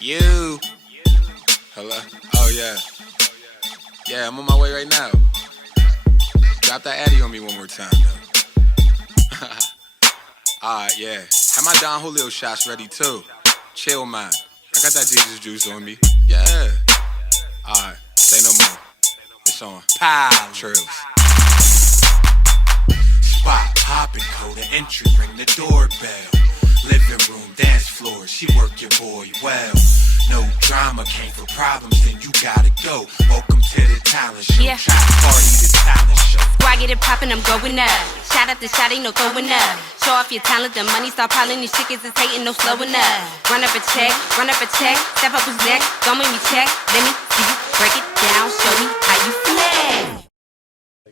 You. Hello? Oh, yeah. Yeah, I'm on my way right now. Drop that Addy on me one more time, though. Alright, yeah. Have my Don Julio shots ready, too. Chill, man. I got that Jesus juice on me. Yeah. Alright, say no more. It's on. Pow! Trills. Spot poppin', code of entry, ring the doorbell. Living room, dance floor, she work your boy well. No drama, came for problems, then you gotta go. Welcome to the talent show, Yeah. Trap party, the talent show. Squad get it poppin', I'm going up. Shout out to shot, ain't no throwing up. Show off your talent, the money start piling. These chickens is hating, no slowing up. Run up a check, step up who's next. Don't make me check, let me see you break it down. Show me how you flex.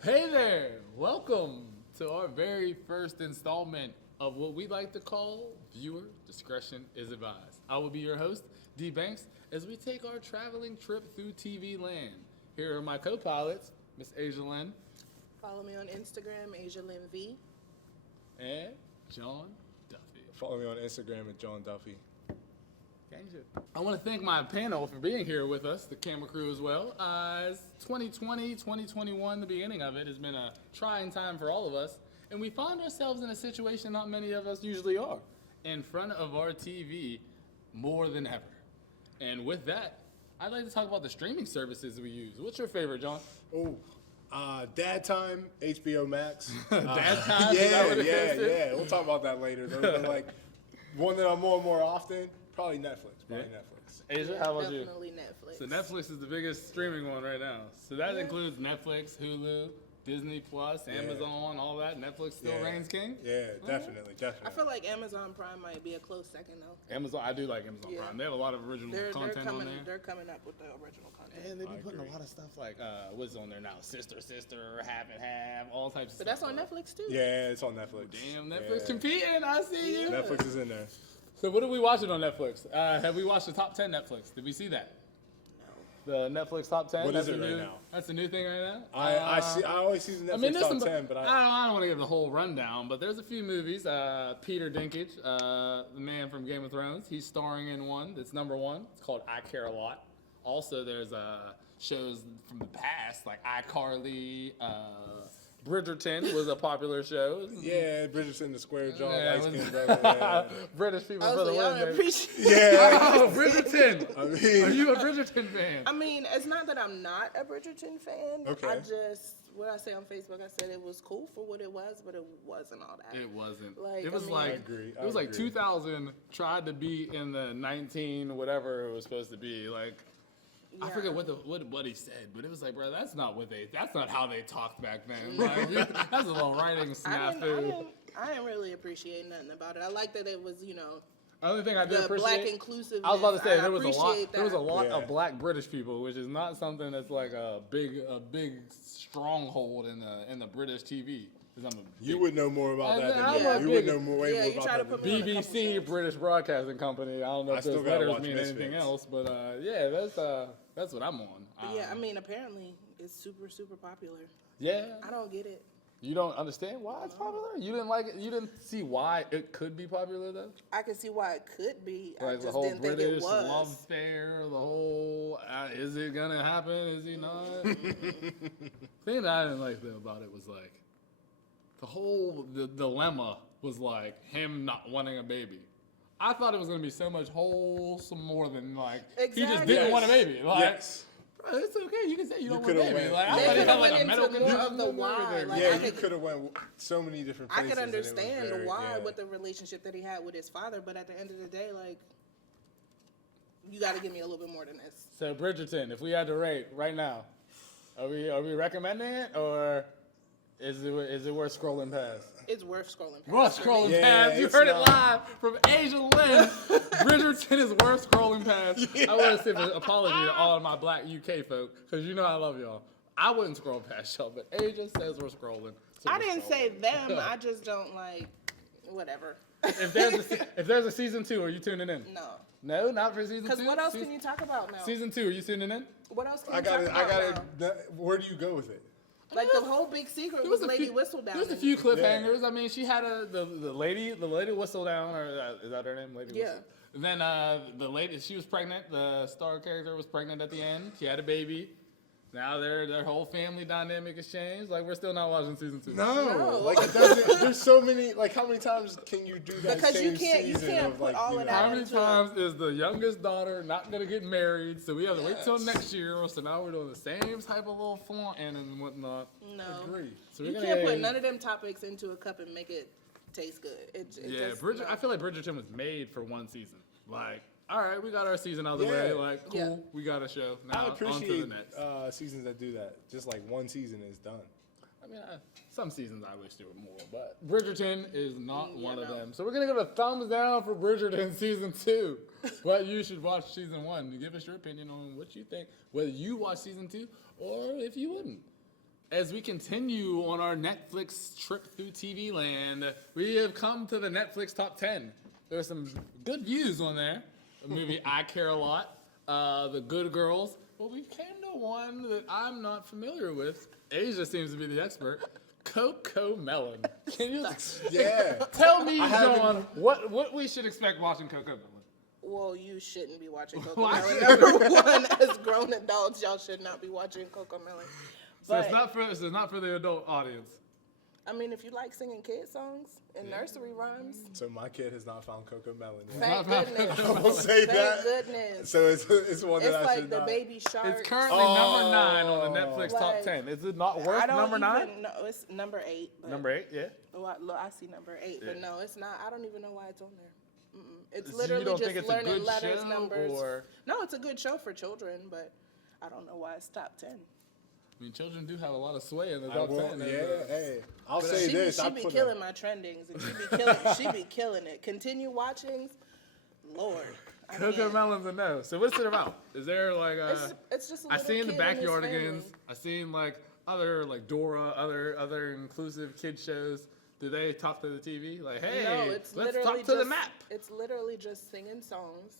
Hey there! Welcome to our very first installment of what we like to call Viewer Discretion is Advised. I will be your host, D Banks, as we take our traveling trip through TV land. Here are my co-pilots, Miss Asia Lynn Follow me on Instagram, Asia Lynn V. and John Duffy. Follow me on Instagram at John Duffy. I want to thank my panel for being here with us, the camera crew as well. 2020, 2021, the beginning of it has been a trying time for all of us, and we find ourselves in a situation not many of us usually are, in front of our TV more than ever. And with that, I'd like to talk about the streaming services we use. What's your favorite, John? Dad Time, HBO Max. Dad Time? Is that what it is? Yeah. We'll talk about that later. Though. Like one that I'm on more often, probably Netflix. Asia, how about you? Definitely Netflix. So Netflix is the biggest streaming one right now. So that includes Netflix, Hulu, Disney Plus, Amazon, all that. Netflix still reigns king? Yeah, definitely. I feel like Amazon Prime might be a close second though. Amazon, I do like Amazon Prime. They have a lot of original content on there. They're coming up with the original content. And they be putting a lot of stuff like, what's on there now? Sister, half and half, all types of But stuff. that's on Netflix too. Yeah, it's on Netflix. Damn, Netflix competing. I see you. Netflix is in there. So what are we watching on Netflix? Have we watched the top 10 Netflix? Did we see that? The Netflix top 10. What that's is it a new, right now? That's a new thing right now. I always see the Netflix top 10, but I don't want to give the whole rundown, but there's a few movies. Peter Dinklage, the man from Game of Thrones, he's starring in one that's number one. It's called I Care a Lot. Also, there's shows from the past like iCarly. Bridgerton was a popular show. Yeah, Bridgerton, the square jaw, Yeah, light skin brother. Yeah. British people Oh, for so the y'all win. appreciate. Oh, Bridgerton! I mean, Are you a Bridgerton fan? I mean, it's not that I'm not a Bridgerton fan. Okay. I just, what I say on Facebook, I said it was cool for what it was, but it wasn't all that. It wasn't. Like, It was I mean- like I agree. it was like 2000 tried to be in the 19 whatever it was supposed to be. Like I Yeah. forget what he said, but it was like, bro, that's not how they talked back then. Like that's a little writing snafu. I didn't really appreciate nothing about it. I like that it was, The only thing I did the appreciate. black inclusiveness. I was about to say I there was a lot. appreciate There was a that. lot Yeah. of black British people, which is not something that's like a big stronghold in the British TV. 'Cause I'm a you big- would know more about that I'm than a me. You would big- know way Yeah, more you about try to that put than me me. on a couple BBC, shows. British Broadcasting Company. I don't know I if still those gotta letters watch mean anything Misfits. else, but that's what I'm on. But yeah, I mean, apparently it's super, super popular. Yeah. I don't get it. You don't understand why it's popular? You didn't like it? You didn't see why it could be popular though? I can see why it could be. I Like the just whole didn't think it British was. love affair, the whole is it gonna happen? Is he not? thing that I didn't like though about it was like the dilemma was like him not wanting a baby. I thought it was gonna be so much wholesome more than like he just Exactly. didn't want a baby. Like Yes. bro, it's okay, you can say you don't want a could've baby. went- Like I They thought he could've had like went a medical into more condition of the and why, everything. like, Yeah, I you could- could have went so many different I places. could and it was understand very- why yeah. with the relationship that he had with his father, but at the end of the day, like, you got to give me a little bit more than this. So Bridgerton, if we had to rate right now, are we recommending it or is it worth scrolling past? It's worth scrolling past. Worth for me. scrolling Yeah, past. You it's heard not- it live from Asia Lynn. Bridgerton is worth scrolling past. I want to say an apology to all of my black UK folk because you know I love y'all. I wouldn't scroll past y'all, but Asia says we're scrolling. So I we're didn't scrolling. say them. I just don't like, whatever. If there's a season 2, are you tuning in? No. No, not for season 2. Because what else can you talk about now? Season 2, are you tuning in? What else can I you talk got about it. now? Where do you go with it? Like the whole big secret There was a Lady few- Whistledown. There was a few cliffhangers. I mean, she had the lady Whistledown, or is that her name? Lady Yeah. Whistle. And then the lady, she was pregnant. The star character was pregnant at the end. She had a baby. Now their whole family dynamic has changed. Like, we're still not watching season 2. No. Like it doesn't. There's so many. Like, how many times can you do that Because you same can't- season can't of put like all you of know, that How many into times is the youngest daughter not gonna get married? So we have to wait till next year. So now we're doing the same type of little font and whatnot. No. Agree. So we're You gonna can't get- put none of them topics into a cup and make it taste good. Yeah, just, Bridget. no. I feel like Bridgerton was made for one season. Like, all right, we got our season out of the Yeah. way. Like, cool, Yeah. we got a show. I Now on to the appreciate next. seasons that do that. Just like one season is done. I mean, some seasons I wish there were more, but Bridgerton is not Yeah, one of no. them. So we're gonna give a thumbs down for Bridgerton season 2. But you should watch season 1 and give us your opinion on what you think, whether you watch season 2 or if you wouldn't. As we continue on our Netflix trip through TV land, we have come to the Netflix top 10. There's some good views on there. A movie I care a lot, The Good Girls. Well, we came to one that I'm not familiar with. Asia seems to be the expert. Coco Melon. Can you Yeah. tell me, I haven't- John, what we should expect watching Coco Melon? Well, you shouldn't be watching Coco Why? Melon. Number one, as grown adults, y'all should not be watching Coco Melon. So But, it's not for the adult audience. I mean, if you like singing kid songs and nursery rhymes, So my kid has not found Coco Melon yet. thank not goodness. I will say Thank that. goodness. So it's one that It's I like should the not. baby shark. It's currently Oh. number 9 on the Netflix top Like, 10. Is it not worth I don't number 9? even know. It's number 8. But Number 8, yeah. Well, look, I see number 8, but Yeah. no, it's not. I don't even know why it's on there. It's So you literally don't just think it's a learning good letters, show, numbers. or- No, it's a good show for children, but I don't know why it's top 10. I mean, children do have a lot of sway in the I top will, 10. yeah, hey. I'll say She this. I be put killing my trendings, and she be killing it. Continue watching, Lord. I Coco can't. Melon's a no. So what's it about? Is there like It's just a I little seen the kid and his Backyardigans. family. I seen like other like Dora, other inclusive kid shows. Do they talk to the TV? Like, hey, No, it's let's literally talk to the just- map. It's literally just singing songs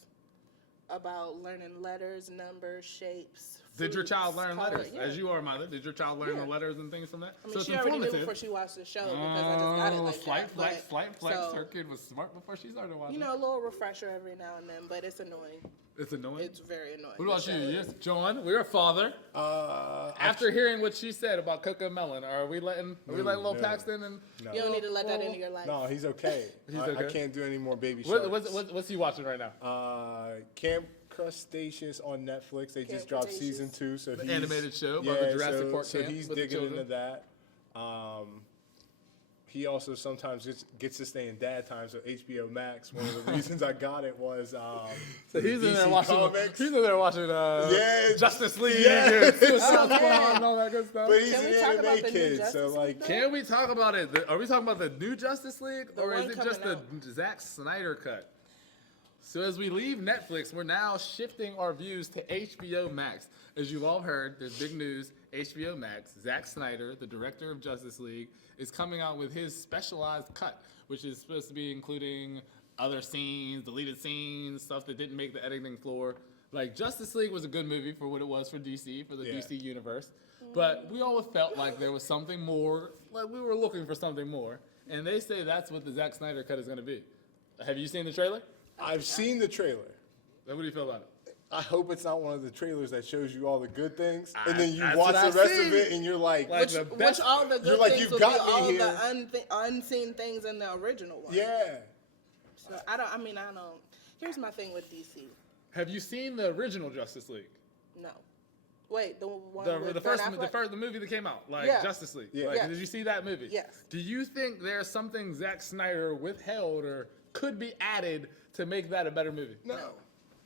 about learning letters, numbers, shapes. Did your fruits, child learn color. letters? Yeah. As you are a mother, did your child learn Yeah. the letters and things from that? I mean, so it's she already knew informative. before she watched the show because I just got it like slight that. flex, but- slight flex. so, Her kid was smart before she started watching. you know, a little refresher every now and then, but it's annoying. It's annoying. It's very annoying. What about The you? show Yes, is. John. We're a father. After hearing what she said about Coco Melon, are we letting Lil no. Paxton and No. You don't need to let that into your life. No, he's okay. He's I okay? can't do any more baby sharks. what's he watching right now? Camp Crustaceous on Netflix. They just dropped Camp season 2, so The he's, animated show about the Jurassic Park so camp he's with the digging children. into that. He also sometimes gets to stay in dad time, so HBO Max. One of the reasons I got it was So he's in there DC watching. Comics. He's in there watching. Yeah, Justice League yeah. and Suicide Oh, Squad man. and all that good stuff. But he's Can an we talk about anime the new kid, so Justice like, League, though? Can we talk about it? Are we talking about the new Justice League, The or is one it just the coming Zack Snyder cut? So as we leave Netflix, we're now shifting our views to HBO Max. As you've all heard, there's big news. HBO Max, Zack Snyder, the director of Justice League, is coming out with his specialized cut, which is supposed to be including other scenes, deleted scenes, stuff that didn't make the editing floor. Like, Justice League was a good movie for what it was for DC, for the Yeah. DC universe. But we always felt like there was something more, like we were looking for something more. And they say that's what the Zack Snyder cut is going to be. Have you seen the trailer? I've seen the trailer. What do you feel about it? I hope it's not one of the trailers that shows you all the good things, and then you That's watch what the I've rest seen. of it, and you're like, Like, the Which best- all the good You're like, things "You've will got be me all here." the unseen things in the original one. yeah. So I don't. Here's my thing with DC. Have you seen the original Justice League? No. Wait, the one The with first, Ben Affleck? the movie that came out, like Yeah. Justice League. Yeah. Like, Yes. did you see that movie? Yes. Do you think there's something Zack Snyder withheld or could be added to make that a better movie? No.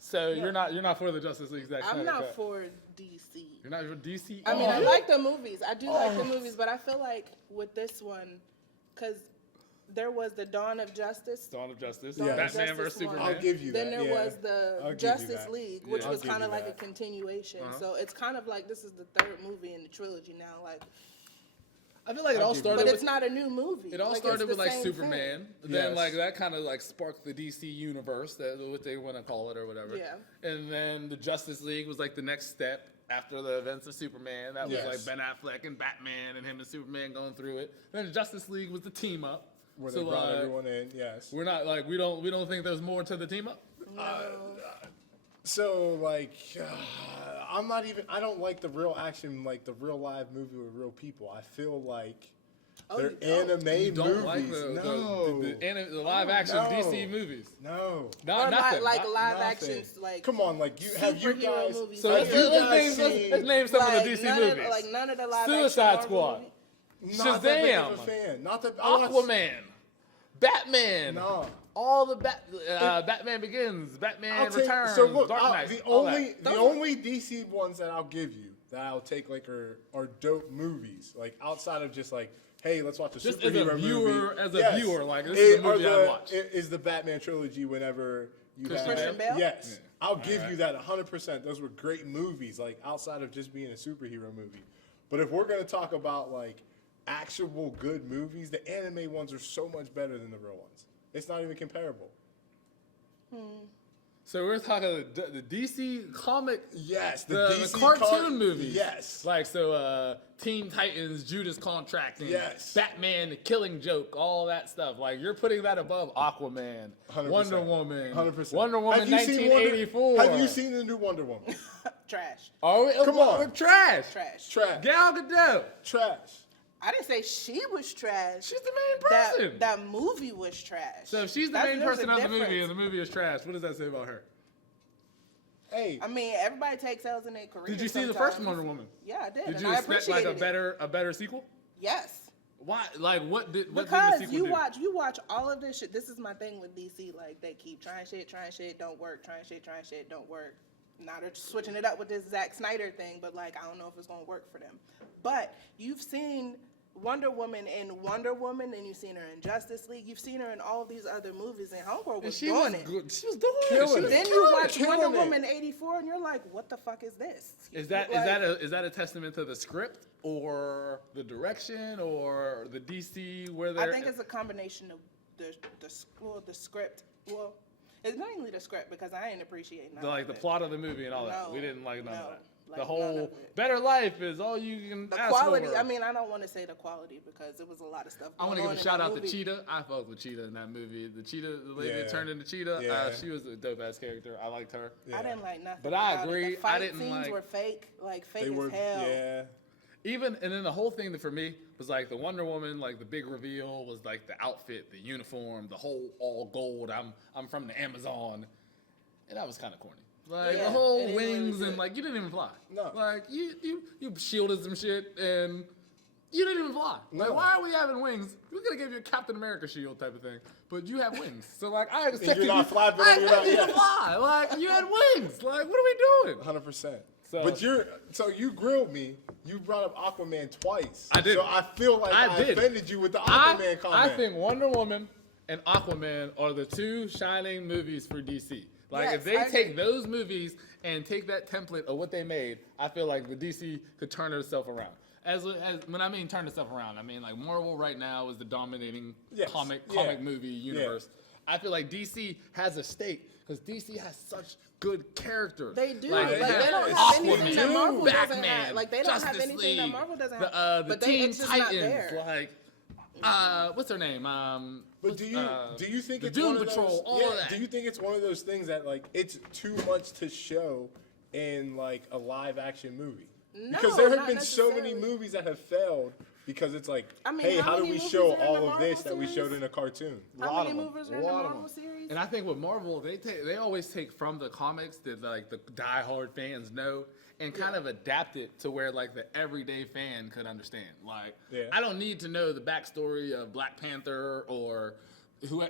So you're not for the Justice League Zack Snyder I'm not cut? for DC. You're not for DC. I mean, I Oh. like the movies. I do like the movies, but I feel like with this one, because there was the Dawn of Justice. Dawn of Justice. Dawn of Batman Justice versus one. Superman. I'll give you Then that. there yeah. was I'll the give you Justice that. League, which Yeah. was I'll give kind of you like a that. continuation. Uh-huh. So it's kind of like this is the third movie in the trilogy now. Like, I feel like it all started but with it's not a new movie. It all Like, started it's with the like same Superman. thing. Then Yes. like that kind of like sparked the DC universe, that what they want to call it or whatever. Yeah. And then the Justice League was like the next step. after the events of Superman. That was Yes. like Ben Affleck and Batman and him and Superman going through it. Then Justice League was the team up. Where they brought everyone in, yes. We're not like we don't think there's more to the team up. So like, I don't like the real action, like the real live movie with real people. I feel like they're anime You don't movies. like the live action no. DC movies. No. Or Nothing. like Not- live nothing. actions, like Come on, like have you superhero guys? movies. So Have let's, you guys let's name some of the DC none movies. Of, none of the live Suicide action Squad. Marvel Not that big of Shazam. a fan. Not that I watch- Aquaman, Batman, No. all the Batman Begins, Batman Returns, so look, Dark Knight. the all only that. DC ones that I'll give you that I'll take like are dope movies, like outside of just like, hey, let's watch a Just as a superhero viewer- movie. as a viewer, like, this is a movie I'd watch. Is the Batman trilogy whenever you Christian have Bale? Yes, Yeah. I'll give you that 100%. Those were great movies, like outside of just being a superhero movie. But if we're gonna talk about like actual good movies, the anime ones are so much better than the real ones. It's not even comparable. So we're talking the DC comic, Yes, the DC cartoon movies. Yes. Like, so Teen Titans, Judas Contracting, Yes. Batman, The Killing Joke, all that stuff. Like, you're putting that above Aquaman, 100%. Wonder Woman, 100%. Wonder Woman Have you seen 1984. Have you seen the new Wonder Woman? trash. Are we? Come on. We're trash. Trash. Trash. Gal Gadot. Trash. I didn't say she was trash. She's the main person. That movie was trash. So if she's the There's main a person of the difference. movie and the movie is trash, what does that say about her? Hey, I mean, everybody takes L's in their career. Did you see the first sometimes. Wonder Woman? Yeah, I did. Did and you I expect like appreciated a better sequel? Yes. Why? Like what did the Because sequel you do? you watch all of this shit. This is my thing with DC. Like they keep trying shit, don't work. Trying shit, don't work. Now they're switching it up with this Zack Snyder thing, but like I don't know if it's gonna work for them. But you've seen Wonder Woman in Wonder Woman, and you've seen her in Justice League. You've seen her in all these other movies, and Homegirl And was she doing was it. good. She was doing it. Killing She was it. Then killing you it. watch Killing Wonder it. Woman '84, and you're like, what the fuck is this? Is that Like, is that a testament to the script or the direction or the DC where they're? I think it's a combination of the script. Well, it's mainly the script because I ain't appreciate none like of the it. plot of the movie and all that. No, We didn't like none of no, that. like The none whole of it. better life is all you can The ask quality. for. I mean, I don't want to say the quality because it was a lot of stuff. I want to going give a on in shout that out to movie. Cheetah. I fucked with Cheetah in that movie. The lady Yeah. that turned into Cheetah. Yeah. She was a dope ass character. I liked her. Yeah. I didn't like nothing. But I about it. agree, The I fight didn't scenes like- were fake, like fake they were. as hell. Yeah. Even and then the whole thing that for me was like the Wonder Woman, like the big reveal was like the outfit, the uniform, the whole all gold. I'm from the Amazon, and that was kind of corny. Like Yeah, the whole it didn't really wings fit. and like you didn't even fly. No. Like you shielded some shit and you didn't even fly. Like No. why are we having wings? We could have gave you a Captain America shield type of thing, but you have wings. So like I expected not you, flapping I on your expected you back, to yes. fly. Like you had wings. Like what are we doing? 100%. So- But you grilled me. You brought up Aquaman twice. I did. So I feel like I did. offended you with the I Aquaman comment. think Wonder Woman and Aquaman are the two shining movies for DC. Like Yes, if they I take agree. those movies and take that template of what they made, I feel like the DC could turn itself around. As when I mean turn itself around, I mean like Marvel right now is the dominating Yes, comic yeah. movie universe. I feel like DC has a stake because DC has such good characters. They do. Like, Like, they they have don't have anything that Aquaman, Marvel doesn't Batman, have. Like, they don't have Justice anything that League, Marvel doesn't the, have. The But Teen it's just not Titans, there. like, what's her name? But do you think the it's Doom one of Patrol, those, all yeah, of that. Do you think it's one of those things that like it's too much to show in like a live action movie? No, because there have not been so many necessarily. movies that have failed because it's like, I mean, hey, how how do many we movies show are in the all of Marvel this that we showed series? in a cartoon? How many movies are in the Marvel series? And I think with Marvel, they always take from the comics that like the diehard fans know and kind of adapt it to where like the everyday fan could understand. Like, Yeah. I don't need to know the backstory of Black Panther or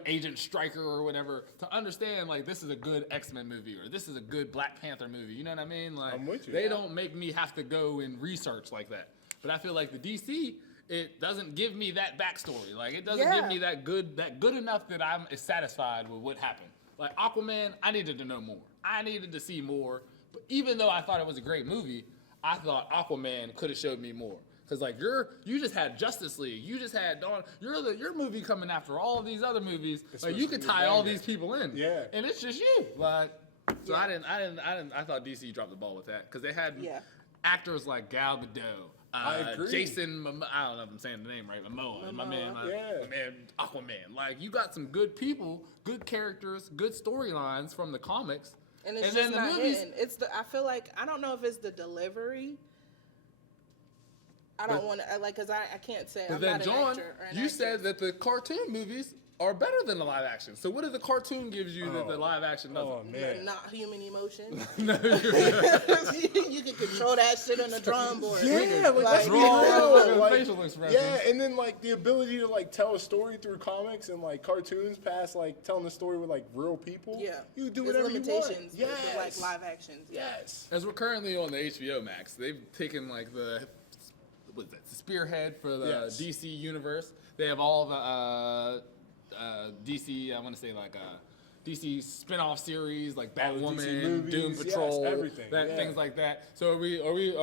Agent Stryker or whatever to understand like this is a good X-Men movie or this is a good Black Panther movie. You know what I mean? Like I'm with you. they don't make me have to go and research like that. But I feel like the DC, it doesn't give me that backstory. Like it doesn't give Yeah. me that good enough that I'm satisfied with what happened. Like Aquaman, I needed to know more. I needed to see more. But even though I thought it was a great movie, I thought Aquaman could have showed me more. Cause like you just had Justice League, you just had Dawn. Your movie coming after all of these other movies. It's Like supposed you to could be tie a all banger. these people in. Yeah. And it's just you. Like so Yeah. I thought DC dropped the ball with that because they had Yeah. actors like Gal Gadot, I agree. Jason, I don't know if I'm saying the name right, Momoa, my man, Yeah. my man, Aquaman. Like, you got some good people, good characters, good storylines from the comics. And it's then just not hitting. I feel like, I don't know if it's the delivery. I don't want to, like, because I can't say I'm not an John, actor or an you actress. said that the cartoon movies are better than the live action. So what if the cartoon gives you that the live action doesn't? Oh, man. Not human emotion. No, You can control that shit on the drum board. Yeah, like, let's be draw real. Like, facial expressions. yeah, and then like the ability to like tell a story through comics and like cartoons past like telling the story with like real people. Yeah. You do There's whatever you want. limitations Yes. with like live actions. Yeah. Yes. As we're currently on the HBO Max, they've taken like the spearhead for the Yes. DC universe. They have all the DC, I want to say like DC spin-off series like Batwoman, DC movies, Doom yes, Patrol, everything, yeah. things like that. So are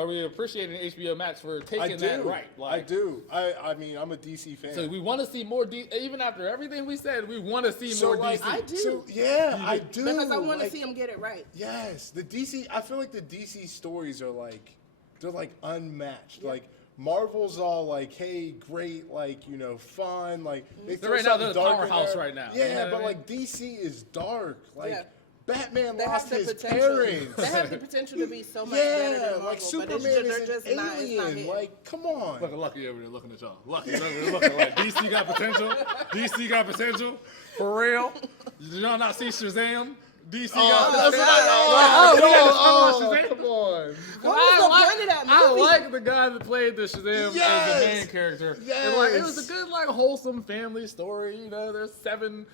we appreciating HBO Max for taking that right? I do. I mean, I'm a DC fan. So we want to see more even after everything we said, we want to see So, more like, DC. I do. So, yeah, I do. Because I want to Like, see them get it right. Yes, the DC. I feel like the DC stories are like, they're like unmatched. Like Marvel's all like, hey, great, like fun. Like they throw right now, something they're the dark in powerhouse there. right now, Yeah, you know what but I mean? like DC is dark. Like Yeah. Batman They lost have the his potential. parents. They have the potential to be so much better than Yeah, Marvel, like but Superman they're is just an not. It's not alien. hitting. Like, come on. Look at Lucky over there looking at y'all. Lucky over there looking like DC got potential. DC got potential. For real. Did y'all not see Shazam? DC got that's potential. right. We gotta spin on Shazam. Come on. What was the point of that I movie? like the guy that played the Shazam as Yes. the main character. And like, it was a Yes. good, like, wholesome family story. There's seven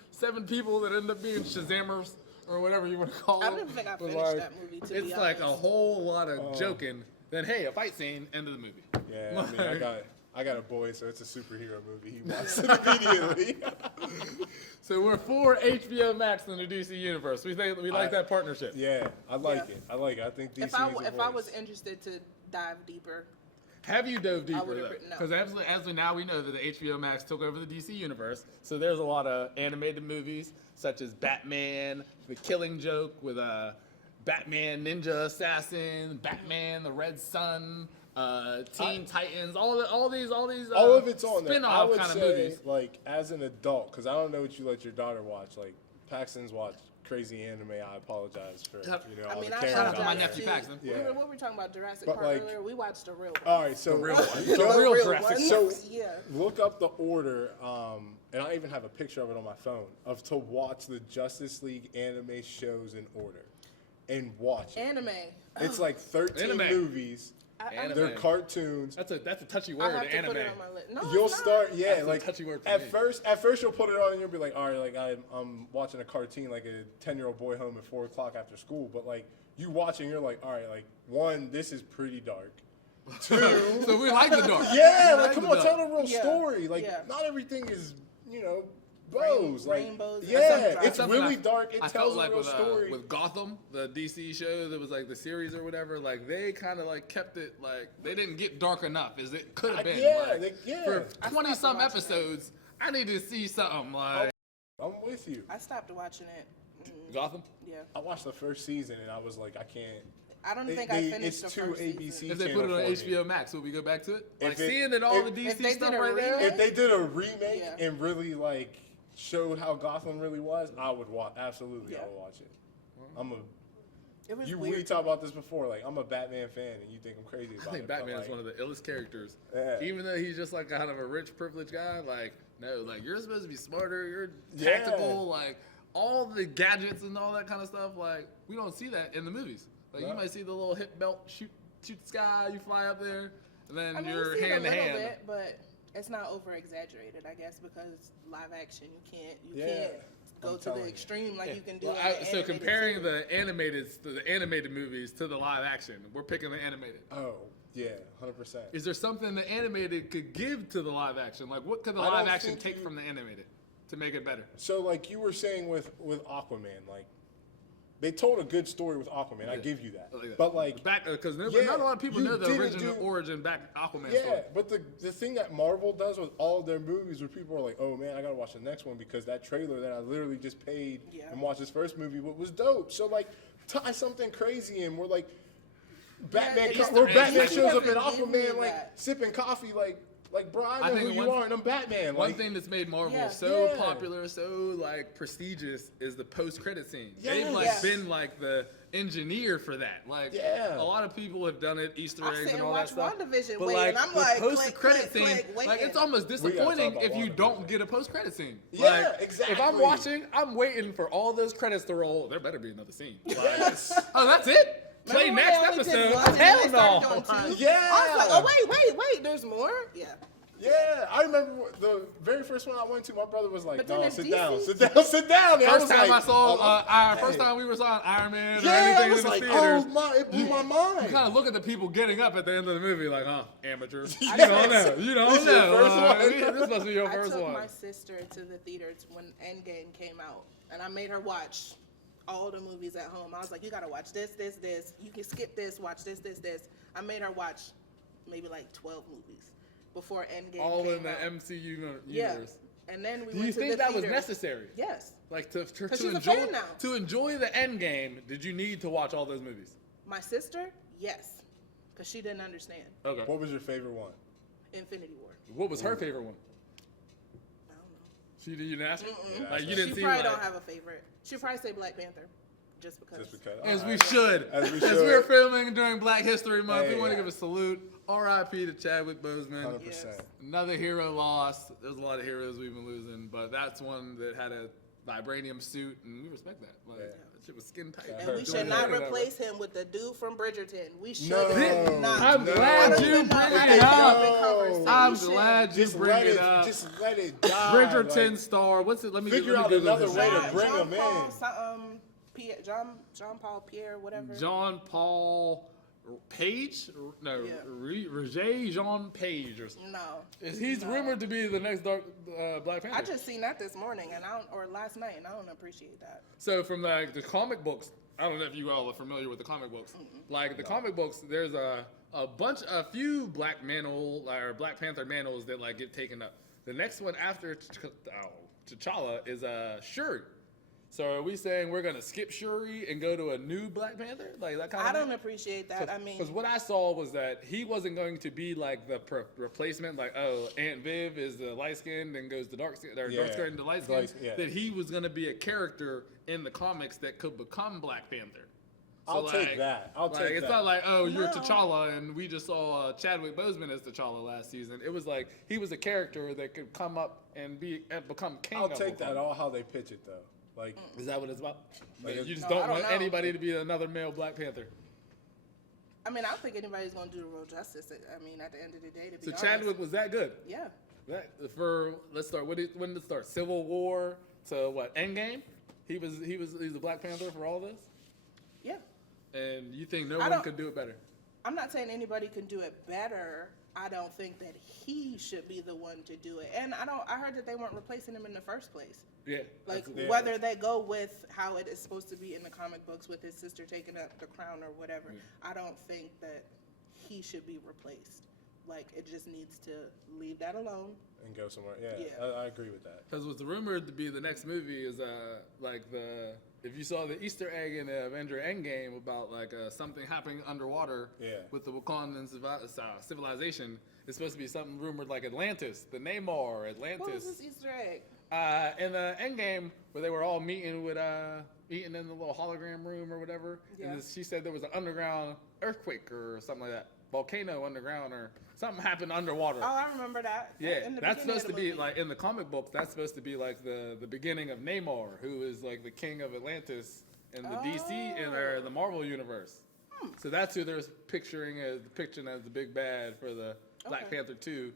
people that end up being Shazamers or whatever you want to call I them. don't even think I But, finished like, that movie, to it's be like a honest. whole lot of joking. Then hey, a fight scene, end of the movie. Yeah, I mean, I got a boy, so it's a superhero movie. He watched it immediately. So we're for HBO Max in the DC universe. We like that partnership. Yeah, I like Yeah. it. I like it. I think DC If I needs a if I voice. was interested to dive deeper, Have you dove deeper would've though? written no. Because as we now we know that the HBO Max took over the DC universe. So there's a lot of animated movies such as Batman, The Killing Joke with Batman Ninja Assassin, Batman the Red Sun, Teen Titans, all these all of it's on there. I spin-off would kind of say, movies. like, as an adult, because I don't know what you let your daughter watch. Like, Paxton's watched crazy anime. I apologize for I all mean, the I Karen Shout out to my apologize comments. nephew too. Paxton. Yeah. What were we talking about? Jurassic But, Park like- earlier. We watched the real one. All right, so The real one. go- real real Jurassic. one. So Yeah. look up the order, and I even have a picture of it on my phone of to watch the Justice League anime shows in order, and watch it. Anime. It's like 13 Anime. movies. Anime. They're cartoons. That's a touchy I word, have to anime. put it on my list. No, You'll it's not. start, yeah, That's a like touchy word for at me. first you'll put it on and you'll be like, all right, like I'm watching a cartoon like a 10-year-old boy home at 4 o'clock after school, but like you watching, you're like, all right, like one, this is pretty dark. Two, So we like the dark. yeah, We like like come the on, dark. tell the real Yeah, story. Like yeah. not everything is bows, like rainbows and yeah, some it's Something really I- dark. It I tells felt like a real with, story. with Gotham, the DC show that was like the series or whatever, like they kind of like kept it like they didn't get dark enough as it could have been. yeah, like, yeah. For I 20 stopped some watching it. episodes, I need to see something like I'm with you. I stopped watching it. Gotham. Yeah. I watched the first season and I was like, I can't. I don't think I finished the it's too first ABC. season. If they put it on HBO Max, will we go back to it? If Like it- seeing that all if- the if DC they stuff did a right there. remake- If they did a remake Yeah. and really like showed how Gotham really was, I would watch. Absolutely, I Yeah. would watch it. I'm a. It was We weird. talked about this before. Like I'm a Batman fan, and you think I'm crazy about I think it. but, Batman is like, one of the illest characters. Yeah. Even though he's just like kind of a rich, privileged guy, like, no, like you're supposed to be smarter, you're Yeah. tactical, like all the gadgets and all that kind of stuff, like we don't see that in the movies. Like you No. might see the little hip belt shoot the sky, you fly up there, and then I mean, you're you see it a hand to little hand. bit, but it's not over exaggerated, I guess, because live action, you can't Yeah. go I'm to the telling you. extreme like you can do. Well, in the so animated comparing series. the animated movies to the live action, we're picking the animated. Oh yeah, 100%. Is there something the animated could give to the live action? Like, what could the I don't live action think take you- from the animated to make it better? So like you were saying with Aquaman, like they told a good story with Aquaman. I give you that. I like that. But like back because yeah, not a lot of people you know the didn't original do- origin back Aquaman yeah, story. but the thing that Marvel does with all of their movies, where people are like, "Oh man, I gotta watch the next one because that trailer that I literally just paid Yeah. and watched this first movie was dope." So like, tie something crazy in. We're like, Batman, Yeah, where it's- Batman it's- shows up in it's- Aquaman like that. sipping coffee, like bro, I I know think who you one- are, and I'm Batman. One Like, thing that's made Marvel Yeah. so Yeah. popular, so like prestigious, is the post-credit scene. They've Yes. like Yes. been like the engineer for that. Like Yeah. a lot of people have done it, Easter I eggs sit and and all watch that stuff. WandaVision But waiting. like I'm the like, post-credit click, scene, click, like waiting. it's almost We gotta talk disappointing about if you WandaVision. don't get a post-credit scene. Yeah, Like, exactly. If I'm watching, I'm waiting for all those credits to roll. There better be another scene. Like, yes. oh, that's it. Play Remember when next they only did episode. one Oh, and then hell they started no. doing two? Yeah. I was like, oh wait, there's more. Yeah. Yeah, I remember the very first one I went to. My brother was like, But then "No, in sit DC down, sit down, sit down." And First was time like, I saw, oh, first hey. time we were saw Iron Man or Yeah, I anything was in the like, theaters. "Oh my!" It blew my You mind. kind of look at the people getting up at the end of the movie like, huh, amateurs. You Yes. don't know. You This don't is your know. first one. This must be your I first took one. my sister to the theaters when Endgame came out, and I made her watch all the movies at home. I was like, you gotta watch this. You can skip this, watch this. I made her watch maybe like 12 movies before Endgame All came in the out. MCU universe. Yeah. And then we Do went you to think the that was theaters. necessary? Yes. Like to she's a enjoy fan now. to enjoy the end game, did you need to watch all those movies? My sister, yes, because she didn't understand Okay. What was your favorite one? Infinity War. What was her favorite one? I don't know. You didn't ask her? Mm-mm. Like you She didn't see probably like, don't have a favorite. She'd probably say Black Panther, just because. Just because. as we Alright. should. As we we're should. filming during Black History Month, we Hey. want to give a salute. R.I.P. to Chadwick Boseman. 100%. Yes. Another hero lost. There's a lot of heroes we've been losing, but that's one that had a vibranium suit, and we respect that. Like, Yeah. that shit was skin tight. And Her we doing should not that. replace him with the dude from Bridgerton. We should No. not. I'm No. glad I don't you even know bring how it to up. have a conversation. I'm glad you Just bring let it up. Just let it die. Bridgerton like, star. What's it? Let me Figure let me out Google another his way to name. bring him in. Pierre, John Paul Pierre, whatever. John Paul Page? No, Yeah. Roger Jean Page or something. No. He's No. rumored to be the next Black Panther. I just seen that this morning or last night, and I don't appreciate that. So from like the comic books, I don't know if you all are familiar with the comic books. Like the comic books, there's a few Black Black Panther mantles that like get taken up. The next one after T'Challa is Shuri. So are we saying we're gonna skip Shuri and go to a new Black Panther? Like that kind I of don't appreciate that. I mean, because what I saw was that he wasn't going to be like the replacement, like, oh, Aunt Viv is the light skinned and goes to dark skin, or Yeah. dark skin to light skin. Yeah. That he was going to be a character in the comics that could become Black Panther. I'll take that. I'll take It's that. not like, oh, you're No. T'Challa, and we just saw Chadwick Boseman as T'Challa last season. It was like he was a character that could come up and become king. I'll of take that Wakanda. all how they pitch it though. Like Is that what it's about? Like, You just No, I don't don't want know. anybody to be another male Black Panther. I mean, I don't think anybody's gonna do the real justice. I mean, at the end of the day, to be So honest. Chadwick was that good. Yeah. Let's start. When did it start? Civil War to what? Endgame. He's a Black Panther for all this. Yeah. And you think no I one don't- could do it better? I'm not saying anybody can do it better. I don't think that he should be the one to do it. And I heard that they weren't replacing him in the first place. Yeah. Like Yeah. whether they go with how it is supposed to be in the comic books with his sister taking up the crown or whatever, I don't think that he should be replaced. Like it just needs to leave that alone. and go somewhere. Yeah, Yeah. I agree with that. Because what's rumored to be the next movie is if you saw the Easter egg in Avenger Endgame about something happening underwater Yeah. with the Wakandan civilization, it's supposed to be something rumored like Atlantis, the Namor, Atlantis. What was this Easter egg? In the Endgame, where they were all meeting in the little hologram room or whatever, Yeah. and she said there was an underground earthquake or something like that, volcano underground or something happened underwater. Oh, I remember that. Yeah, In the that's beginning supposed of to the be movie. like in the comic books. That's supposed to be like the beginning of Namor, who is like the king of Atlantis in the DC or the Marvel universe. So that's who they're picturing as the big bad for the Black Okay. Panther 2.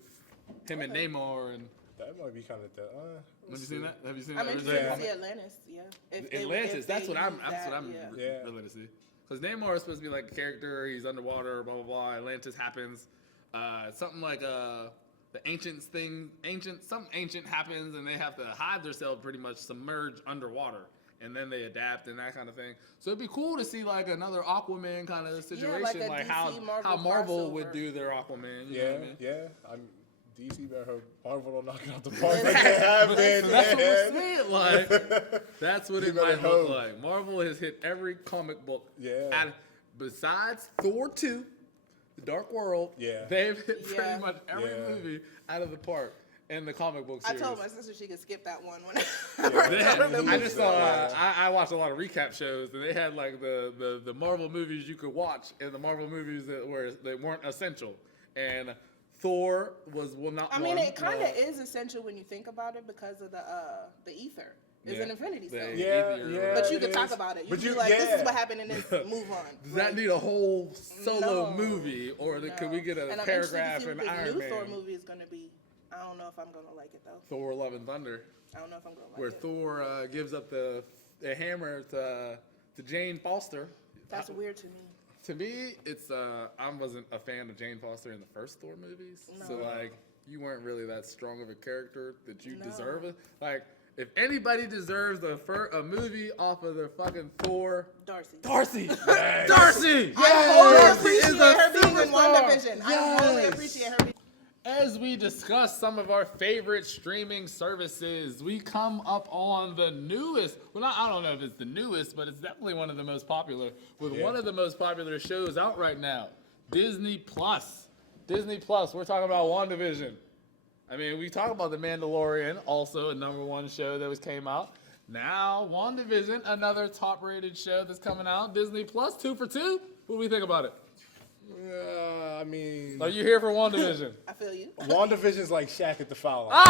Him and Namor and. That might be kind of Have you seen that? Have you seen I'm that? interested Yeah. to see Atlantis. Yeah. If they- Atlantis. if That's they what I'm. use That's what that, I'm yeah. Yeah. willing to see. Because Namor is supposed to be like a character. He's underwater. Blah blah blah. Atlantis happens. Something like the ancients thing. Something ancient happens, and they have to hide themselves, pretty much submerged underwater, and then they adapt and that kind of thing. So it'd be cool to see like another Aquaman kind of situation, like a like DC how Marvel Marvel would crossover. do their Aquaman. You know Yeah, what I mean? yeah. DC better hope Marvel don't knock it out the park like they have been. So that's what we're man. saying. Like, that's what You it might better look hope. like. Marvel has hit every comic book. Yeah. And besides Thor 2, The Dark World, they've hit Yeah. pretty much every movie out of the park in the comic book I series. told my sister she could skip that one. I just saw. I watched a lot of recap shows, and they had like the Marvel movies you could watch, and the Marvel movies that weren't essential. And Thor was not. I mean, it kind of is essential when you think about it because of the ether. It's an Infinity Stone. But you could talk about it. You could be like, this is what happened in this. Move on. Does that need a whole solo movie, or could we get a paragraph in Iron Man? The new Thor movie is going to be. I don't know if I'm going to like it though. Thor: Love and Thunder. I don't know if I'm going to like where it. Where Thor gives up the hammer to Jane Foster. That's weird to me. To me, it's I wasn't a fan of Jane Foster in the first Thor movies, so like you weren't really that strong of a character that you deserve it. Like if anybody deserves a movie off of the fucking Thor, Darcy. Yes. Darcy. I wholly appreciate is a her being in superstar. WandaVision. I wholly appreciate her being. As we discuss some of our favorite streaming services, we come up on the newest. Well, I don't know if it's the newest, but it's definitely one of the most popular. With one of the most popular shows out right now, Disney Plus. Disney Plus. We're talking about WandaVision. I mean, we talk about The Mandalorian, also a #1 show that came out. Now, WandaVision, another top-rated show that's coming out. Disney Plus, 2 for 2. What do we think about it? I mean, Are you here for WandaVision? I feel you. WandaVision's like Shaq at the foul line.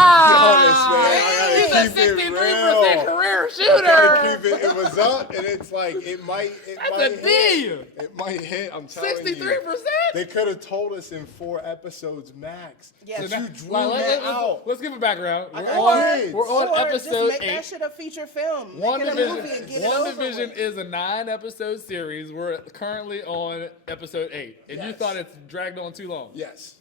He's a 63% career shooter. It was up, and it's like it might hit. It might hit. I'm telling you. 63%. They could have told us in 4 episodes max. Yes. But you drew that out. Let's give a background. We're Or on episode just make 8. that shit a feature film. Make it a movie and get it over WandaVision with. is a 9-episode series. We're currently on episode 8, and you thought it's dragged on too long. Yes.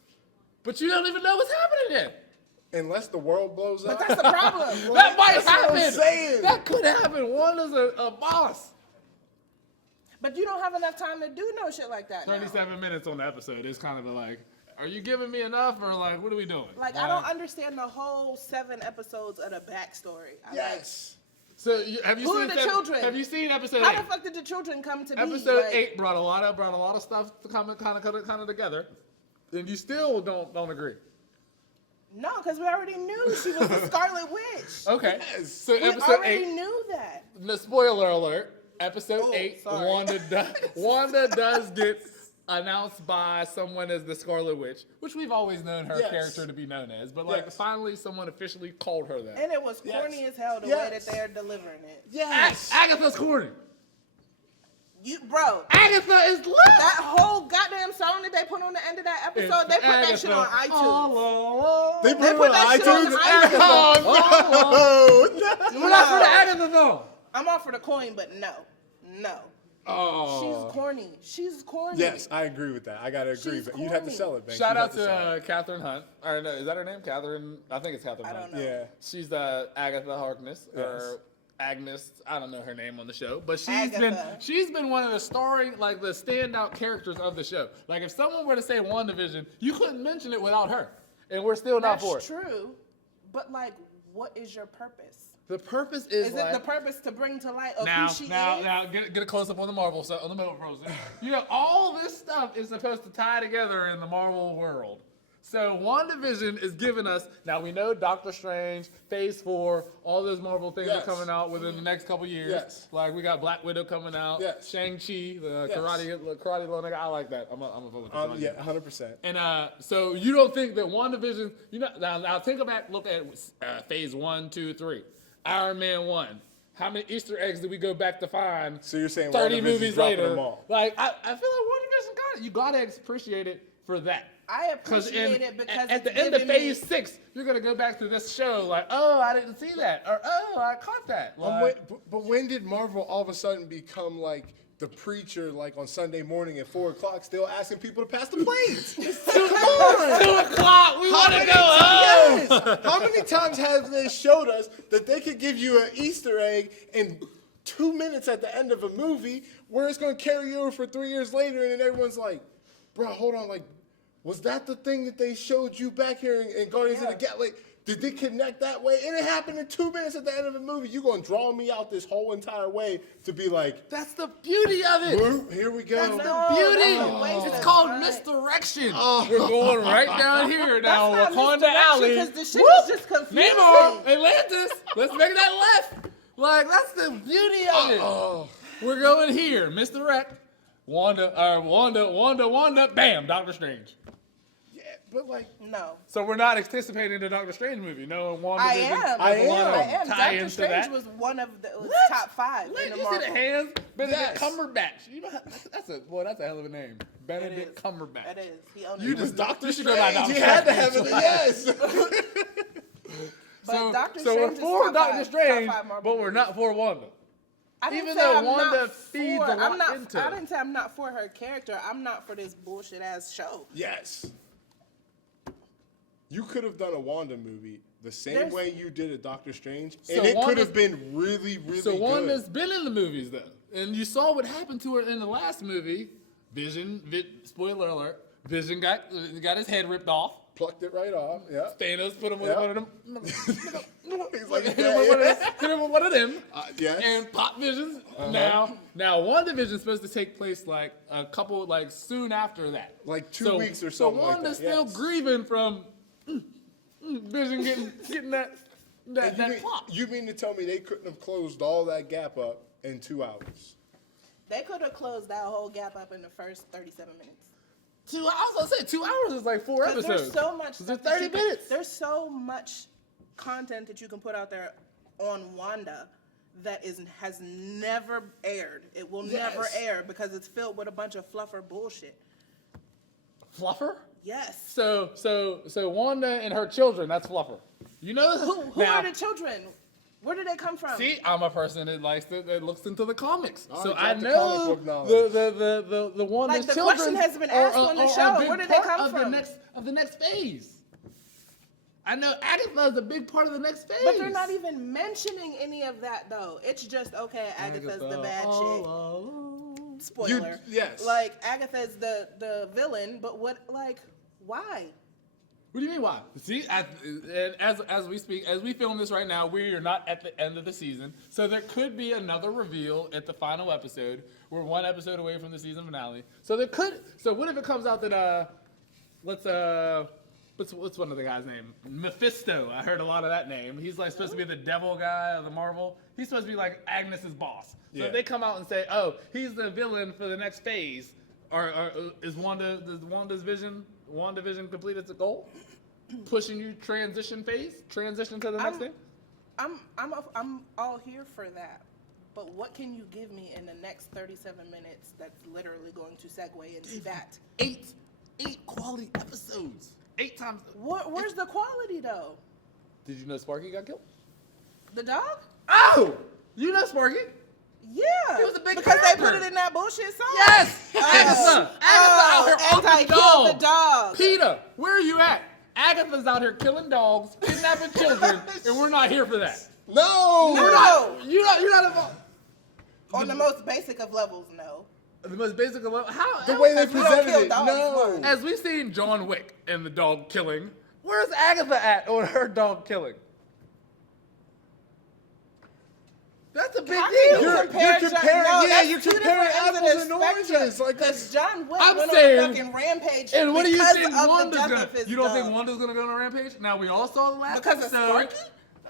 But you don't even know what's happening yet. Unless the world blows up. But that's the problem. That might That's what happen. I'm saying. That could happen. Wanda's a boss. But you don't have enough time to do no shit like that. now. 37 minutes on the episode is kind of like, are you giving me enough, or like, what are we doing? Like, I don't understand the whole 7 episodes of the backstory. Yes. So have you Who seen are the children? Have you seen episode How 8? the fuck did the children come to be? Episode Like, 8 brought a lot of stuff to kind of together, and you still don't agree. No, because we already knew she was the Scarlet Witch. Okay. Yes. So We episode already 8. knew that. No, spoiler alert. Episode Oh, 8. sorry. Wanda does get announced by someone as the Scarlet Witch, which we've always known her character to be known as, but like finally someone officially called her that. And it was corny as hell the way that they're delivering it. Yes. Agatha's corny. Bro, Agatha is lit. that whole goddamn song that they put on the end of that episode, they put that shit on iTunes. They put They it put on that shit on iTunes. iTunes. Oh, We're not for the Agatha though. I'm all for the coin, but no. Oh. She's corny. Yes, I agree with that. I gotta agree. She's But you'd have to corny. sell it, man. Shout You'd out have sell it. to Catherine Hunt. Or no, is that her name? Catherine? I think it's Catherine I Hunt. don't know. Yeah. She's the Agatha Harkness or Agnes. I don't know her name on the show, but she's been one of the the standout characters of the show. Like if someone were to say WandaVision, you couldn't mention it without her, and we're still not for it. That's true, but like, what is your purpose? The purpose is Is it the purpose to bring to light of now who she is? get a close up on the Marvel stuff, on the Marvel frozen. You know, all this stuff is supposed to tie together in the Marvel world. So WandaVision is giving us, now we know Doctor Strange, Phase 4, all those Marvel things are coming out within the next couple years. Yes. Like we got Black Widow coming out, Shang-Chi, the karate little nigga. I like that. I'm a vote with the Yeah, 100%. And so you don't think that WandaVision, now think back, look at Phase 1, 2, 3. Iron Man 1. How many Easter eggs did we go back to find? So you're saying 30 WandaVision's movies dropping later. them all. Like I feel like WandaVision got it. You gotta appreciate it for that. I appreciate it because at the end of Phase 6, you're gonna go back to this show like, oh, I didn't see that, or oh, I caught that. Like, But when did Marvel all of a sudden become like the preacher, like on Sunday morning at 4 o'clock, still asking people to pass the plates? 2 o'clock, we want to go home. Yes. How many times have they showed us that they could give you an Easter egg in 2 minutes at the end of a movie where it's going to carry you over for 3 years later, and then everyone's like, bro, hold on, like, was that the thing that they showed you back here in Guardians of the Galaxy? Like, Did they connect that way? And it happened in 2 minutes at the end of the movie. You gonna draw me out this whole entire way to be like, That's the beauty of it. "Whoop, here we go. That's the No, beauty. that's a waste It's of called time. misdirection. We're going right down here now, That's not Wakanda misdirection, Alley. 'cause the shit Whoop! is just confusing. Namor, Atlantis. Let's make that left. Like, that's the beauty of it. We're going here, misdirect. Wanda, bam, Doctor Strange. Yeah, but like, No. So we're not anticipating the Doctor Strange movie. No, Wanda. I am. I am. Tie Doctor into Strange that. was one of the What? top 5 Wait, in the you see Marvel. the hands? Benedict Yes. Cumberbatch. You know that's a hell of a name. It Benedict is. Cumberbatch. It is. He owned you it. just Doctor You should go by Strange. Doctor You had to Strange. have it. Yes. But Doctor so we're Strange is for top Doctor 5 Strange, top 5 Marvel but we're not for Wanda. I didn't Even say though I'm Wanda not feeds for, a lot I'm not, into I it. didn't say I'm not for her character. I'm not for this bullshit ass show. Yes. You could have done a Wanda movie the same There's- way you did a Doctor Strange, So and it could Wanda's- have been really, really So good. Wanda's been in the movies though, and you saw what happened to her in the last movie. Vision, spoiler alert, Vision got his head ripped off. Plucked it right off. Yeah. Thanos put him with Yeah. one of them. He's like, hit him with one of them. yes. And pop visions. Now WandaVision is supposed to take place like a couple, like soon after that. Like 2 weeks or something So like Wanda's that, still yes. grieving from Vision getting that And plot. you mean to tell me they couldn't have closed all that gap up in 2 hours? They could have closed that whole gap up in the first 37 minutes. 2 hours. I was gonna say 2 hours is like 4 Because episodes. there's so much It's stuff 30 that you minutes. There's so much content that you can put out there on Wanda that has never aired. It will never Yes. air because it's filled with a bunch of fluffer bullshit. Fluffer. Yes. So Wanda and her children. That's Fluffer. You know Who are the children? Where did they come from? See, I'm a person that looks into the comics, Oh, so you got I the know comic book knowledge. the Wanda's Like, the children question has been are- asked on the are show. a big Where did they part come of from? The next phase. I know Agatha is a big part of the next phase. But they're not even mentioning any of that though. It's just okay. Agatha's the bad chick. Spoiler. Yes. Like Agatha's the villain, but why? What do you mean why? See, as we speak, as we film this right now, we are not at the end of the season, so there could be another reveal at the final episode. We're 1 episode away from the season finale, so there could. So what if it comes out that what's one of the guys' name? Mephisto. I heard a lot of that name. He's like supposed to be the devil guy of the Marvel. He's supposed to be like Agnes's boss. So Yeah. if they come out and say, "Oh, he's the villain for the next phase," or is WandaVision complete its goal? Pushing you transition to the next thing? I'm all here for that. But what can you give me in the next 37 minutes that's literally going to segue into that? Eight quality episodes. 8 times. Where's the quality though? Did you know Sparky got killed? The dog? Oh! You know Sparky? Yeah. He was a big because character. they put it in that bullshit song. Yes! Agatha out here on the anti-kill dog. the dog. Peter, where are you at? Agatha's out here killing dogs, kidnapping children, and we're not here for that. No! You're not involved. On the most basic of levels, no. The most basic of level. How? The way they We don't presented kill it, dogs, no. Mark. As we've seen John Wick and the dog killing, where's Agatha at on her dog killing? That's a big How deal. can you You're compare comparing- no, yeah, that's you're two comparing different ends of apples the and spectrum. oranges, like that's- Because John Wick I'm went saying- on a fucking rampage And what do you because think of the Wanda's death gonna? of his You don't dog. think Wanda's gonna go on a rampage? Now we all saw the last Because of episode. Sparky?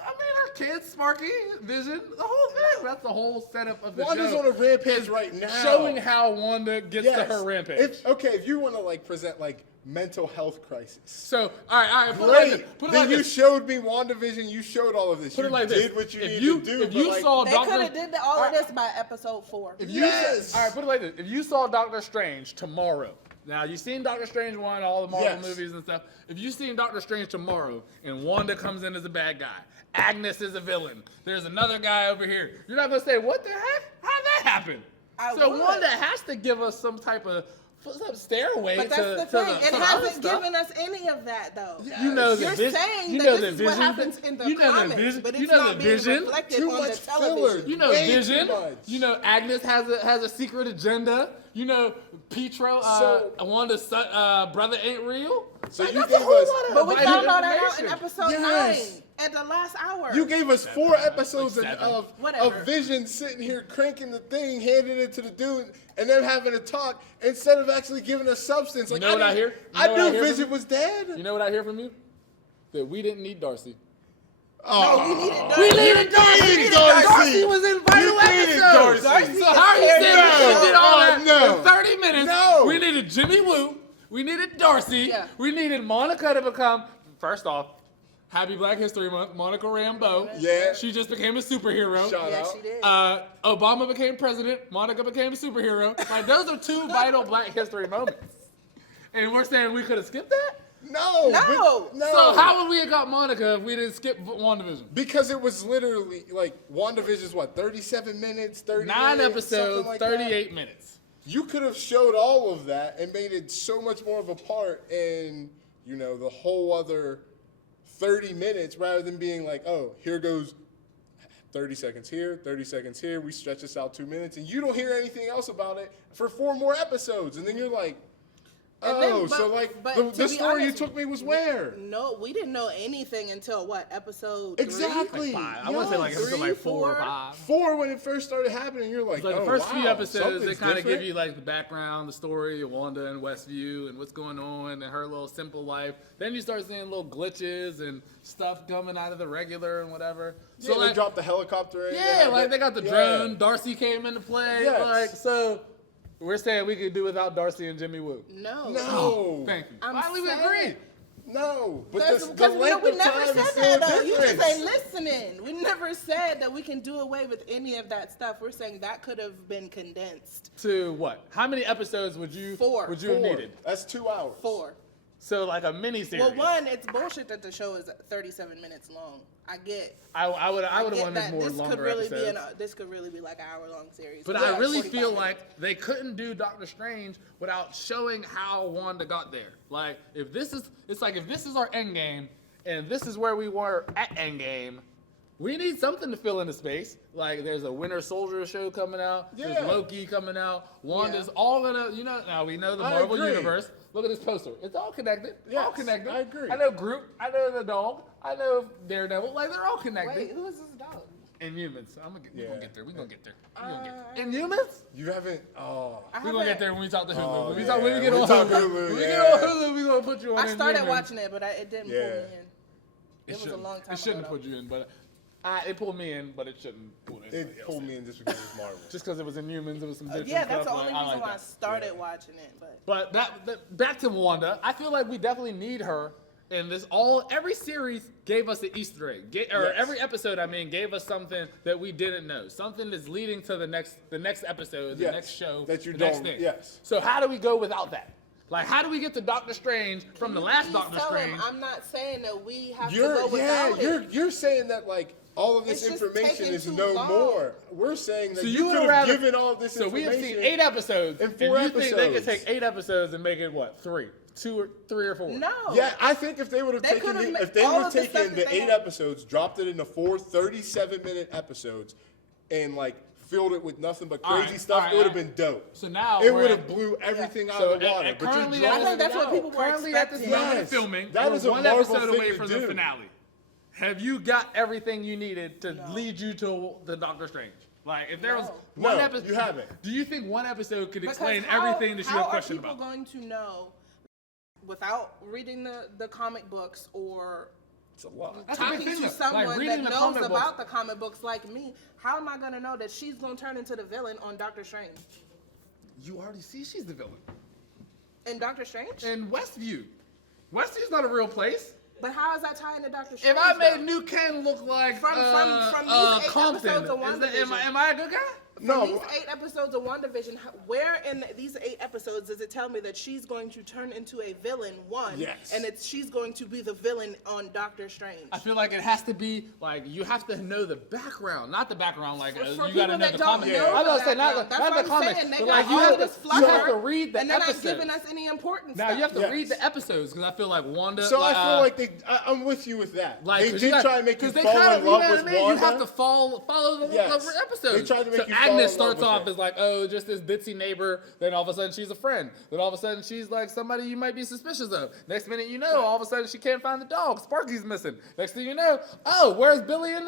I mean, our kids, Sparky, Vision, the whole thing. That's the whole setup of the Wanda's show. on a rampage right now. Showing how Wanda gets to her rampage. If you want to like present like mental health crisis. So, all right. Put it like Great. this. Put it Then like you this. showed me WandaVision. You showed all of this. Put you it like did this. what you If needed you to do. if you but, like, saw They Doctor, could have did all of this by episode 4. if you Yes. all right, put it like this. If you saw Doctor Strange tomorrow, now you've seen Doctor Strange 1, all the Marvel Yes. movies and stuff. If you've seen Doctor Strange tomorrow and Wanda comes in as a bad guy, Agnes is a villain, there's another guy over here, you're not gonna say, what the heck? How'd that happen? I So would. Wanda has to give us some type of stairway But to, that's the to thing. the, It to the other hasn't stuff. given us any of that, though. You know You're that saying you that know this that is Vision, what happens in the you know comics, that Vision, but it's you know not that being Vision, reflected Too on the much television. filler. you know Way too Vision, much. you know Agnes has a secret agenda. You know Pietro, So- Wanda's son, brother ain't real. So you That's gave a whole us. lot of But we vital found all that out in information. episode Yes. 9 at the last hour. You gave us 4 episodes Like 7. of Whatever. Vision sitting here cranking the thing, handing it to the dude, and then having a talk instead of actually giving us substance. Like, know what I hear? You know I what I knew hear from Vision you? was dead. You know what I hear from you? That we didn't need Darcy. No, we needed Darcy. We needed Darcy. We needed Darcy. Darcy was in vital You needed episodes. Darcy. So how are you saying No. we did all that No. in 30 minutes? No. We needed Jimmy Woo. We needed Darcy. Yeah. We needed Monica to become, first off, Happy Black History Month, Monica Rambeau. Yeah. She just became a superhero. Shout Yeah, out. she did. Obama became president. Monica became a superhero. Like, those are 2 vital Black History moments. And we're saying we could have skipped that? No. No. No. So how would we have got Monica if we didn't skip WandaVision? Because it was literally like WandaVision's what, 37 minutes, 30 9 minutes, episodes, something like that. 38 minutes. You could have showed all of that and made it so much more of a part in, you know, the whole other 30 minutes rather than being like, oh, here goes 30 seconds here, 30 seconds here. We stretch this out 2 minutes and you don't hear anything else about it for 4 more episodes. And then you're like, And then- oh, but- so like but the to be story honest, you took me was where? No, we didn't know anything until what, episode 3? Exactly. I want to say like Yes. episode like 4 or 4. 5. 4 when it first started happening, you're like, So the oh, first few wow, episodes, they something's kind of give different. you like the background, the story of Wanda and Westview and what's going on and her little simple life. Then you start seeing little glitches and stuff coming out of the regular and whatever. So So they like, dropped the helicopter in. yeah, like they got the Yeah. drone. Darcy came into play. Yes. Like, so we're saying we could do without Darcy and Jimmy Woo. No. No. Thank you. I'm Finally, we saying- agree. No, but Because the we length of never time said is that, still though. You just different. ain't listening. We never said that we can do away with any of that stuff. We're saying that could have been condensed. To what? How many episodes would you 4. would you have 4. needed? That's 2 hours. 4. So like a mini series. Well, one, it's bullshit that the show is 37 minutes long. I get. I would have get wanted that more this longer could really episodes. this could really be like an hour-long series. But We're I at really 45 feel minutes. like they couldn't do Doctor Strange without showing how Wanda got there. Like, if this is our end game, and this is where we were at end game, we need something to fill into space. Like, there's a Winter Soldier show coming out. Yeah. There's Loki coming out. Wanda's Yeah. all gonna, now we know the I Marvel agree. Universe. Look at this poster. It's all connected. All Yes, connected. I agree. I know Groot. I know the dog. I know Daredevil. Like, they're all connected. Wait, who is this dog? Inhumans. We're Yeah. gonna get there. We're gonna get there. Inhumans? You haven't. Oh. We're gonna get there when we talk to Hulu. Oh, when we yeah. get We on talk Hulu. Hulu, When we yeah. get on Hulu, we're gonna put you on I started Inhumans. watching it, but it didn't pull me in. It was a shouldn't- long time It shouldn't ago, put you in, but it pulled me in, but it shouldn't pull in. It pulled me in just because it's Marvel. Just because it was Inhumans, it was some different Yeah, stuff. that's the like, only I reason like why I that. started watching it. But But back to Wanda, I feel like we definitely need her. And every series gave us an Easter egg, Yes. every episode gave us something that we didn't know, something that's leading to the next episode, the Yes. next show, That you the next don't- thing. yes. So how do we go without that? Like, how do we get to Doctor Strange from the last please Doctor tell him Strange? I'm not saying that we have to You're go without it. you're saying that like all of this It's just information taking is too no long. more. We're saying that So you would could have rather- given all of this So we information. have seen 8 episodes, in and 4 you think they could episodes. take 8 episodes and make it what? 3 or 4? No. Yeah, I think if they would have They taken could've if they all would have of the stuff taken that the they 8 had- episodes, dropped it into 4 37-minute episodes, and like filled it with nothing but All crazy right, stuff, all right, it would all have right. been dope. So now It we're would at- have blew everything out So of the water. and But you're currently, drawing I think that's it what out. people were currently at this expecting. moment of Yes, filming, that we're is a one Marvel episode thing away to from do. the finale. Have you got everything you needed to lead you to the Doctor Strange? Like, if there was No. one No, episode, you haven't. Do you think one episode could Because explain how- everything that you have questioned How are about? people going to know without reading the comic books or It's a lot. That's a big talking thing, to though. Like, someone reading that the knows comic about books. the comic books like me? How am I going to know that she's going to turn into the villain on Doctor Strange? You already see she's the villain. In Doctor Strange? And Westview. Westview's not a real place. But how is that tying to Doctor Strange? If I though? made New Ken look like From these 8 Compton, episodes of am I a good guy? No, These 8 episodes of WandaVision, where in these 8 episodes does it tell me that she's going to turn into a villain, one, Yes. and she's going to be the villain on Doctor Strange? I feel like it has to be like you have to know the background, not the background like For you people gotta know that the don't comics. know I was gonna the say not background. the That's what I'm comics, saying. They but got like you all have this to flutter, read the and they're not episodes. giving us any important Now stuff. you have to Yes. read the episodes because I feel like Wanda. So I feel like I'm with you with that. Like, They 'cause did you got- try to make you 'cause they fall kinda- in love you know with what I mean? Wanda. You have to follow Yes. the episodes. They tried to make so you as in Agnes love starts with off her. as like, oh, just this ditzy neighbor. Then all of a sudden she's a friend. Then all of a sudden she's like somebody you might be suspicious of. Next minute you know, all of a sudden she can't find the dog. Sparky's missing. Next thing you know, oh, where's Billy and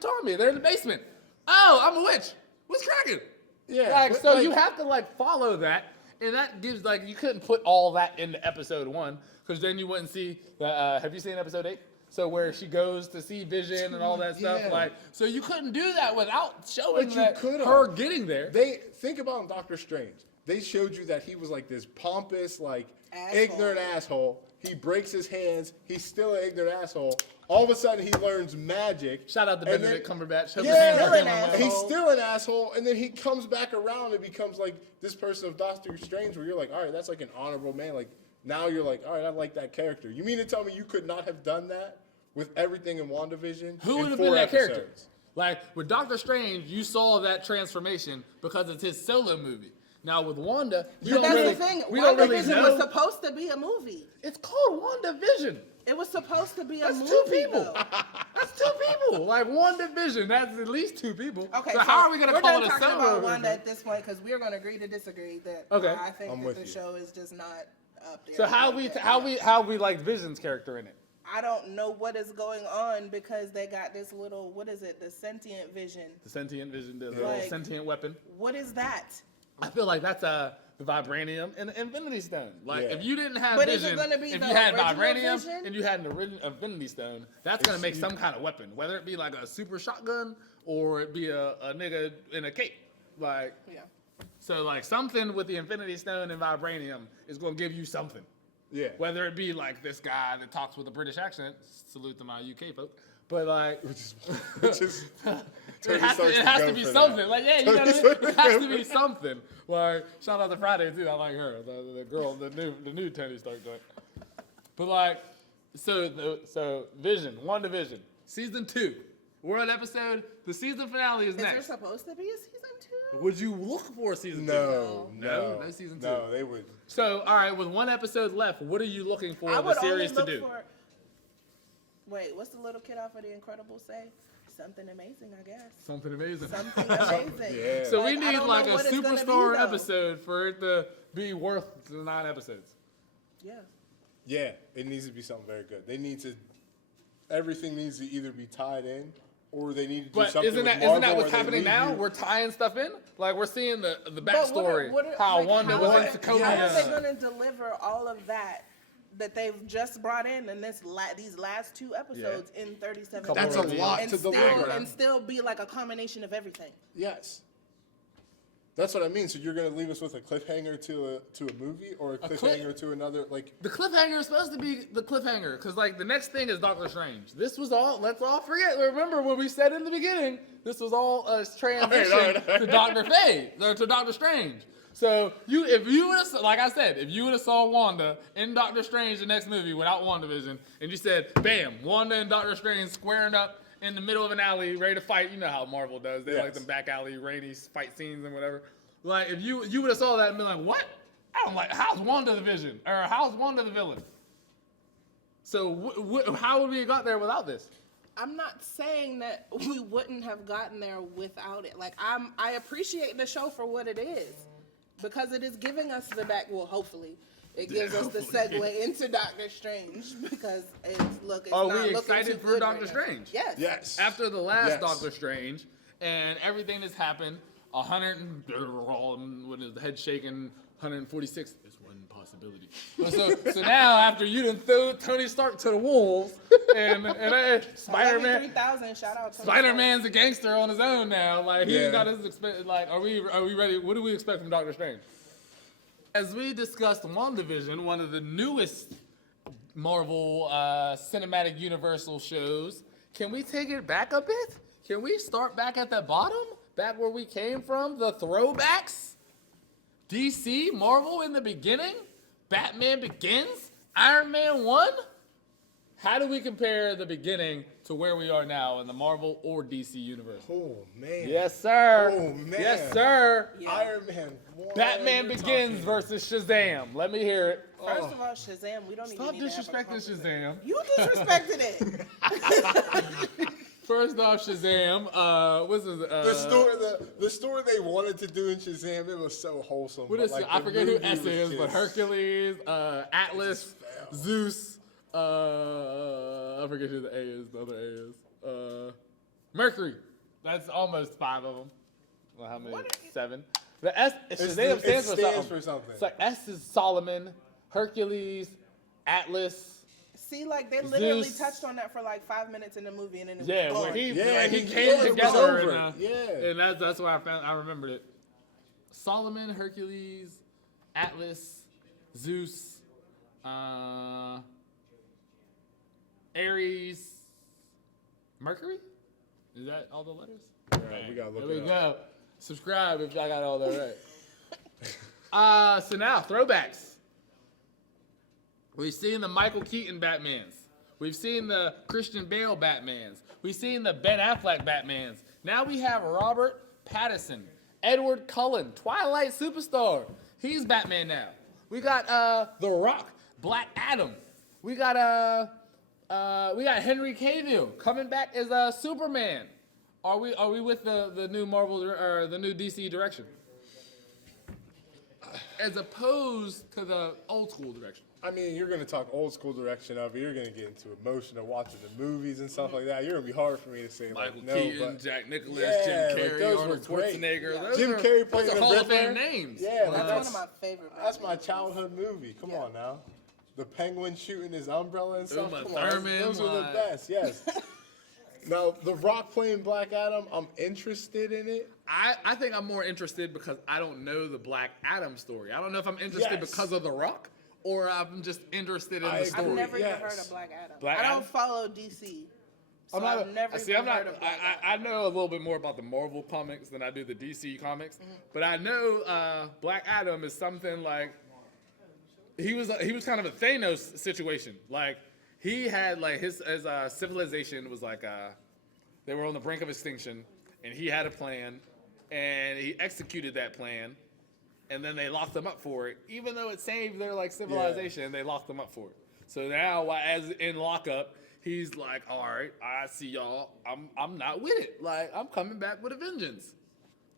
Tommy? They're in the basement. Oh, I'm a witch. What's cracking? Yeah. Like, but, so like, you have to like follow that, and that gives like you couldn't put all that into episode 1 because then you wouldn't see. Have you seen episode 8? So where she goes to see Vision and all that stuff, Yeah. like, so you couldn't do that without showing But you that could've. her getting there. They think about Doctor Strange. They showed you that he was like this pompous, like ignorant asshole. He breaks his hands. He's still an ignorant asshole. All of a sudden, he learns magic. Shout out to and Benedict then- Cumberbatch. Hope Yeah, your hands are Still an feeling well. asshole. he's still an asshole, and then he comes back around and becomes like this person of Doctor Strange, where you're like, all right, that's like an honorable man. Like now you're like, all right, I like that character. You mean to tell me you could not have done that with everything in WandaVision? Who in would have 4 been that episodes? character? Like with Doctor Strange, you saw that transformation because it's his solo movie. Now with Wanda, But don't that's really, the thing. we don't really WandaVision know. was supposed to be a movie. It's called WandaVision. It was supposed to be a That's movie. 2 people. Though. That's 2 people. Like WandaVision, that's at least 2 people. Okay, so how are we gonna we're call done it a talking solo about version? Wanda at this point because we're going to agree to disagree. That Okay. I think I'm that with the you. show is just not up there. So how we like Vision's character in it? I don't know what is going on because they got this little, what is it, the sentient vision. The sentient Vision, the Like- sentient weapon. What is that? I feel like that's the vibranium and the Infinity Stone. Like Yeah. if you didn't have But is it Vision, gonna be if the you had original vibranium Vision? and you had an original Infinity Stone, that's gonna make some kind of weapon, whether it be like a super shotgun or it be a nigga in a cape. Like Yeah. so, like something with the Infinity Stone and vibranium is gonna give you something. Yeah. Whether it be like this guy that talks with a British accent, salute to my UK folk, but like. Which is It has to be something. Like, yeah, you know what I mean? It has to be something. Like, shout out to Friday too. I like her, the girl, the new Tony Stark joint. But like, so Vision, WandaVision, season 2, world episode. The season finale is Is there next. supposed to be a season 2? Would you look for a season 2? No, No season 2. No, they would. So, all right, with 1 episode left, what are you looking for I the would series only to look do? for. Wait, what's the little kid off of The Incredibles say? Something amazing, I guess. Something amazing. Something amazing. Yeah. So Like, we I need don't like know a what it's gonna be, superstar though. episode for it to be worth the 9 episodes. Yeah. Yeah, it needs to be something very good. They need to. Everything needs to either be tied in, or they need to do But something. isn't with that Marvel what's where they happening leave now? you- We're tying stuff in. Like we're seeing the But backstory, how like, Wanda how was are- in Sokovia. How are they going to deliver all of that they've just brought in these last 2 episodes in 37 Couple That's a minutes? lot and to still, deliver. and still be like a combination of everything. Yes. That's what I mean. So you're going to leave us with a cliffhanger to a movie, or a cliffhanger to another like. The cliffhanger is supposed to be the cliffhanger because like the next thing is Doctor Strange. This was all. Let's all forget. Remember when we said in the beginning, this was all a transition All right. to Doctor Fate or to Doctor Strange. So if you would have, like I said, if you would have saw Wanda in Doctor Strange the next movie without WandaVision, and you said, bam, Wanda and Doctor Strange squaring up in the middle of an alley, ready to fight. You know how Marvel does. They like Yes. them back alley, rainy fight scenes and whatever. Like if you would have saw that and been like, what? I don't like. How's Wanda the Vision? Or how's Wanda the villain? So how would we have got there without this? I'm not saying that we wouldn't have gotten there without it. Like I appreciate the show for what it is, because it is giving us the back. Well, hopefully, it gives us the segue into Doctor Strange because it's Are not we looking excited too for good Doctor right now. Strange? Yes. Yes. After the last Yes. Doctor Strange and everything that's happened, 100 and what is the head shaking? 146. There's one possibility. So now after you done threw Tony Stark to the wolves and Spider-Man. 3000. Shout out. To Spider-Man's a gangster on his own now. Like he Yeah. got his like. Are we ready? What do we expect from Doctor Strange? As we discussed WandaVision, one of the newest Marvel Cinematic Universal shows, can we take it back a bit? Can we start back at the bottom? Back where we came from? The throwbacks? DC, Marvel in the beginning? Batman Begins? Iron Man 1? How do we compare the beginning to where we are now in the Marvel or DC universe? Oh man. Yes, sir. Oh, man. Yes, sir. Iron Man 1. Batman you're Begins talking. versus Shazam. Let me hear it. First of all, Shazam, we don't Stop even need to have a disrespecting conversation. Shazam. You disrespected it. First off, Shazam. What's his, the story they wanted to do in Shazam, it was so wholesome. what but, is like, I the forget who movie S was is, but just- Hercules, Atlas, fell. Zeus. I forget who the A is. The other A is Mercury. That's almost 5 of them. Well, how many? 7. The S Shazam stands for something. It's like S is Solomon, Hercules, Atlas. See, like they literally Zeus. touched on that for like 5 minutes in the movie, and then it was Yeah, gone. where he he came was together, over and, it. and that's why I remembered it. Solomon, Hercules, Atlas, Zeus, Aries, Mercury. Is that all the letters? Right, we gotta look There we it up. go. Subscribe if y'all got all that right. So now throwbacks. We've seen the Michael Keaton Batmans. We've seen the Christian Bale Batmans. We've seen the Ben Affleck Batmans. Now we have Robert Pattinson, Edward Cullen, Twilight superstar. He's Batman now. We got The Rock, Black Adam. We got Henry Cavill coming back as Superman. Are we with the new Marvel or the new DC direction? As opposed to the old school direction. I mean, you're gonna talk old school direction of it. You're gonna get into emotion of watching the movies and stuff like that. You're gonna be hard for me to say Michael like no, Keaton, but Jack Nicholson, Yeah, Jim like, Carrey, those Arnold were great. Schwarzenegger. Yeah. Those Jim are, Carrey playing those are the Hall of Riddler. Fame names. Yeah, That's like, one of my favorite. That's my Batman childhood movie. Come on now. The Penguin shooting his umbrella and stuff. Uma Come on, Thurman, those are the like- best. Yes. Now, The Rock playing Black Adam, I'm interested in it. I think I'm more interested because I don't know the Black Adam story. I don't know if I'm interested Yes. because of The Rock or I'm just interested in I the agree. story. I've never even Yes. heard of Black Adam. Black I don't Adam? follow DC, so I'm not. I've never See, even I'm not. heard of Black Adam. I know a little bit more about the Marvel comics than I do the DC comics, but I know Black Adam is something like he was kind of a Thanos situation. Like he had like his civilization was like they were on the brink of extinction, and he had a plan, and he executed that plan, and then they locked him up for it. Even though it saved their like civilization, they locked him up for it. So now, as in lockup, he's like, "All right, I see y'all. I'm not with it. Like I'm coming back with a vengeance."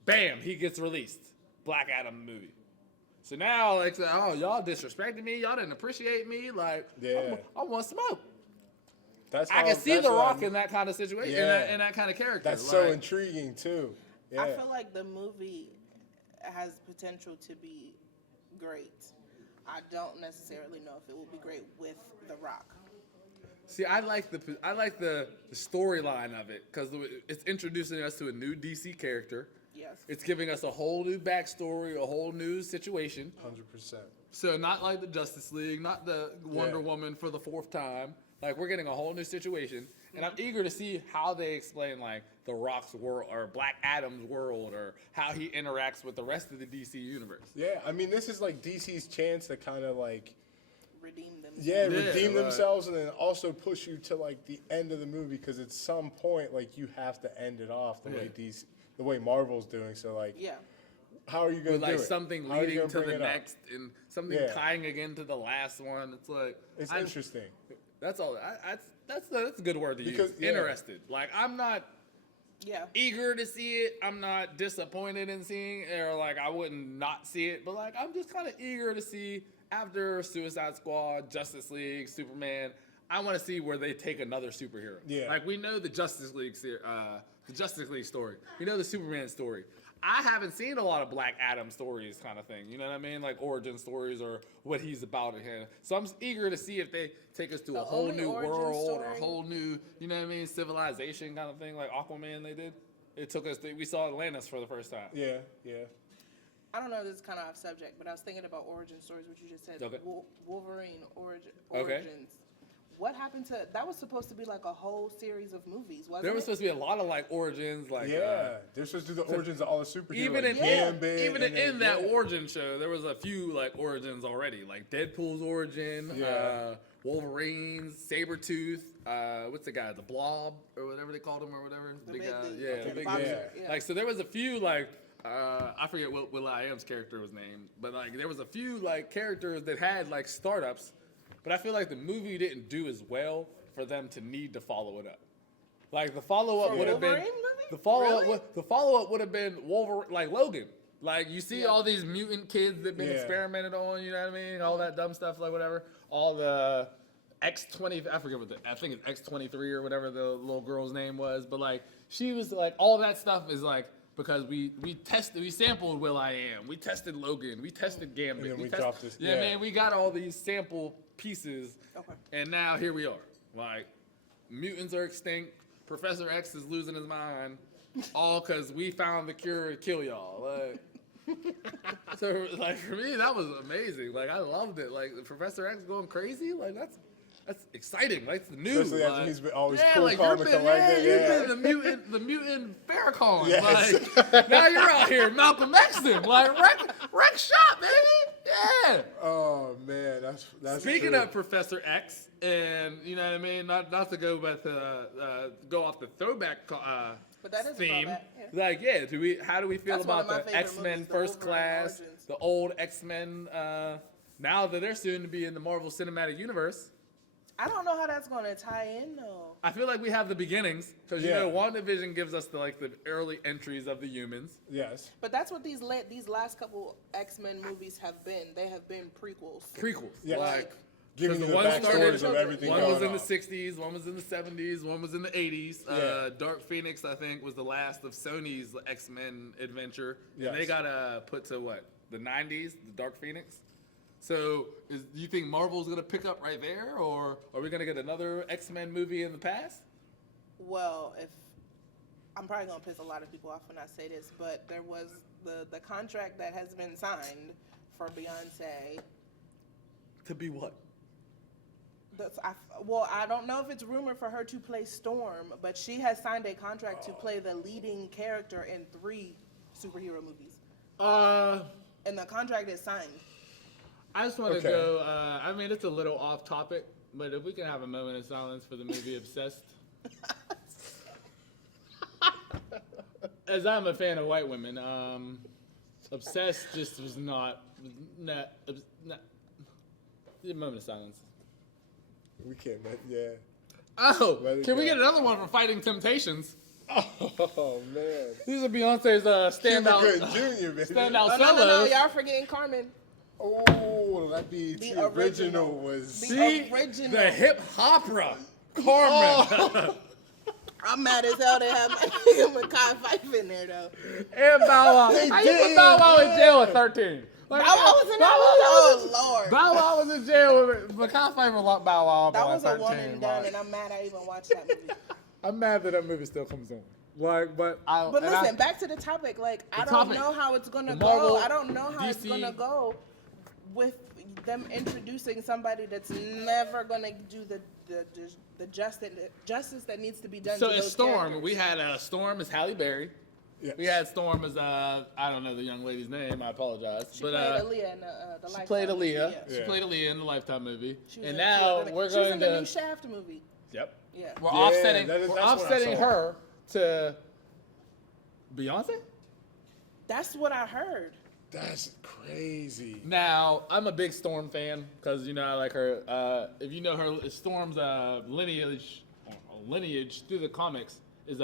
Bam, he gets released. Black Adam movie. So now, like, oh, y'all disrespected me. Y'all didn't appreciate me. Like, Yeah. I want smoke. That's I how- can see that's The what Rock I'm- in that kind of situation, Yeah. in that kind of character. That's so like, intriguing too. Yeah. I feel like the movie has potential to be great. I don't necessarily know if it will be great with The Rock. See, I like the storyline of it because it's introducing us to a new DC character. Yes. It's giving us a whole new backstory, a whole new situation. 100%. So not like the Justice League, not the Wonder Yeah. Woman for the 4th time. Like we're getting a whole new situation, and I'm eager to see how they explain like the Rock's world or Black Adam's world or how he interacts with the rest of the DC universe. Yeah, I mean, this is like DC's chance to kind of like, Redeem them. redeem right. themselves and then also push you to like the end of the movie because at some point, like, you have to end it off the way the way Marvel's doing. So, like, Yeah. how are you going With to do like it? something How are you leading gonna to bring the it up? next and something Yeah. tying again to the last one. It's like It's I- interesting. That's all. That's a good word to Because- use. yeah. Interested. Like I'm not Yeah. eager to see it. I'm not disappointed in seeing it, or like I wouldn't not see it. But like I'm just kind of eager to see after Suicide Squad, Justice League, Superman. I want to see where they take another superhero. Yeah. Like we know the Justice League story. We know the Superman story. I haven't seen a lot of Black Adam stories, kind of thing. You know what I mean? Like origin stories or what he's about in here. So I'm eager to see if they take us to a whole only new origin world or a story- whole new, you know what I mean, civilization kind of thing, like Aquaman they did. It took us. We saw Atlantis for the first time. Yeah. I don't know, this is kind of off subject, but I was thinking about origin stories, what you just said. Okay. Wolverine origins. Okay. What happened to that? Was supposed to be like a whole series of movies, wasn't There was it? supposed to be a lot of like origins, like Yeah. They're supposed to do the origins of all the superheroes. even like in Gambit, even and then- in that yeah. origin show, there was a few like origins already, like Deadpool's origin, Yeah. Wolverine's, Sabretooth, what's the guy, the Blob or whatever they called him or whatever, The big big guy, dude. yeah, Okay, the the big boxer, guy. yeah. Like so, there was a few like I forget what Will.i.am's character was named, but like there was a few like characters that had like startups, but I feel like the movie didn't do as well for them to need to follow it up. Like the follow-up For would have been Wolverine movie? the follow-up. Really? The follow-up would have been Wolverine, like Logan. Like you see all these mutant kids that've been Yeah. experimented on. You know what I mean? All that dumb stuff, like whatever. All the X20. I forget I think it's X23 or whatever the little girl's name was. But like she was like all that stuff is like. Because we sampled Will.i.am, we tested Logan, we tested Gambit, And then we tested, dropped this- yeah, yeah. man, we got all these sample pieces, and now here we are. Like, mutants are extinct, Professor X is losing his mind, all because we found the cure to kill y'all. Like, so like for me, that was amazing. Like I loved it. Like Professor X going crazy. Like that's exciting. Like it's the news. Especially after like, he's been always yeah, cool, like calm, you've and been, collected. you've been the mutant Farrakhan. Yes. Like now you're out here Malcolm X'ing. Like wreck shop, baby. Yeah. Oh man, that's Speaking true. of Professor X, and you know what I mean, not to go but go off the throwback But that is a theme. throwback, yeah. Like how do we feel That's one about of my the favorite X-Men movies, the First Wolverine Class, Origins. the old X-Men? Now that they're soon to be in the Marvel Cinematic Universe. I don't know how that's going to tie in though. I feel like we have the beginnings because you know WandaVision gives us the early entries of the humans. Yes. But that's what these last couple X-Men movies have been. They have been prequels. Prequels, Yes. like Giving you the the one started- backstories of everything one going was in on. the 60s, one was in the 70s, one was in the 80s. Yeah. Dark Phoenix, I think, was the last of Sony's X-Men adventure, and Yes. they got put to what, the 90s, the Dark Phoenix. So, do you think Marvel's gonna pick up right there, or are we gonna get another X-Men movie in the past? Well, if I'm probably gonna piss a lot of people off when I say this, but there was the contract that has been signed for Beyonce. To be what? I don't know if it's rumored for her to play Storm, but she has signed a contract to play the leading character in 3 superhero movies, and the contract is signed. I just want to Okay. go. I mean, it's a little off topic, but if we can have a moment of silence for the movie Obsessed. As I'm a fan of white women, Obsessed just was not. A moment of silence. We can't. Yeah. Oh, Let it can we go. get another one for Fighting Temptations? Oh man. These are Beyonce's Cuba standout Gooding Jr. Man. standout Oh, solos. no, y'all forgetting Carmen. Oh, that BET The original original. was. The See, original. the hip opera, Carmen. I'm mad as hell they have my nigga Mekhi Phife in there though. And Bow Wow. They How you put did, Bow Wow in yeah. jail at 13? Like, Bow Wow was in Bow that Wow movie? Oh Lord. Bow Wow was in jail with Mekhi Phife locked Bow Wow up That at was a 13. one and done, like, and I'm mad I even watched that movie. I'm mad that movie still comes on. Like, but Listen, back to the topic. Like, I don't topic. know how it's gonna The Marvel, go. I don't know how it's DC. gonna go with them introducing somebody that's never gonna do the justice that needs to be done. So to it's those Storm. characters. We had Storm as Halle Berry. Yes. We had Storm as I don't know the young lady's name. I apologize. She but played Aaliyah in the she Lifetime played movie, Aaliyah. yeah. She played Aaliyah in the Lifetime movie. She was And in now two we're other- she was going in the new to. Shaft movie. Yep. Yeah. We're Yeah, offsetting. that's We're what I offsetting saw. her to Beyonce. That's what I heard. That's crazy. Now I'm a big Storm fan because I like her. If you know her, Storm's lineage through the comics is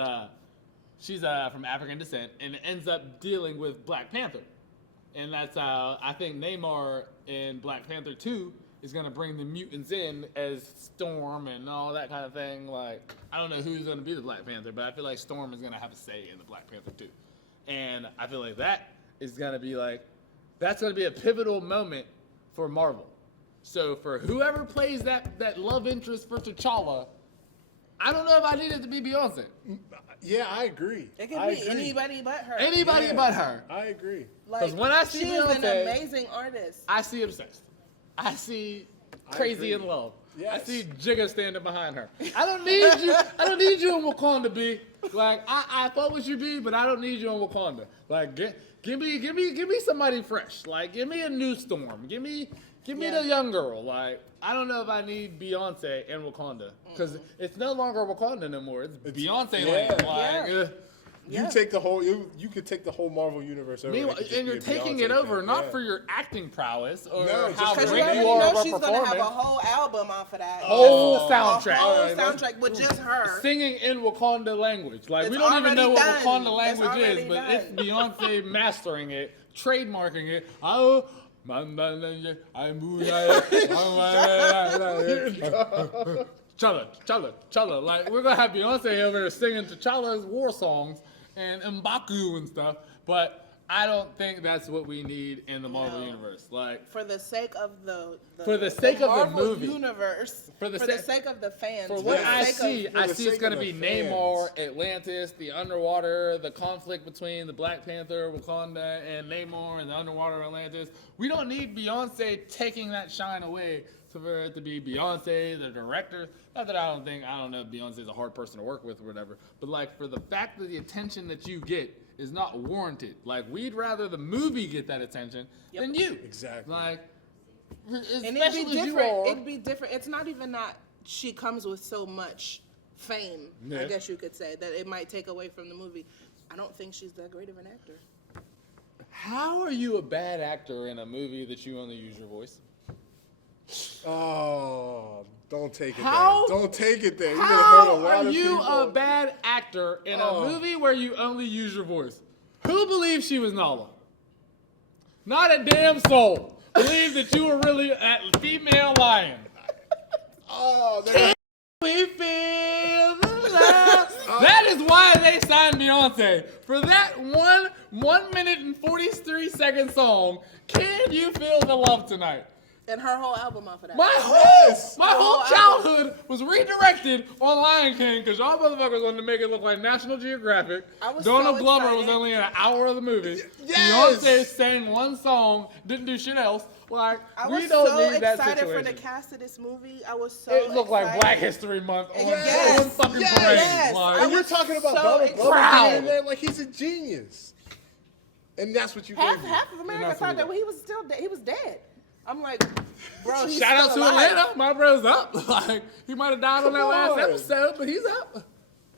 she's from African descent and ends up dealing with Black Panther, and that's I think Namor in Black Panther 2 is gonna bring the mutants in as Storm and all that kind of thing. Like I don't know who's gonna be the Black Panther, but I feel like Storm is gonna have a say in the Black Panther 2, and I feel like that is gonna be that's gonna be a pivotal moment for Marvel. So for whoever plays that love interest for T'Challa, I don't know if I need it to be Beyonce. Yeah, I agree. It could I be agree. anybody but her. Anybody Yeah, but her. I agree. Because when I see she is an Beyonce- amazing artist. I see Obsessed. I see I Crazy agree. in Love. I Yes. see Jigga standing behind her. I don't need you. I don't need you in Wakanda, B. Like I fuck with you, B, but I don't need you in Wakanda. Like give me somebody fresh. Like give me a new Storm. Give me Yeah. the young girl. Like I don't know if I need Beyonce and Wakanda because it's no longer Wakanda no more. It's Beyonce yeah. land. Like, You Yeah. take the whole. You could take the whole Marvel universe over. Meanwhile, and you're taking it over not for your acting prowess or No, just how for Because great you the already you are know about she's gonna have a performing. whole album off of that. Whole A soundtrack. whole Alright, let's- soundtrack with just her. Singing in Wakanda language. Like, It's we don't even already know what done. Wakanda It's language is, already but done. it's Beyonce mastering it, trademarking it. Oh, Chala. Like, we're going to have Beyonce over there singing T'Challa's war songs and M'Baku and stuff, but I don't think that's what we need in the Marvel No. universe. Like, For the sake of the For the sake of the Marvel movie. universe, For for the the sa- sake of the fans, for for what the I sake see, of, I the see it's sake going to of be the fans. Namor, Atlantis, the underwater, the conflict between the Black Panther, Wakanda, and Namor and the underwater Atlantis. We don't need Beyonce taking that shine away for it to be Beyonce, the director. Not that I don't know if Beyonce's a hard person to work with or whatever, but like for the fact that the attention that you get is not warranted. Like, we'd rather the movie get that attention than you. Exactly. Like, and it'd especially be as you different. are. It'd be different. It's not even that she comes with so much fame, Yeah. I guess you could say, that it might take away from the movie. I don't think she's that great of an actor. How are you a bad actor in a movie that you only use your voice? Oh, don't take it How- there. Don't take it there. You're gonna hurt a How lot are of you people. a bad actor in Oh. a movie where you only use your voice? Who believes she was Nala? Not a damn soul believed that you were really a female lion. Oh, they're We feel the love. That is why they signed Beyonce. For that 1 minute and 43-second song, Can You Feel the Love Tonight? And her whole album off of that. My whole Yes. childhood was redirected on Lion King because y'all motherfuckers wanted to make it look like National Geographic. I was Donald so Glover was excited. only in an hour of the movie. Yes. Beyonce sang one song, didn't do shit else. Like, I we was don't so need that excited situation. for the cast of this movie. I was so It looked like excited. Black History Month on Yes. one fucking Yes. parade. Yes. Like, And you're was talking about so Donald Glover proud. being there like he's a genius. And that's what you Half gave me. of America that's thought what that he was still dead. He was dead. I'm like, bro, he's shout out to still alive. Atlanta. My bro's up. Like, he might have died on that Come last on. episode, but he's up.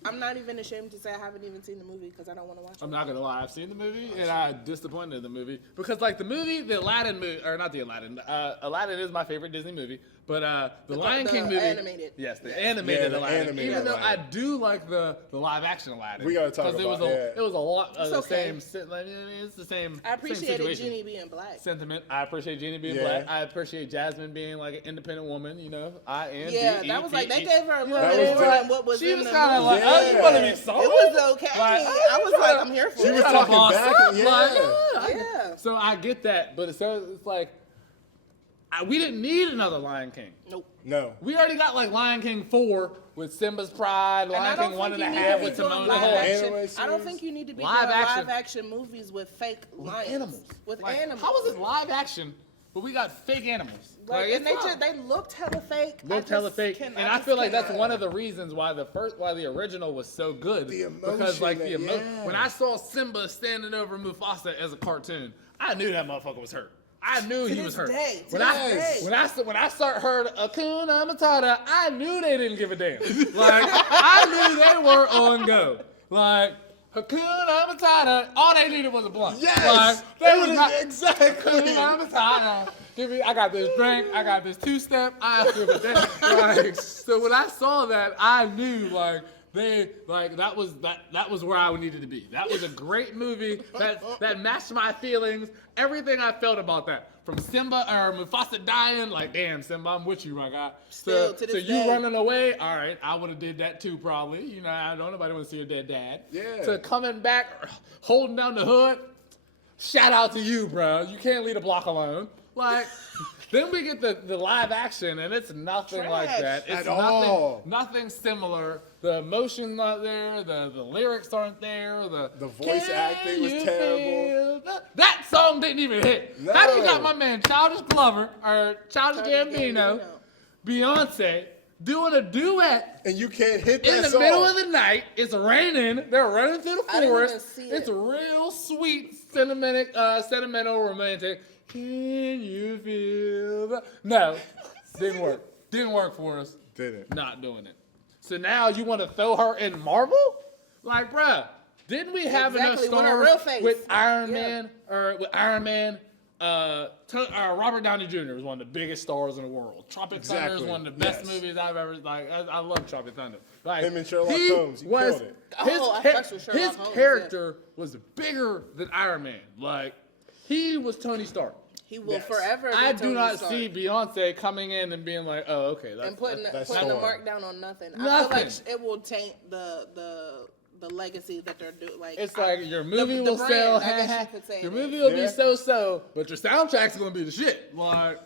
I'm not even ashamed to say I haven't even seen the movie because I don't want to watch it. I'm not gonna lie, I've seen the movie and I'm disappointed in the movie because like the Aladdin movie, or not the Aladdin. Aladdin is my favorite Disney movie, but the Lion King movie, animated. yes, the Yes. animated Yeah, the Aladdin. animated Even though I Aladdin. do like the live action Aladdin, We gotta talk 'cause it was about it was a lot of It's the okay. it's the same. I appreciated same situation. Genie being black. Sentiment. I appreciate Jeannie being Yeah. black. I appreciate Jasmine being like an independent woman. You know, Yeah, that was like they gave her a little That bit was more dope. than what was She in was the kind of movie. like, oh, you want to be Yeah. sold? It was okay. Like, I was like, I'm here for She it. was trying to talking boss back. up, Yeah. like, Yeah. So I get that, but it's like we didn't need another Lion King. Nope. No. We already got like Lion King 4 with Simba's Pride, And I Lion don't King 1 think and a you need half to be with doing Timon and live Pumbaa. action. Anime I don't series. think you need to be Live doing action. live action movies with fake lions. Animals. With Like, animals. How is it live action, but we got fake animals? Like, and it's they not. looked hella fake. Looked hella fake, and I just feel like that's cannot. one of the reasons why the original was so good. The because like emotion, yeah. when I saw Simba standing over Mufasa as a cartoon, I knew that motherfucker was hurt. I knew he this was hurt. day, to When I this day. when I heard Akuna Matata, I knew they didn't give a damn. Like I knew they were on go. Like Hakuna Matata, all they needed was a blunt. Yes! Like, They they was would've- not exactly. Hakuna Matata. Give me, I got this drink, I got this two-step, I give a damn. Like, so when I saw that, I knew that was where I needed to be. That was a great movie that matched my feelings, everything I felt about that. From Simba or Mufasa dying, like damn Simba, I'm with you, my guy. Still, to this so you day. running away, all right, I would have did that too probably. You know, I don't nobody want to see your dead dad. Yeah. To coming back, holding down the hood, shout out to you, bro. You can't leave a block alone. Like, then we get the live action, and it's nothing like Trash. that. It's At all. nothing similar. The emotion's not there. The lyrics aren't there. The voice Can acting was you terrible. feel That song didn't even hit. How do you No. got my man Childish Glover or Childish Childish Gambino, Gambino. Beyonce doing a duet And you can't hit that in the song. middle of the night? It's raining. They're running through the I didn't even forest. see It's it. real sweet, sentimental, romantic. Can you feel the... No, didn't work. Didn't work for us. Didn't. Not doing it. So now you want to throw her in Marvel? Like, bruh, Didn't we have Exactly, enough want a real stars face. with Iron Yeah. Man or with Iron Man? Robert Downey Jr. was one of the biggest stars in the world. Tropic Thunder is Exactly. one of the best Yes. movies I've ever like. I love Tropic Thunder. Like, Him and Sherlock Holmes, he was, killed it. His, Oh, I cha- fucks with Sherlock his Holmes, character was bigger than Iron Man. Like he was Tony Stark. He will Yes. forever. Be I do Tony not Stark. see Beyonce coming in and being like, "Oh, okay, that's And putting that's the Storm. mark down on nothing. I feel Nothing. like it will taint the legacy that they're doing. Like It's like your movie the will brand, sell. I guess you could say Your it movie is. will Yeah. be so-so, but your soundtrack's gonna be the shit. Like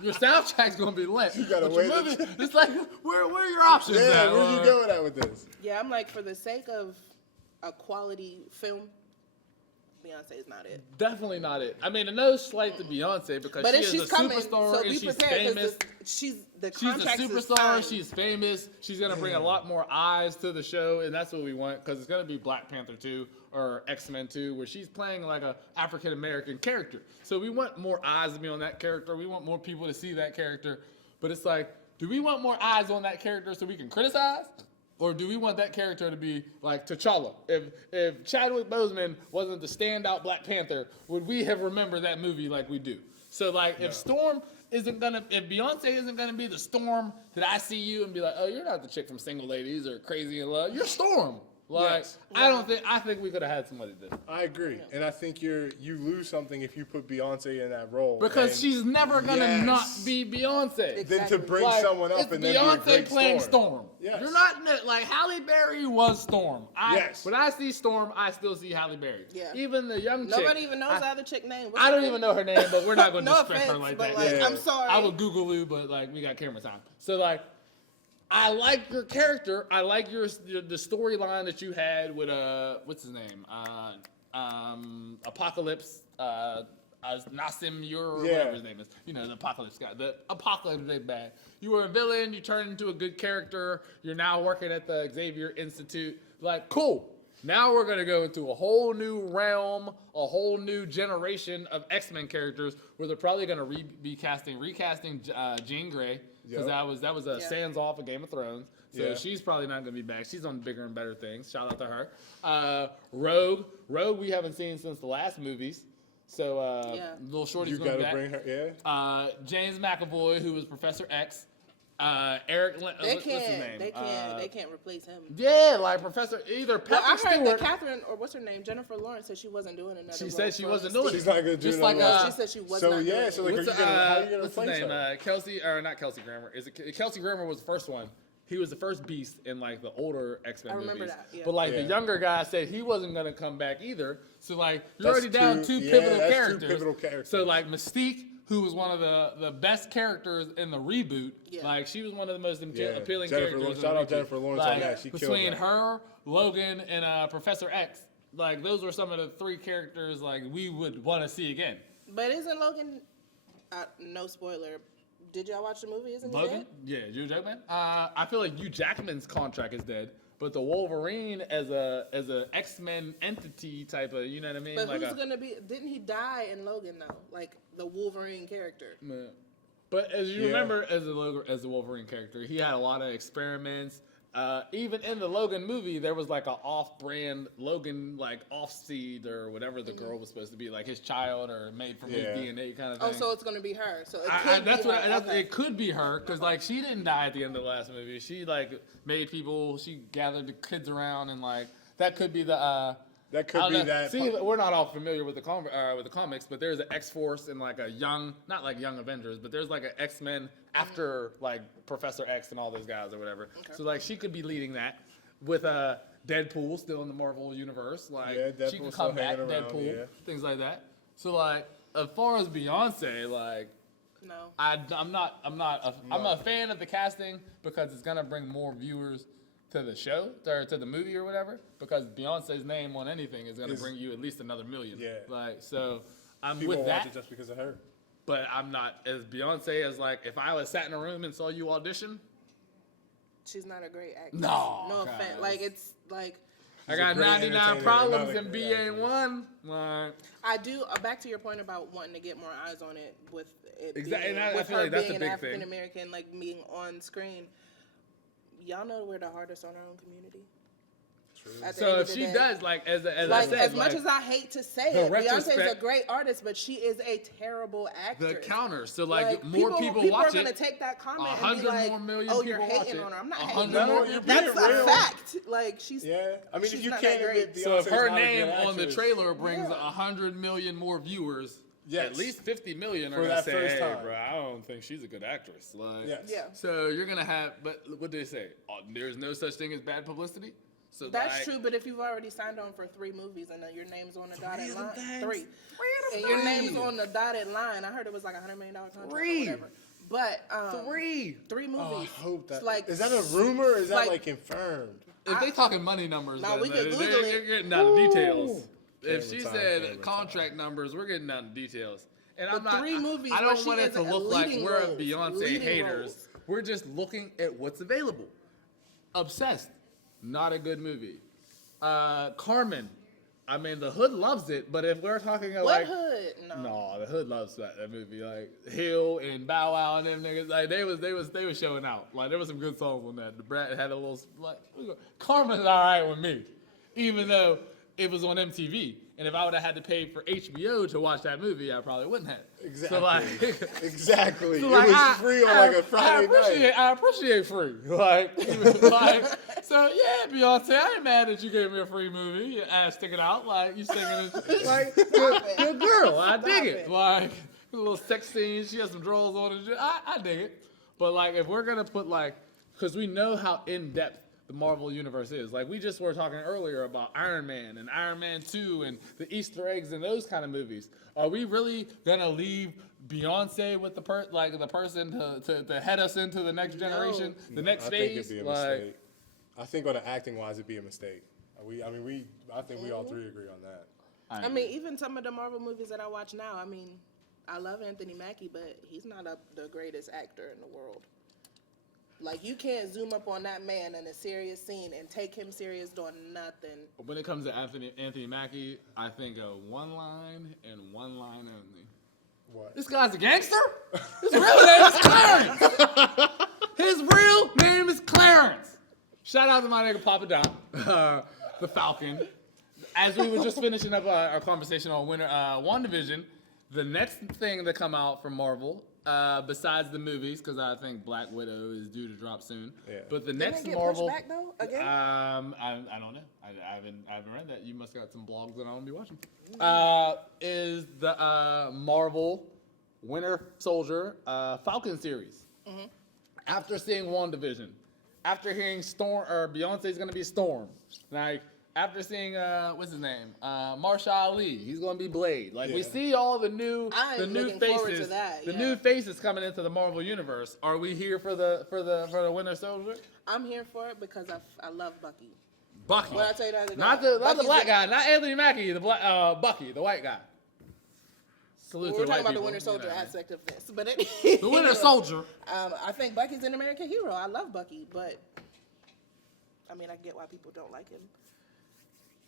your soundtrack's gonna be lit. You gotta But your wait movie, it's like where are your options? Yeah, at? where you Like, going at with this? Yeah, I'm like, for the sake of a quality film, Beyonce is not it. Definitely not it. I mean, no slight to Beyonce because But she if is she's a coming, superstar so and be she's prepared famous. because she's the She's a contract is superstar. signed. She's famous. She's gonna bring a lot more eyes to the show, and that's what we want because it's gonna be Black Panther 2 or X-Men 2, where she's playing like a African American character. So we want more eyes to be on that character. We want more people to see that character. But it's like, do we want more eyes on that character so we can criticize? Or do we want that character to be like T'Challa? If Chadwick Boseman wasn't the standout Black Panther, would we have remembered that movie like we do? So like, if Beyonce isn't gonna be the Storm that I see you and be like, oh, you're not the chick from Single Ladies or Crazy in Love, you're Storm. Like, Yes. I think we could have had somebody different. I agree, and I think you lose something if you put Beyonce in that role Because and she's never gonna Yes. not be Beyonce. then to bring Like, someone up it's and then be a Beyonce great playing Storm. Storm. Yes. You're not like Halle Berry was Storm. Yes. When I see Storm, I still see Halle Berry. Yeah. Even the young chick. Nobody even knows the other chick name. What's I her don't name? even know her name, but we're not going to No disrespect her offense, like but that. like, Yeah. I'm sorry. I would Google you, but like we got camera time. So like, I like your character. I like the storyline that you had with what's his name? Apocalypse. Nassim Ur, Yeah. whatever his name is. You know, the Apocalypse guy. The Apocalypse big bad. You were a villain. You turned into a good character. You're now working at the Xavier Institute. Like, cool. Now we're gonna go into a whole new realm, a whole new generation of X-Men characters, where they're probably gonna recasting Jean Grey, because Yep. that was a Yeah. sands off of Game of Thrones. So Yeah. she's probably not gonna be back. She's on bigger and better things. Shout out to her. Rogue we haven't seen since the last movies. So Yeah. little shorty's You gonna be gotta back. bring her, yeah. James McAvoy, who was Professor X. Eric, They what's his name? can't. They can't replace him. Yeah, like Professor either Well, I Patrick heard that Stewart. Catherine, or what's her name, Jennifer Lawrence, said she wasn't doing another. She role said she for wasn't Mystique. doing it. She's not gonna do Just another like, role. She said she was So not yeah, doing so it. like, What's how you gonna what's his replace name? her? Kelsey, or not Kelsey Grammer? Is it Kelsey Grammer was the first one? He was the first Beast in like the older X-Men I movies. remember that, yeah. But like the Yeah. younger guy said he wasn't gonna come back either. So like you're That's already down two- two yeah, pivotal that's two characters. pivotal characters. So like Mystique, who was one of the best characters in the reboot. Yeah. Like she was one of the most Yeah. appealing Jennifer characters. Lawrence- in shout the out reboot. Jennifer Lawrence on Like, that. She killed between that. her, Logan, and Professor X. Like those were some of the three characters like we would want to see again. But isn't Logan? No spoiler. Did y'all watch the movie? Isn't he Logan? dead? Yeah, Hugh Jackman. I feel like Hugh Jackman's contract is dead, but the Wolverine as a X-Men entity type of, you know what I mean? But like who's gonna be? Didn't he die in Logan though? Like the Wolverine character. Yeah. But as you Yeah. remember, as the Wolverine character, he had a lot of experiments. Even in the Logan movie, there was like an off-brand Logan, like off-seed or whatever the girl was supposed to be, like his child or made from Yeah. his DNA kind of thing. Oh, so it's gonna be her. So it could That's be what her. Okay. it could be her, because like she didn't die at the end of the last movie. She like made people. She gathered the kids around, and like that could be the. That could I don't be know. that. See, we're not all familiar with the comics, but there's an X-Force and like a young, not like Young Avengers, but there's like an X-Men after like Professor X and all those guys or whatever. Okay. So like she could be leading that with Deadpool still in the Marvel universe. Like Yeah, she could Deadpool's come still back, hanging around, Deadpool, yeah. things like that. So like as far as Beyonce, like. No. I'm a fan of the casting because it's gonna bring more viewers to the show or to the movie or whatever. Because Beyonce's name on anything is gonna bring you at least another million. Yeah. Like so, I'm People with watch that. it just because of her. But I'm not as Beyonce as like if I was sat in a room and saw you audition. She's not a great actress. No, No guys. offense. Like it's like I got a great 99 entertainer, problems not a and great B ain't actress. one. Like, I do. Back to your point about wanting to get more eyes on it with it Exactly, being, and I with feel her like that's being a an big thing. African American, like being on screen. Y'all know we're the hardest on our own community. At the So end if of the she day. does, like as I Like, said, as much like, as I hate to say the it, Beyonce's a retrospect- great artist, but she is a terrible actress. the counter. So like more people are watch gonna it. take that comment and 100 be like, more million "Oh, you're people watch hating it. on her." I'm not 100 hating on more her. people That's watch it. a fact. Like she's Yeah, I mean, she's if you not can't that great. admit So if Beyonce's her not a name good on the actress, trailer brings Yeah. 100 million more viewers, Yes. at least 50 million are For gonna that say, first "Hey, time. bro, I don't think she's a good actress." Like, Yes. Yeah. So you're gonna have, but what did they say? Oh, there's no such thing as bad publicity. So That's like, true, but if you've already signed on for 3 movies and then your name's on the dotted of them line, things? 3, and your name's on the dotted line, I heard it was like $100 million contract or 3. whatever. But 3. 3 movies. Oh, I hope that. It's like, Is that a rumor or is that like- like confirmed? If they talking money numbers, Now, then we could Google they're it. getting down to details. If she Camera time, said camera contract numbers, we're getting down to details. And But I'm not. 3 movies I where don't she want it is to a look like leading we're roles, Beyonce leading haters. roles. We're just looking at what's available. Obsessed, not a good movie. Carmen, I mean the hood loves it, but if we're talking what like. hood? No. No, the hood loves that movie. Like Hill and Bow Wow and them niggas, like they was showing out. Like there was some good songs on that. The Brat had a little like Carmen's all right with me, even though it was on MTV. And if I would have had to pay for HBO to watch that movie, I probably wouldn't have. Exactly. So like, Exactly. so It like, was free on like a Friday night. I appreciate free. Like, so yeah, Beyonce, I ain't mad that you gave me a free movie. Your ass sticking out, like you singing, like good girl. I dig it. Like a little sex scene. She has some drawers on and shit. I dig it. But like, if we're gonna put like, because we know how in depth the Marvel universe is. Like we just were talking earlier about Iron Man and Iron Man 2 and the Easter eggs and those kind of movies. Are we really gonna leave Beyonce with the person to head us into the next generation, the next I phase? think it'd be a Like, mistake. I think on the acting wise, it'd be a mistake. I think we all 3 agree on that. I mean, even some of the Marvel movies that I watch now, I mean, I love Anthony Mackie, but he's not the greatest actor in the world. Like, you can't zoom up on that man in a serious scene and take him serious doing nothing. when it comes to Anthony Mackie, I think one line and one line only. What? This guy's a gangster? His real name is Clarence! His real name is Clarence! Shout out to my nigga Papa Don, the Falcon. As we were just finishing up our conversation on WandaVision, the next thing to come out from Marvel, besides the movies, because I think Black Widow is due to drop soon. Yeah. But the Didn't next it get Marvel, pushed back, though, again? I don't know. I haven't read that. You must got some blogs that I want to be watching. Is the Marvel Winter Soldier Falcon series? Mm-hmm. After seeing WandaVision, after hearing Beyonce's gonna be Storm, like. After seeing what's his name, Marshall Ali, he's gonna be Blade. Like we Yeah. see all the new I'm looking forward to that, the yeah. new faces coming into the Marvel universe. Are we here for the Winter Soldier? I'm here for it because I love Bucky. Bucky, What I tell you the other day, not the Bucky's black a- guy, not Anthony Mackie, the black Bucky, the white guy. Salute We're to talking white about the people, Winter Soldier you know. aspect of this, but The Winter Soldier. I think Bucky's an American hero. I love Bucky, but I mean, I get why people don't like him.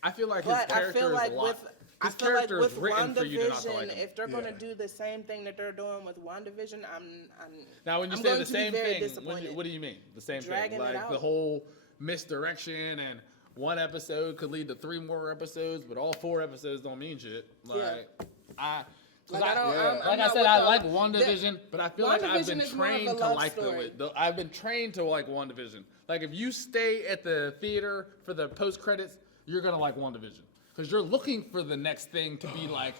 I feel like his But I character feel is like a lot. with His character is with written for you to not to like WandaVision, him. if they're going to Yeah. do the same thing that they're doing with WandaVision, I'm Now, when you I'm say going the to be same very thing, disappointed. what do you mean? The same Dragging thing, it like the out. whole misdirection and one episode could lead to 3 more episodes, but all 4 episodes don't mean shit. Like I. Like, I don't- I'm like I not said, with I the- like WandaVision, but I feel like I've WandaVision been is more of a trained to love like story. I've been trained to like WandaVision. Like if you stay at the theater for the post credits, you're gonna like WandaVision because you're looking for the next thing to be like,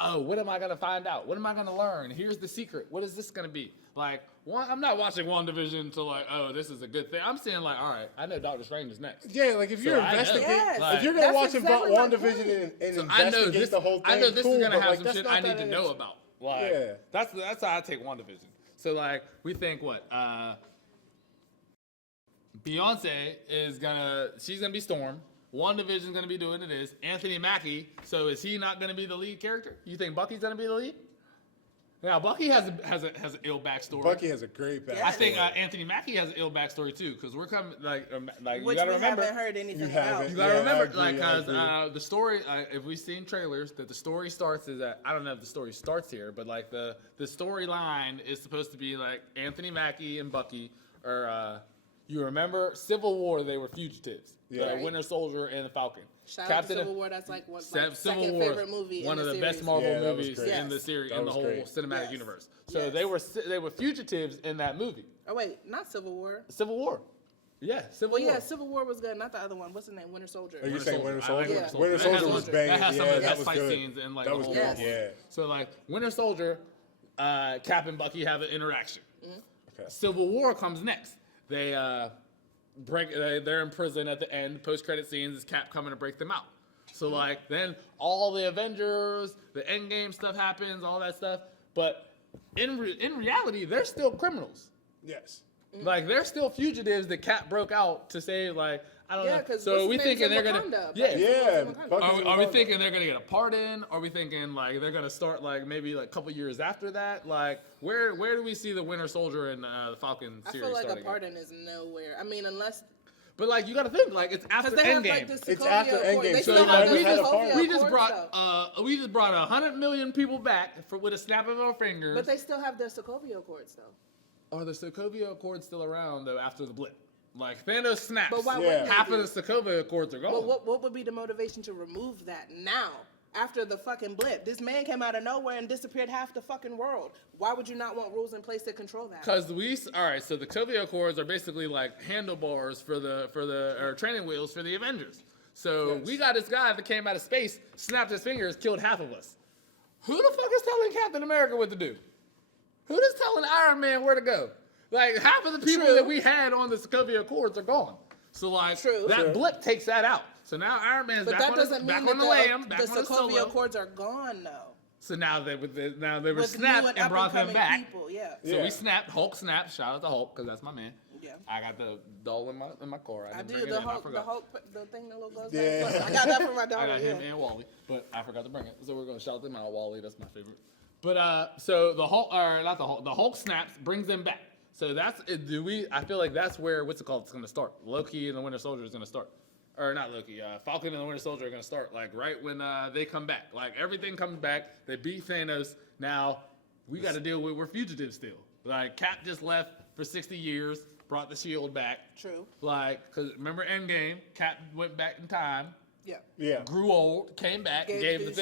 oh, what am I gonna find out? What am I gonna learn? Here's the secret. What is this gonna be? Like, I'm not watching WandaVision to like, oh, this is a good thing. I'm saying like, all right, I know Doctor Strange is next. Yeah, like if you're So I know. investigating, Yes, Like- if you're gonna that's watch exactly my WandaVision point. and So I know investigate this. the whole thing, I know this cool, is gonna but, have like, some that's shit not I need that to know about. Like, Yeah. that's how I take WandaVision. So like, we think what? Beyonce is she's gonna be Storm. WandaVision's gonna be doing it. Anthony Mackie. So is he not gonna be the lead character? You think Bucky's gonna be the lead? Now Bucky has an ill backstory. Bucky has a great backstory. I think Anthony Mackie has an ill backstory too, because we're coming like you Which gotta we remember. haven't heard anything You about. haven't. You gotta Yeah, remember, I agree, like, I cause agree. the story. If we've seen trailers, that the story starts is that I don't know if the story starts here, but like the storyline is supposed to be like Anthony Mackie and Bucky are You remember Civil War? They were fugitives. Yeah. The Right. Winter Soldier and the Falcon. Shout out to Civil War. That's like what Civil second War, favorite movie. one in of the series. best Marvel Yeah, that was movies great. in the Yes. series, That in the was whole great. cinematic Yes. universe. So Yes. they were fugitives in that movie. Oh wait, not Civil War. Civil War. Yeah, Civil Well, War. yeah, Civil War was good. Not the other one. What's the name? Winter Soldier. Are you saying Winter I like Soldier? Yeah. Winter That Soldier has was some- banging. That has some Yeah, of the that best was fight good. scenes in like That the was whole good. Yes. Yeah. So like Winter Soldier, Cap and Bucky have an interaction. Okay. Civil War comes next. They they're in prison at the end. Post credit scenes is Cap coming to break them out. So like then all the Avengers, the Endgame stuff happens, all that stuff. But in reality, they're still criminals. Yes. Like they're still fugitives that Cap broke out to save. Like I don't Yeah, know. 'cause So what's are we his name's thinking in they're gonna? Wakanda, Yeah. but- Yeah. Wakanda. Bucky's Are we in Wakanda. thinking they're gonna get a pardon? Are we thinking like they're gonna start like maybe like a couple years after that? Like where do we see the Winter Soldier and the Falcon I series feel like a starting? pardon is nowhere. I mean, unless But like you got to think like it's after because they have Endgame. like the It's Sokovia after Accord. Endgame, They so still you have might the have had a Sokovia pardon. we just Accords, though. brought 100 million people back with a snap of our fingers. But they still have the Sokovia Accords though. Are the Sokovia Accords still around though after the blip? Like Thanos snaps. But why Yeah. wouldn't half they of the Sokovia Accords are gone. But what would be the motivation to remove that now? After the fucking blip, this man came out of nowhere and disappeared half the fucking world. Why would you not want rules in place to control that? Because all right, so the Sokovia Accords are basically like handlebars for the or training wheels for the Avengers. So Yes. we got this guy that came out of space, snapped his fingers, killed half of us. Who the fuck is telling Captain America what to do? Who is telling Iron Man where to go? Like half of the people True. that we had on the Sokovia Accords are gone. So like True. that Sure. blip takes that out. So now Iron Man's But back that on doesn't the, back mean on that the lamb, the back on the Sokovia solo. Accords are gone though. So now they were snapped With new and brought them up-and-coming back. People, yeah. So Yeah. we snapped. Hulk snapped. Shout out to Hulk because that's my man. Yeah. I got the doll in my car. I didn't do bring it the in. I Hulk, forgot. the thing that little goes Yeah. back. I got that from my I daughter. got him Yeah. and Wally, but I forgot to bring it. So we're gonna shout them out. Wally, that's my favorite. But so the Hulk, or not the Hulk, the Hulk snaps, brings them back. So that's I feel like that's where what's it called? It's gonna start. Loki and the Winter Soldier is gonna start, or not Loki. Falcon and the Winter Soldier are gonna start like right when they come back. Like everything comes back. They beat Thanos. Now we got to deal with we're fugitives still. Like Cap just left for 60 years, brought the shield back. True. Like, cause remember Endgame, Cap went back in time, Yeah. Yeah. grew old, came back, and Gave gave the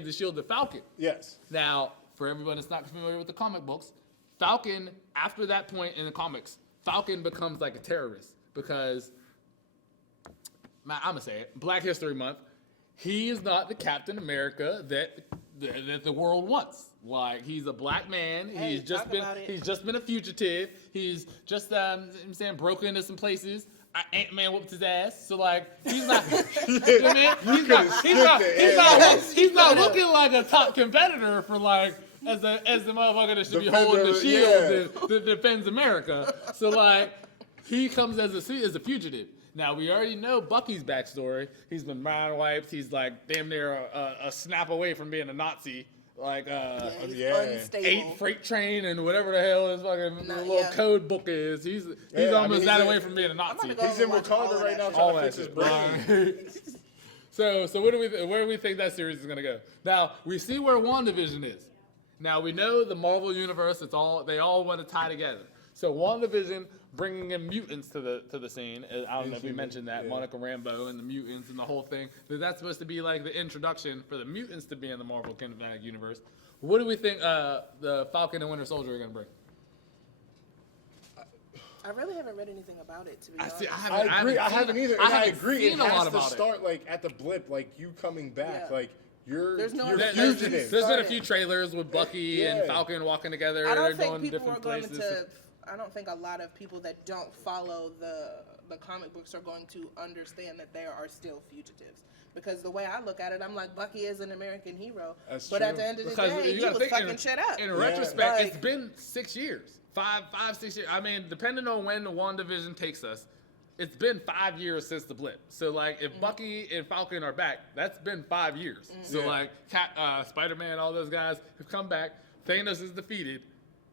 the shield to Falcon. Yes. Now, for everyone that's not familiar with the comic books, Falcon, after that point in the comics, Falcon becomes like a terrorist because, I'm gonna say it, Black History Month, he is not the Captain America that the world wants. Like he's a black man. Hey, talk about it. He's just been a fugitive. He's just I'm saying broken into some places. Ant-Man whooped his ass. So like he's not. You know what I mean? He's not looking like a top competitor for like as the motherfucker that should be holding the shield that defends America. So like he comes as a fugitive. Now we already know Bucky's backstory. He's been mind wiped. He's like damn near a snap away from being a Nazi. Like He's yeah. unstable. 8 freight train and whatever the hell his fucking Nah, little yeah. code book is. He's Yeah, I almost mean, that he's away in- from being a Nazi. gonna go He's in watch all Wakanda of right that now All trying to that fix his shit. brain. So where do we think that series is gonna go? Now we see where WandaVision is. Now we know the Marvel universe. They all want to tie together. So WandaVision bringing in mutants to the scene. I don't know if we mentioned that Monica Rambeau and the mutants and the whole thing. That's supposed to be like the introduction for the mutants to be in the Marvel Cinematic Universe. What do we think the Falcon and Winter Soldier are gonna bring? I really haven't read anything about it, to be honest. I agree. I haven't either. And I agree. It Seen a lot has to about it. start like at the blip, like you coming back, Yeah. like you're There's no you're other fugitive. There's been a few trailers with Bucky and Yeah. Falcon walking together. I They're don't think going people different are going places. to. I don't think a lot of people that don't follow the comic books are going to understand that there are still fugitives. Because the way I look at it, I'm like, Bucky is an American hero. That's but true. at the end of the Because day, you he gotta was think fucking shit up. In retrospect, Like- it's been 6 years. 6 years. I mean, depending on when the WandaVision takes us, it's been 5 years since the blip. So, like, if Bucky and Falcon are back, that's been 5 years. So, Yeah. like, Spider-Man, all those guys have come back. Thanos is defeated.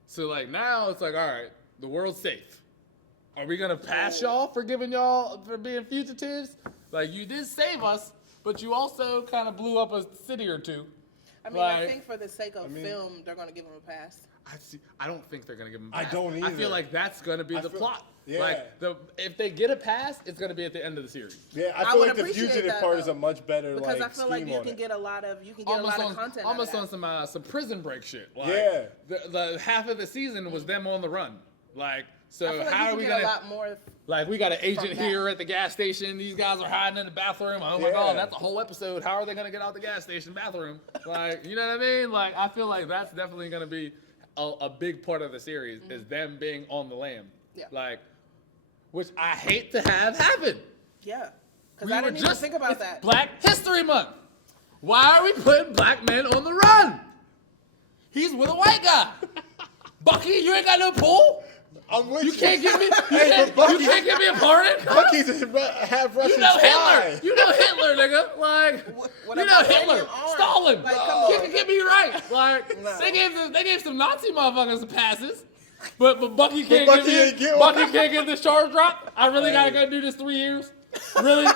So, like, now it's like, all right, the world's safe. Are we going to pass y'all for being fugitives? Like, you did save us, but you also kind of blew up a city or two. I mean, I think for the sake of film, they're going to give him a pass. I don't think they're going to give him a pass. I don't either. I feel like that's going to be the plot. Yeah. Like, if they get a pass, it's going to be at the end of the series. Yeah, I feel like the fugitive part is a much better because I feel like you can get a lot of content. Almost on some prison break shit. Like, yeah. The half of the season was them on the run. Like, so I feel like how you are we can gonna? get a lot more. Like, we got an agent here at the gas station. These guys are hiding in the bathroom. Oh my God, that's a whole episode. How are they gonna get out the gas station bathroom? Like, you know what I mean? Like, I feel like that's definitely gonna be a big part of the series is them being on the lam. Yeah. Like, which I hate to have happen. Yeah. Because I didn't even think about that. Black History Month. Why are we putting black men on the run? He's with a white guy. Bucky, you ain't got no pull? I'm with you. Can't give me. You Bucky, can't give me a pardon. Bucky's half Russian. You know Hitler. You know Hitler, nigga. Like, you know Hitler. Stalin. Like, you can get me right. Like, they gave some Nazi motherfuckers some passes. But Bucky can't get this charge dropped. I really gotta go do this 3 years. Really,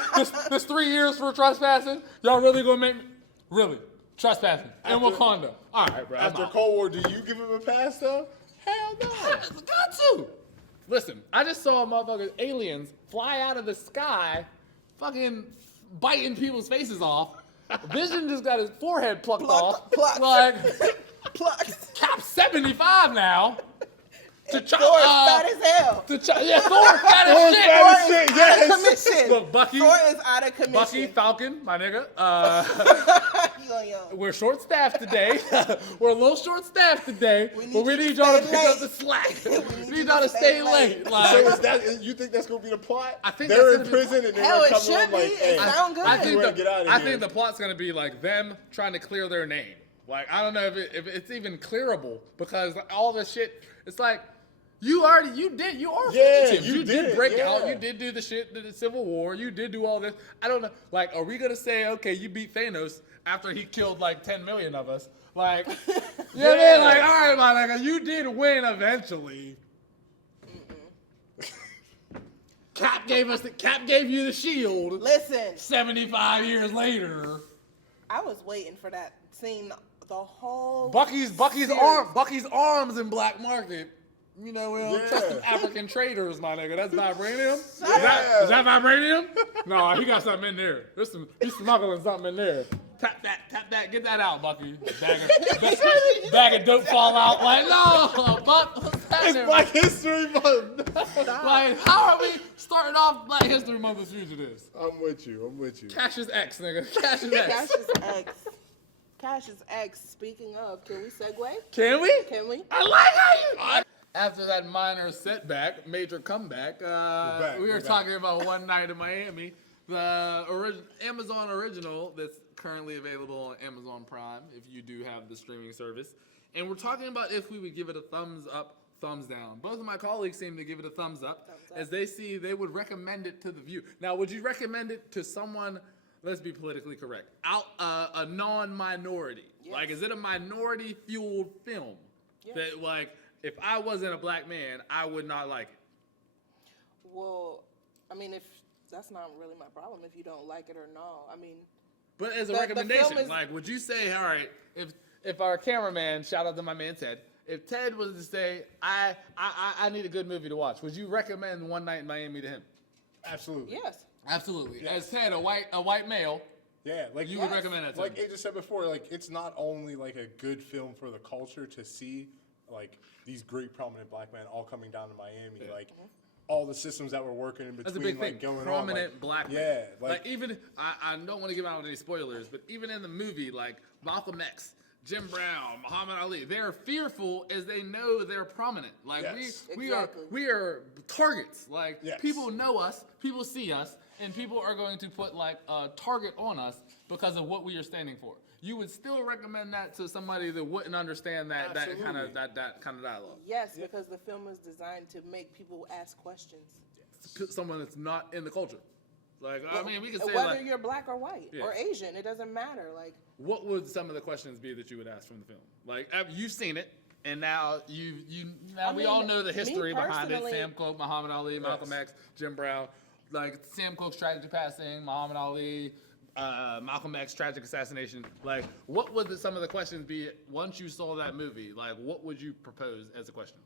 this 3 years for trespassing. Y'all really gonna make me really trespassing in Wakanda? All right, bro. After Cold War, do you give him a pass though? Hell no. Got to. Listen, I just saw motherfuckers, aliens, fly out of the sky, fucking biting people's faces off. Vision just got his forehead plucked off. Like, Cap's 75 now. Thor's fat as hell. Thor fat as shit. Out of commission. Look, Bucky. Thor is out of commission. Bucky, Falcon, my nigga. We're short-staffed today. We're a little short-staffed today, but we need y'all to pick up the slack. We need y'all to stay late. Like, so is that, you think that's going to be the plot? I think they're in prison and they're going to to come in like, hey, sound good. I think the plot's going to be like them trying to clear their name. Like, I don't know if it's even clearable because all this shit, it's like, you are fugitive. You did break out. You did do the shit, the Civil War. You did do all this. I don't know. Like, are we going to say, okay, you beat Thanos after he killed like 10 million of us? Like, you know what I mean? Like, all right, my nigga, you did win eventually. Cap gave you the shield. Listen. 75 years later. I was waiting for that scene the whole Bucky's arms in black market. You know, we don't trust them African traders, my nigga. That's vibranium? Is that vibranium? No, he got something in there. He's smuggling something in there. Tap that, get that out, Bucky. Bag of dope fall out. Like, no, Buck. It's Black History Month. Like, how are we starting off Black History Month as fugitives? I'm with you. Cash is X, nigga. Cash is X. Cash is X. Speaking of, can we segue? Can we? I like how you... After that minor setback, major comeback, we were talking about One Night in Miami, the Amazon original that's currently available on Amazon Prime, if you do have the streaming service. And we're talking about if we would give it a thumbs up, thumbs down. Both of my colleagues seem to give it a thumbs up, as they would recommend it to the view. Now, would you recommend it to someone, let's be politically correct, a non-minority? Yes. Like, is it a minority-fueled film? Yes. That, like, if I wasn't a black man, I would not like it. Well, I mean, if that's not really my problem, if you don't like it or no. I mean, but as a recommendation, like, would you say, all right, if our cameraman, shout out to my man Ted, if Ted was to say, I need a good movie to watch, would you recommend One Night in Miami to him? Absolutely. Yes. Absolutely. Yes. As Ted, a white male. Yeah, like you would recommend it to like him. AJ said before, like it's not only like a good film for the culture to see, like these great prominent black men all coming down to Miami, like all the systems that were working in between, that's a big like thing. Going prominent on, like, black men. Yeah, like even I don't want to give out any spoilers, but even in the movie, like Malcolm X, Jim Brown, Muhammad Ali, they're fearful as they know they're prominent. Like we are targets. Like people know us, people see us, and people are going to put like a target on us because of what we are standing for. You would still recommend that to somebody that wouldn't understand that kind of dialogue. Yes, because the film is designed to make people ask questions. Someone that's not in the culture. Like, well, I mean, we can say whether you're black or white or Asian, it doesn't matter. Like, what would some of the questions be that you would ask from the film? Like, you've seen it, and now we all know the history behind it. Sam Cooke, Muhammad Ali, Malcolm X, Jim Brown. Like Sam Cooke's tragedy passing, Muhammad Ali, Malcolm X tragic assassination. Like, what would some of the questions be once you saw that movie? Like, what would you propose as a question?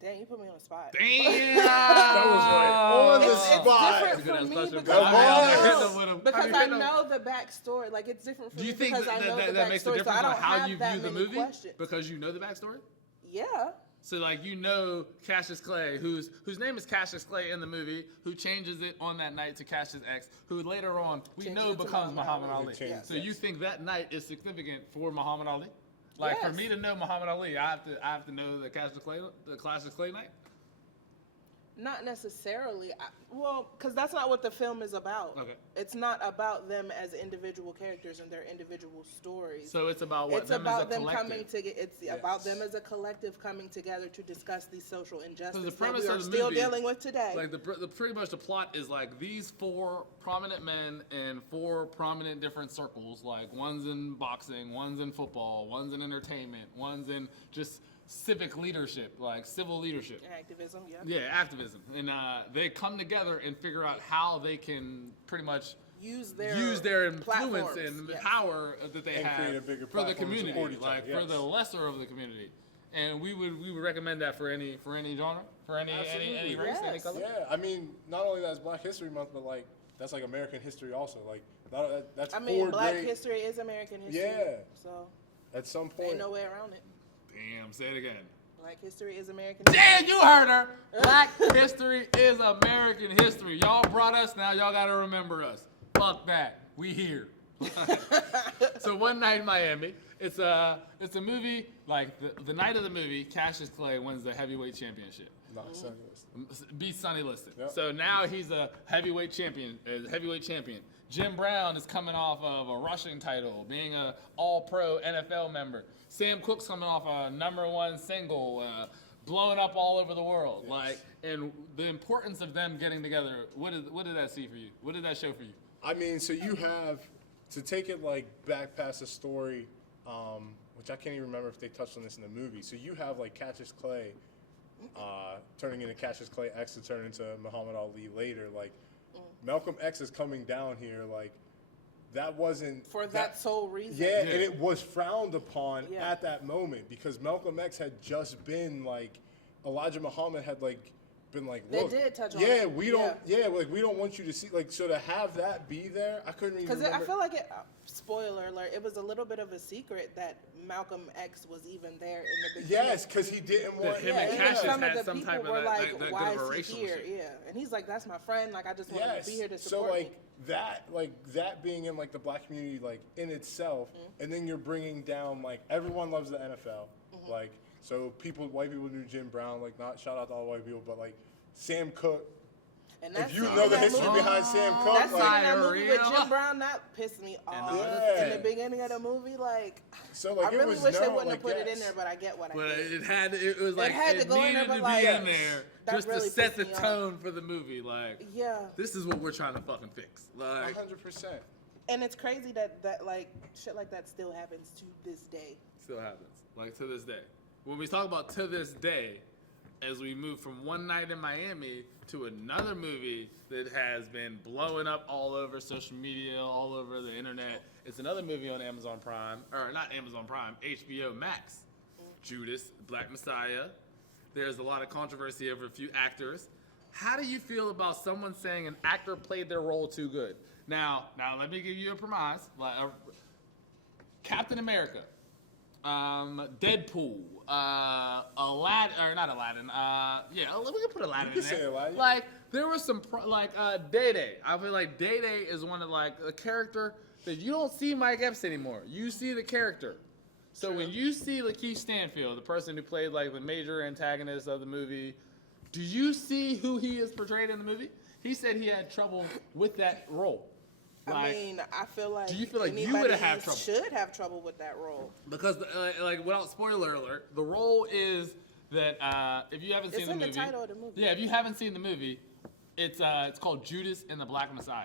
Damn, you put me on the spot. Damn! That was right on the spot. It's different for me because I know the backstory. Like, it's different for Do you me think because I know the that makes a backstory, difference so I on don't how have you that view the many movie? questions. Because you know the backstory? Yeah. So, like, you know Cassius Clay, whose name is Cassius Clay in the movie, who changes it on that night to Cassius X, who later on we Changes know it to becomes Muhammad Muhammad Ali. Ali. Yes, So yes. you think that night is significant for Muhammad Ali? Like, for Yes. me to know Muhammad Ali, I have to know the Cassius Clay night? Not necessarily. Well, because that's not what the film is about. Okay. It's not about them as individual characters and their individual stories. So it's about what? It's them about as a them collective. coming together. It's about them as a collective coming together to discuss these social injustices that premise we are of the still movie, dealing with today. Like the pretty much the plot is like these 4 prominent men in 4 prominent different circles. Like one's in boxing, one's in football, one's in entertainment, one's in just civic leadership, like civil leadership. Activism, yeah. Yeah, activism, and they come together and figure out how they can pretty much Use their influence platforms, and yes. power that they And have create a bigger for the platform to community, support each other, like for yes. the lesser of the community. And we would recommend that for any genre, for any Absolutely. race, any Yes. color. Yeah, I mean, not only that's Black History Month, but like that's like American history also. Like that's I mean, 4 Black great. history is American history. Yeah. So At some point, ain't no way around it. Damn, say it again. Black history is American Damn, you heard her. Black history is American history. Y'all brought us, now y'all gotta remember us. Fuck that. We here. So one night in Miami, it's a movie, like the night of the movie, Cassius Clay wins the heavyweight championship. not serious. Beats Sonny Liston. Yep. So now he's a heavyweight champion. Jim Brown is coming off of a rushing title, being a all-pro NFL member. Sam Cooke's coming off a #1 single, blowing up all over the world. Yes. Like, and the importance of them getting together. What did that see for you? What did that show for you? I mean, so you have to take it like back past the story, which I can't even remember if they touched on this in the movie. So you have like Cassius Clay turning into Cassius Clay X to turn into Muhammad Ali later. Like Malcolm X is coming down here. Like that wasn't for that sole reason. Yeah, and it was frowned upon Yeah. at that moment because Malcolm X had just been like Elijah Muhammad had like been like, They look, did touch on yeah, it. we don't, like we don't want you to see, like, so to have that be there, I couldn't even Because remember. I feel like it. Spoiler alert! It was a little bit of a secret that Malcolm X was even there in the beginning. Yes, because he didn't want. him Yeah, and even Cassius some had of the some people type of were that- like, that "Why good of a is he here?" relationship. Yeah, and he's like, "That's my friend. Like, I just want him to be here to So support like me." that being in like the Black community like in itself, and then you're bringing down like everyone loves the NFL, like so white people knew Jim Brown, like not shout out to all white people, but like Sam Cooke. And that If you scene know in the that history movie- behind Sam Cooke, that scene in like, that movie with Diarrhea. Jim Brown, that pissed me off. Yeah. In the beginning of the movie, like, so like I it really was wish they known, wouldn't like, have put it in yes. there, but I get what I But did. it was like had to it go in there, needed but to like, be in there that just really to set the pissed me off. tone for the movie. Like, Yeah. this is what we're trying to fucking fix. Like, 100%. And it's crazy that like shit like that still happens to this day. still happens. Like to this day. When we talk about to this day, as we move from one night in Miami to another movie that has been blowing up all over social media, all over the internet. It's another movie on Amazon Prime, or not Amazon Prime, HBO Max. Judas, Black Messiah. There's a lot of controversy over a few actors. How do you feel about someone saying an actor played their role too good? Now let me give you a premise. Captain America, Deadpool, Aladdin, or not Aladdin. We can put Aladdin You in can there. say Aladdin. Like there was some Day Day. I feel like Day Day is one of like a character that you don't see Mike Epps anymore. You see the character. So when you see Lakeith Stanfield, the person who played like the major antagonist of the movie, do you see who he is portrayed in the movie? He said he had trouble with that role. I mean, I feel like do you feel like you anybody would have trouble? should have trouble with that role. Because, like, without spoiler alert, the role is that if you haven't seen It's the in the movie, title of the movie. yeah, if you haven't seen the movie, it's called Judas and the Black Messiah.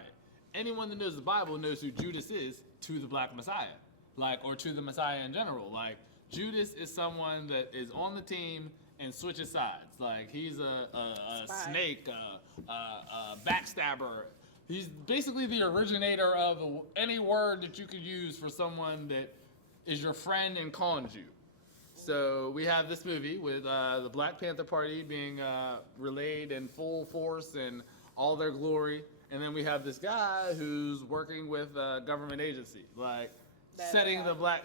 Anyone that knows the Bible knows who Judas is to the Black Messiah, like, or to the Messiah in general. Like, Judas is someone that is on the team and switches sides. Like, he's a Spy. snake, a backstabber. He's basically the originator of any word that you could use for someone that is your friend and cons you. So we have this movie with the Black Panther Party being relayed in full force and all their glory, and then we have this guy who's working with a government agency, like setting the Black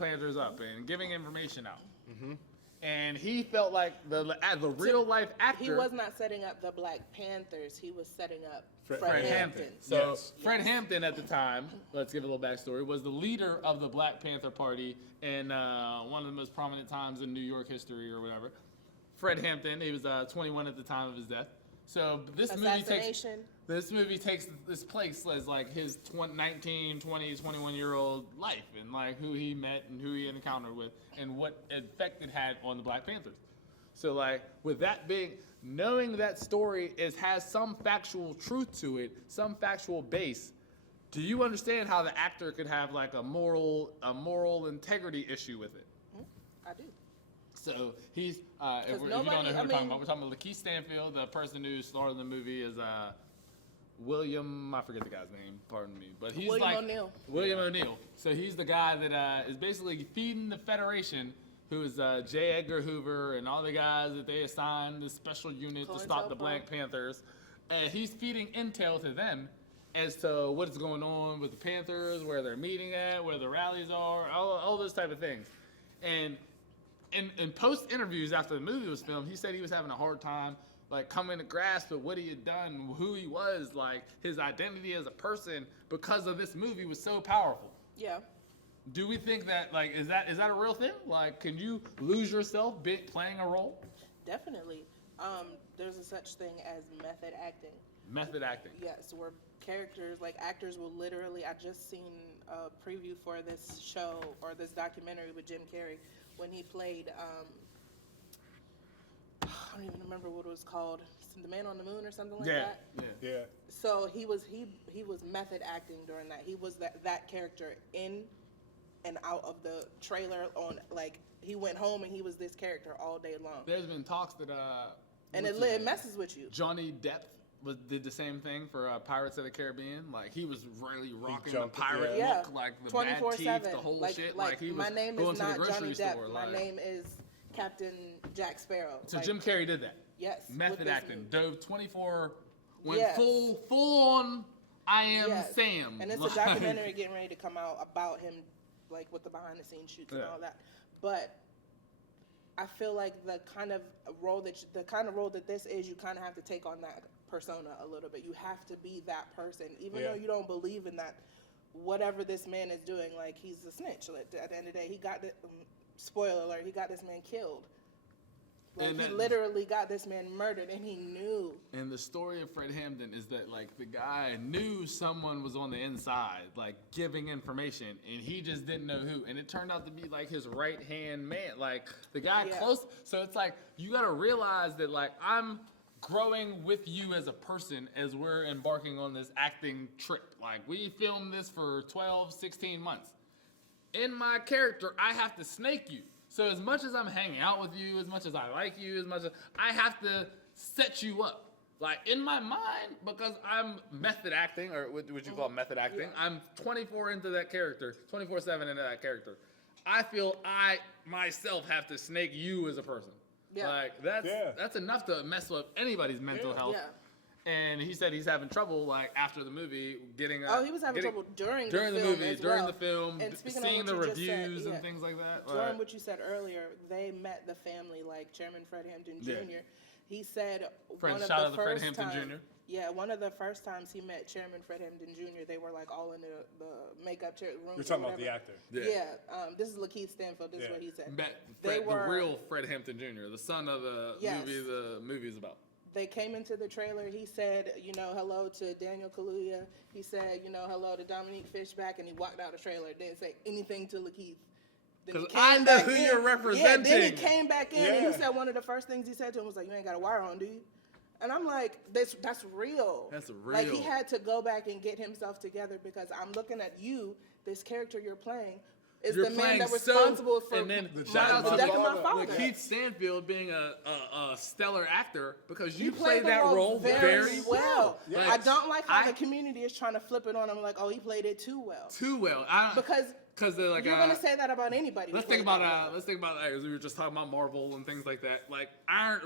Panthers up and giving information out. Mm-hmm. And he felt like the real life actor. He was not setting up the Black Panthers. He was setting up Fred Hampton. So Fred Hampton at the time, let's give a little backstory, was the leader of the Black Panther Party in one of the most prominent times in New York history or whatever. Fred Hampton, he was 21 at the time of his death. So this movie takes this place as like his 19, 20, 21-year-old life and like who he met and who he encountered with and what effect it had on the Black Panthers. So like with that being, knowing that story has some factual truth to it, some factual base, do you understand how the actor could have like a moral integrity issue with it? I do. So he's, if you don't know who we're talking about Lakeith Stanfield. The person who starred in the movie is William, I forget the guy's name, pardon me. But he's William O'Neill. So he's the guy that is basically feeding the Federation, who is J. Edgar Hoover and all the guys that they assigned this special unit to stop the Black Panthers. And he's feeding intel to them as to what's going on with the Panthers, where they're meeting at, where the rallies are, all those type of things. And in post interviews after the movie was filmed, he said he was having a hard time like coming to grasp of what he had done, who he was, like his identity as a person because of this movie was so powerful. Yeah. Do we think that like is that a real thing? Like, can you lose yourself playing a role? Definitely. There's a such thing as method acting. Method acting. Yes, where characters, like actors will literally, I just seen a preview for this show or this documentary with Jim Carrey when he played, I don't even remember what it was called, The Man on the Moon or something like that. Yeah. So he was method acting during that. He was that character in and out of the trailer on, like, he went home and he was this character all day long. There's been talks that and it messes with you. Johnny Depp did the same thing for Pirates of the Caribbean. Like he was really rocking the pirate look, like the bad teeth, the whole shit. Like he was my name going is to the not grocery Johnny store. Depp. My name is Captain Jack Sparrow. So Jim Carrey did that. Yes. Method acting. Dove 24, went full on I am Sam. And it's a documentary getting ready to come out about him, like with the behind the scenes shoots and all that. But I feel like the kind of role that this is, you kind of have to take on that persona a little bit. You have to be that person, even though you don't believe in that. Whatever this man is doing, like he's a snitch. At the end of the day, he got the spoiler alert. He got this man killed. Like, he literally got this man murdered, and he knew. And the story of Fred Hampton is that, like, the guy knew someone was on the inside, like, giving information, and he just didn't know who. And it turned out to be, like, his right-hand man. Like, the guy close. So it's like, you got to realize that, like, I'm growing with you as a person as we're embarking on this acting trip. Like, we filmed this for 12, 16 months. In my character, I have to snake you. So as much as I'm hanging out with you, as much as I like you, as much as I have to set you up, like in my mind, because I'm method acting, or what you call method acting. I'm 24 into that character, 24/7 into that character. I feel I myself have to snake you as a person. Yeah. Like that's enough to mess with anybody's mental health. Yeah. And he said he's having trouble, like after the movie, getting. He was having trouble during the movie, during the film, seeing the reviews and things like that. During what you said earlier, they met the family, like Chairman Fred Hampton Jr. He said one of the first times. Yeah, one of the first times he met Chairman Fred Hampton Jr., they were like all in the makeup room. You're talking about the actor. Yeah. This is Lakeith Stanfield. This is what he said. The real Fred Hampton Jr., the son of the movie the movie is about. They came into the trailer. He said, hello to Daniel Kaluuya. He said, hello to Dominique Fishback, and he walked out the trailer. Didn't say anything to Lakeith. Because I know who you're representing. Yeah, then he came back in, and he said one of the first things he said to him was like, "You ain't got a wire on, do you?" And I'm like, that's real. That's real. Like, he had to go back and get himself together because I'm looking at you, this character you're playing, is you're the man playing that's responsible for and then the shout out death to of my father. Lakeith Stanfield being a stellar actor because He you played the that role very well. Yeah. I don't like how I- the community is trying to flip it on him, like, oh, he played it too well. Too well. Because they're like You're gonna say that about anybody. Let's think about as we were just talking about Marvel and things like that. Like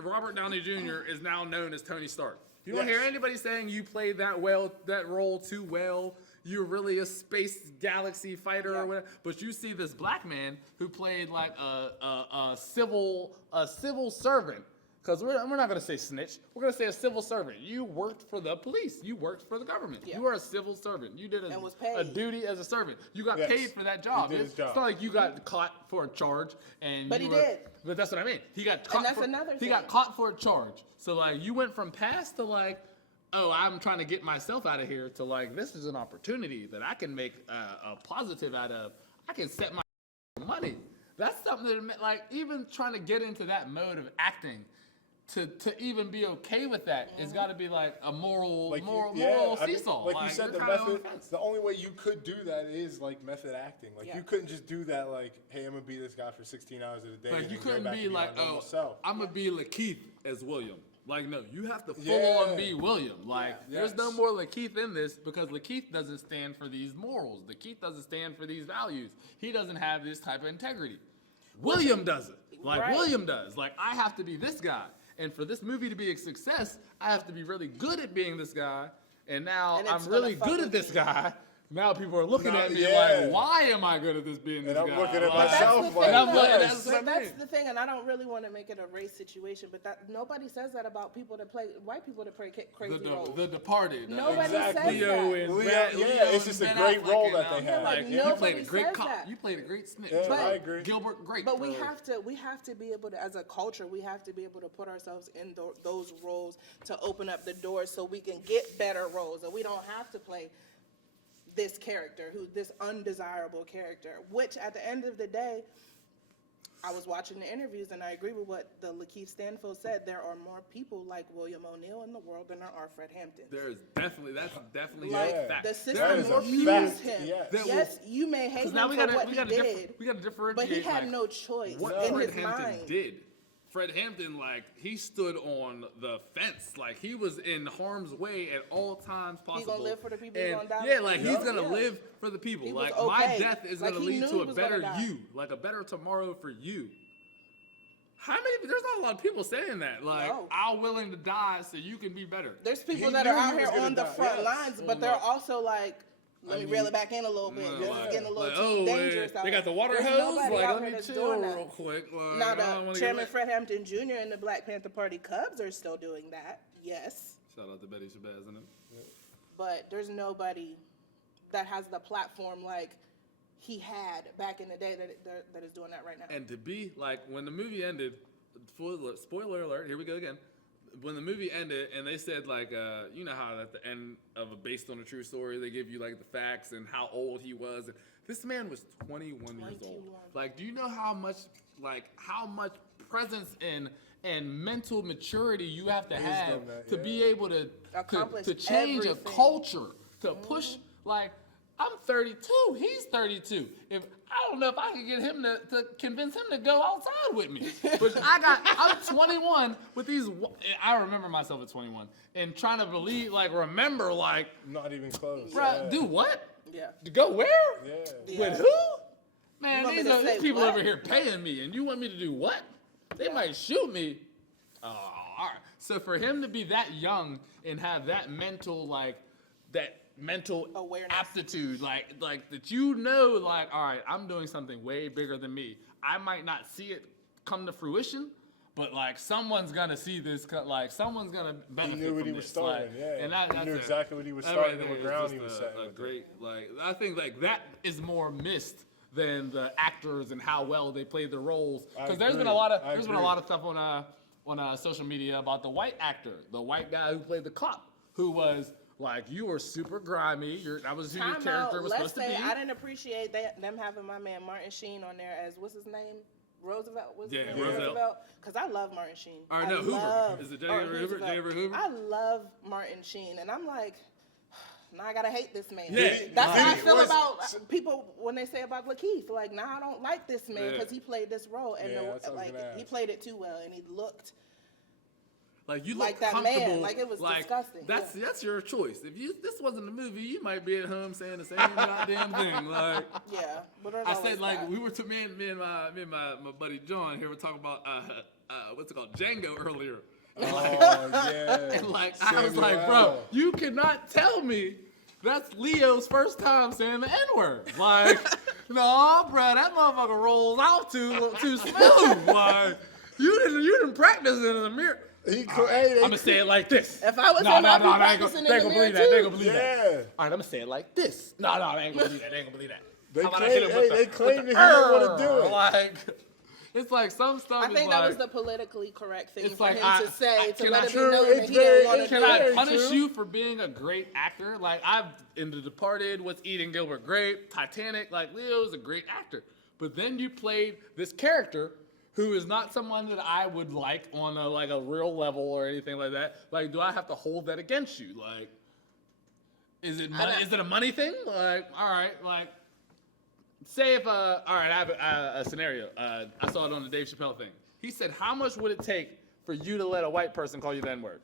Robert Downey Jr. is now known as Tony Stark. You don't Yes. hear anybody saying you played that role too well. You're really a space galaxy fighter or whatever. But you see this black man who played like a civil servant. Because we're not going to say snitch. We're going to say a civil servant. You worked for the police. You worked for the government. Yeah. You are a civil servant. You did And was a paid. duty as a servant. You got Yes. paid for that job. He did his job. It's not like you got caught for a charge and But you he were- did. But that's what I mean. He got caught. that's for, another He got thing. caught for a charge. So like you went from past to like, oh, I'm trying to get myself out of here to like this is an opportunity that I can make a positive out of. I can set my money. That's something that like even trying to get into that mode of acting. To even be okay with that, it's got to be like a moral I mean, seesaw. like you said, you're the kinda on method. fence. The only way you could do that is like method acting. Like Yeah. you couldn't just do that. Like, hey, I'm gonna be this guy for 16 hours a day. Like and you then go couldn't back be to being like, my normal oh, self. I'm gonna be Lakeith as William. Like, no, you have to full Yeah. on be William. Like, Yeah. there's no Yes. more Lakeith in this because Lakeith doesn't stand for these morals. Lakeith doesn't stand for these values. He doesn't have this type of integrity. William does it. Like Right. William does. Like I have to be this guy. And for this movie to be a success, I have to be really good at being this guy. And now And I'm it's really gonna fuck good at with this you. guy. Now people are looking No, at me yeah. like, why am I good at this being this And I'm guy? looking at Like, myself That's the like, thing, I'm though. looking- yes. that's what I But that's mean. the thing, and I don't really want to make it a race situation, but that nobody says that about people that play white people that play crazy roles. the Departed. Nobody Exactly. says Leo that. and Leo, Brad- yeah, Leo it's just a and great Ben role Affleck that and, they have. like, you nobody played a great says cop. that. You played a great snitch. Yeah, But- I agree. Gilbert Grape. But we for- have to be able to, as a culture, we have to be able to put ourselves in those roles to open up the doors so we can get better roles, and we don't have to play this character, this undesirable character. Which, at the end of the day, I was watching the interviews, and I agree with what the Lakeith Stanfield said. There are more people like William O'Neill in the world than there are Fred Hampton. That's definitely Like, a fact. the That system is a abused fact, him. yes. That Yes, you may hate Because him now we for got what to he did, differentiate. but he had like, no choice what in Fred his Hampton mind. did. Fred Hampton, like, he stood on the fence. Like, he was in harm's way at all times possible. gonna live for the people, he And, gonna die yeah, for like, the he's people. going to Yeah. live for the people. He was Like, my okay. death is Like, going to he lead knew to he a was gonna better die. you. Like, a better tomorrow for you. There's not a lot of people saying that. Like, No. I'm willing to die so you can be better. There's people He that knew are he out was here gonna on the die, front yes. lines, but they're also like, let me reel it back in a little bit. This is getting a little too dangerous. They got the water There's hose. nobody Like, out let here me that's chill doing that. real quick. Like, Now, I don't wanna the get Chairman wet. Fred Hampton Jr. and the Black Panther Party Cubs are still doing that, yes. Shout out to Betty Shabazz and them. But there's nobody that has the platform like he had back in the day that is doing that right now. And to be like, when the movie ended, spoiler alert, here we go again. When the movie ended and they said like, you know how at the end of a based on a true story, they give you like the facts and how old he was. And this man was 21 years old. 21. Like, do you know how much presence and mental maturity you have to have that, to be able to Accomplish change a everything. culture, to push like. I'm 32. He's 32. I don't know if I could get him to convince him to go outside with me. But I'm 21 with these. I remember myself at 21 and trying to remember, Not even close. bruh, yeah. do what? Yeah. To go where? Yeah. Yeah. With who? Man, You want me these to say people what? over here paying me, and you want me to do what? They might shoot me. Oh, all right. So for him to be that young and have that mental Awareness. aptitude, like that, all right, I'm doing something way bigger than me. I might not see it come to fruition, but like someone's gonna see this, someone's gonna benefit He knew what from he was this. starting, yeah. And that's He knew it. exactly what he was That starting right and what there is ground just he was a- setting a with it. great, I think that is more missed than the actors and how well they played their roles. I Because there's been agree. a lot of I been a agree. lot of stuff on social media about the white actor, the white guy who played the cop, who was like, you were super grimy. That was who your Time character out. was Let's supposed to say be. I didn't appreciate them having my man Martin Sheen on there as what's his name? Roosevelt? What's his Yeah, name? Roosevelt. Because I love Martin Sheen. Or no, I Hoover. love- Is it J. or Edgar Hoover? Roosevelt. J. Edgar Hoover? I love Martin Sheen, and I'm like, now I gotta hate this man. Yeah. That's how I feel Was- about people when they say about Lakeith. Like, now I don't like this man Yeah. because he played this role, and Yeah, that's what I was like gonna he ask. played it too well, and he looked. Like you Like look that man, comfortable. like, it was disgusting, That's your choice. If this wasn't a movie, you might be at home saying the same goddamn thing. Like Yeah, but there's I always said, like that. we were to me and my buddy John here. We're talking about what's it called, Django earlier. Oh yeah. And like I was like, bro, Samuel. you cannot tell me that's Leo's first time saying the N-word. Like, no, bro, that motherfucker rolls out too smooth. Like, you didn't practice it in the mirror. Hey, I'm gonna say it like this. If I was him, I'd be practicing they in the gonna mirror believe that. They too. gonna believe that. Yeah. All right, I'm gonna say it like this. No, they ain't gonna believe that. They ain't gonna believe that. They How about I claim- hit him with hey, they claim with that he didn't wanna do it. Like, it's like some stuff. I think is that like, was the politically correct thing It's for like, him to say to can let I- it be True, known it's that he very- didn't want to Can do I it. punish true. you for being a great actor? Like I've in The Departed, What's Eating Gilbert Grape, Titanic. Like Leo's a great actor, but then you played this character who is not someone that I would like on a real level or anything like that. Like, do I have to hold that against you? Like, is it a money thing? Like, all right, like. Say if all right, I have a scenario. I saw it on the Dave Chappelle thing. He said, "How much would it take for you to let a white person call you the N-word?"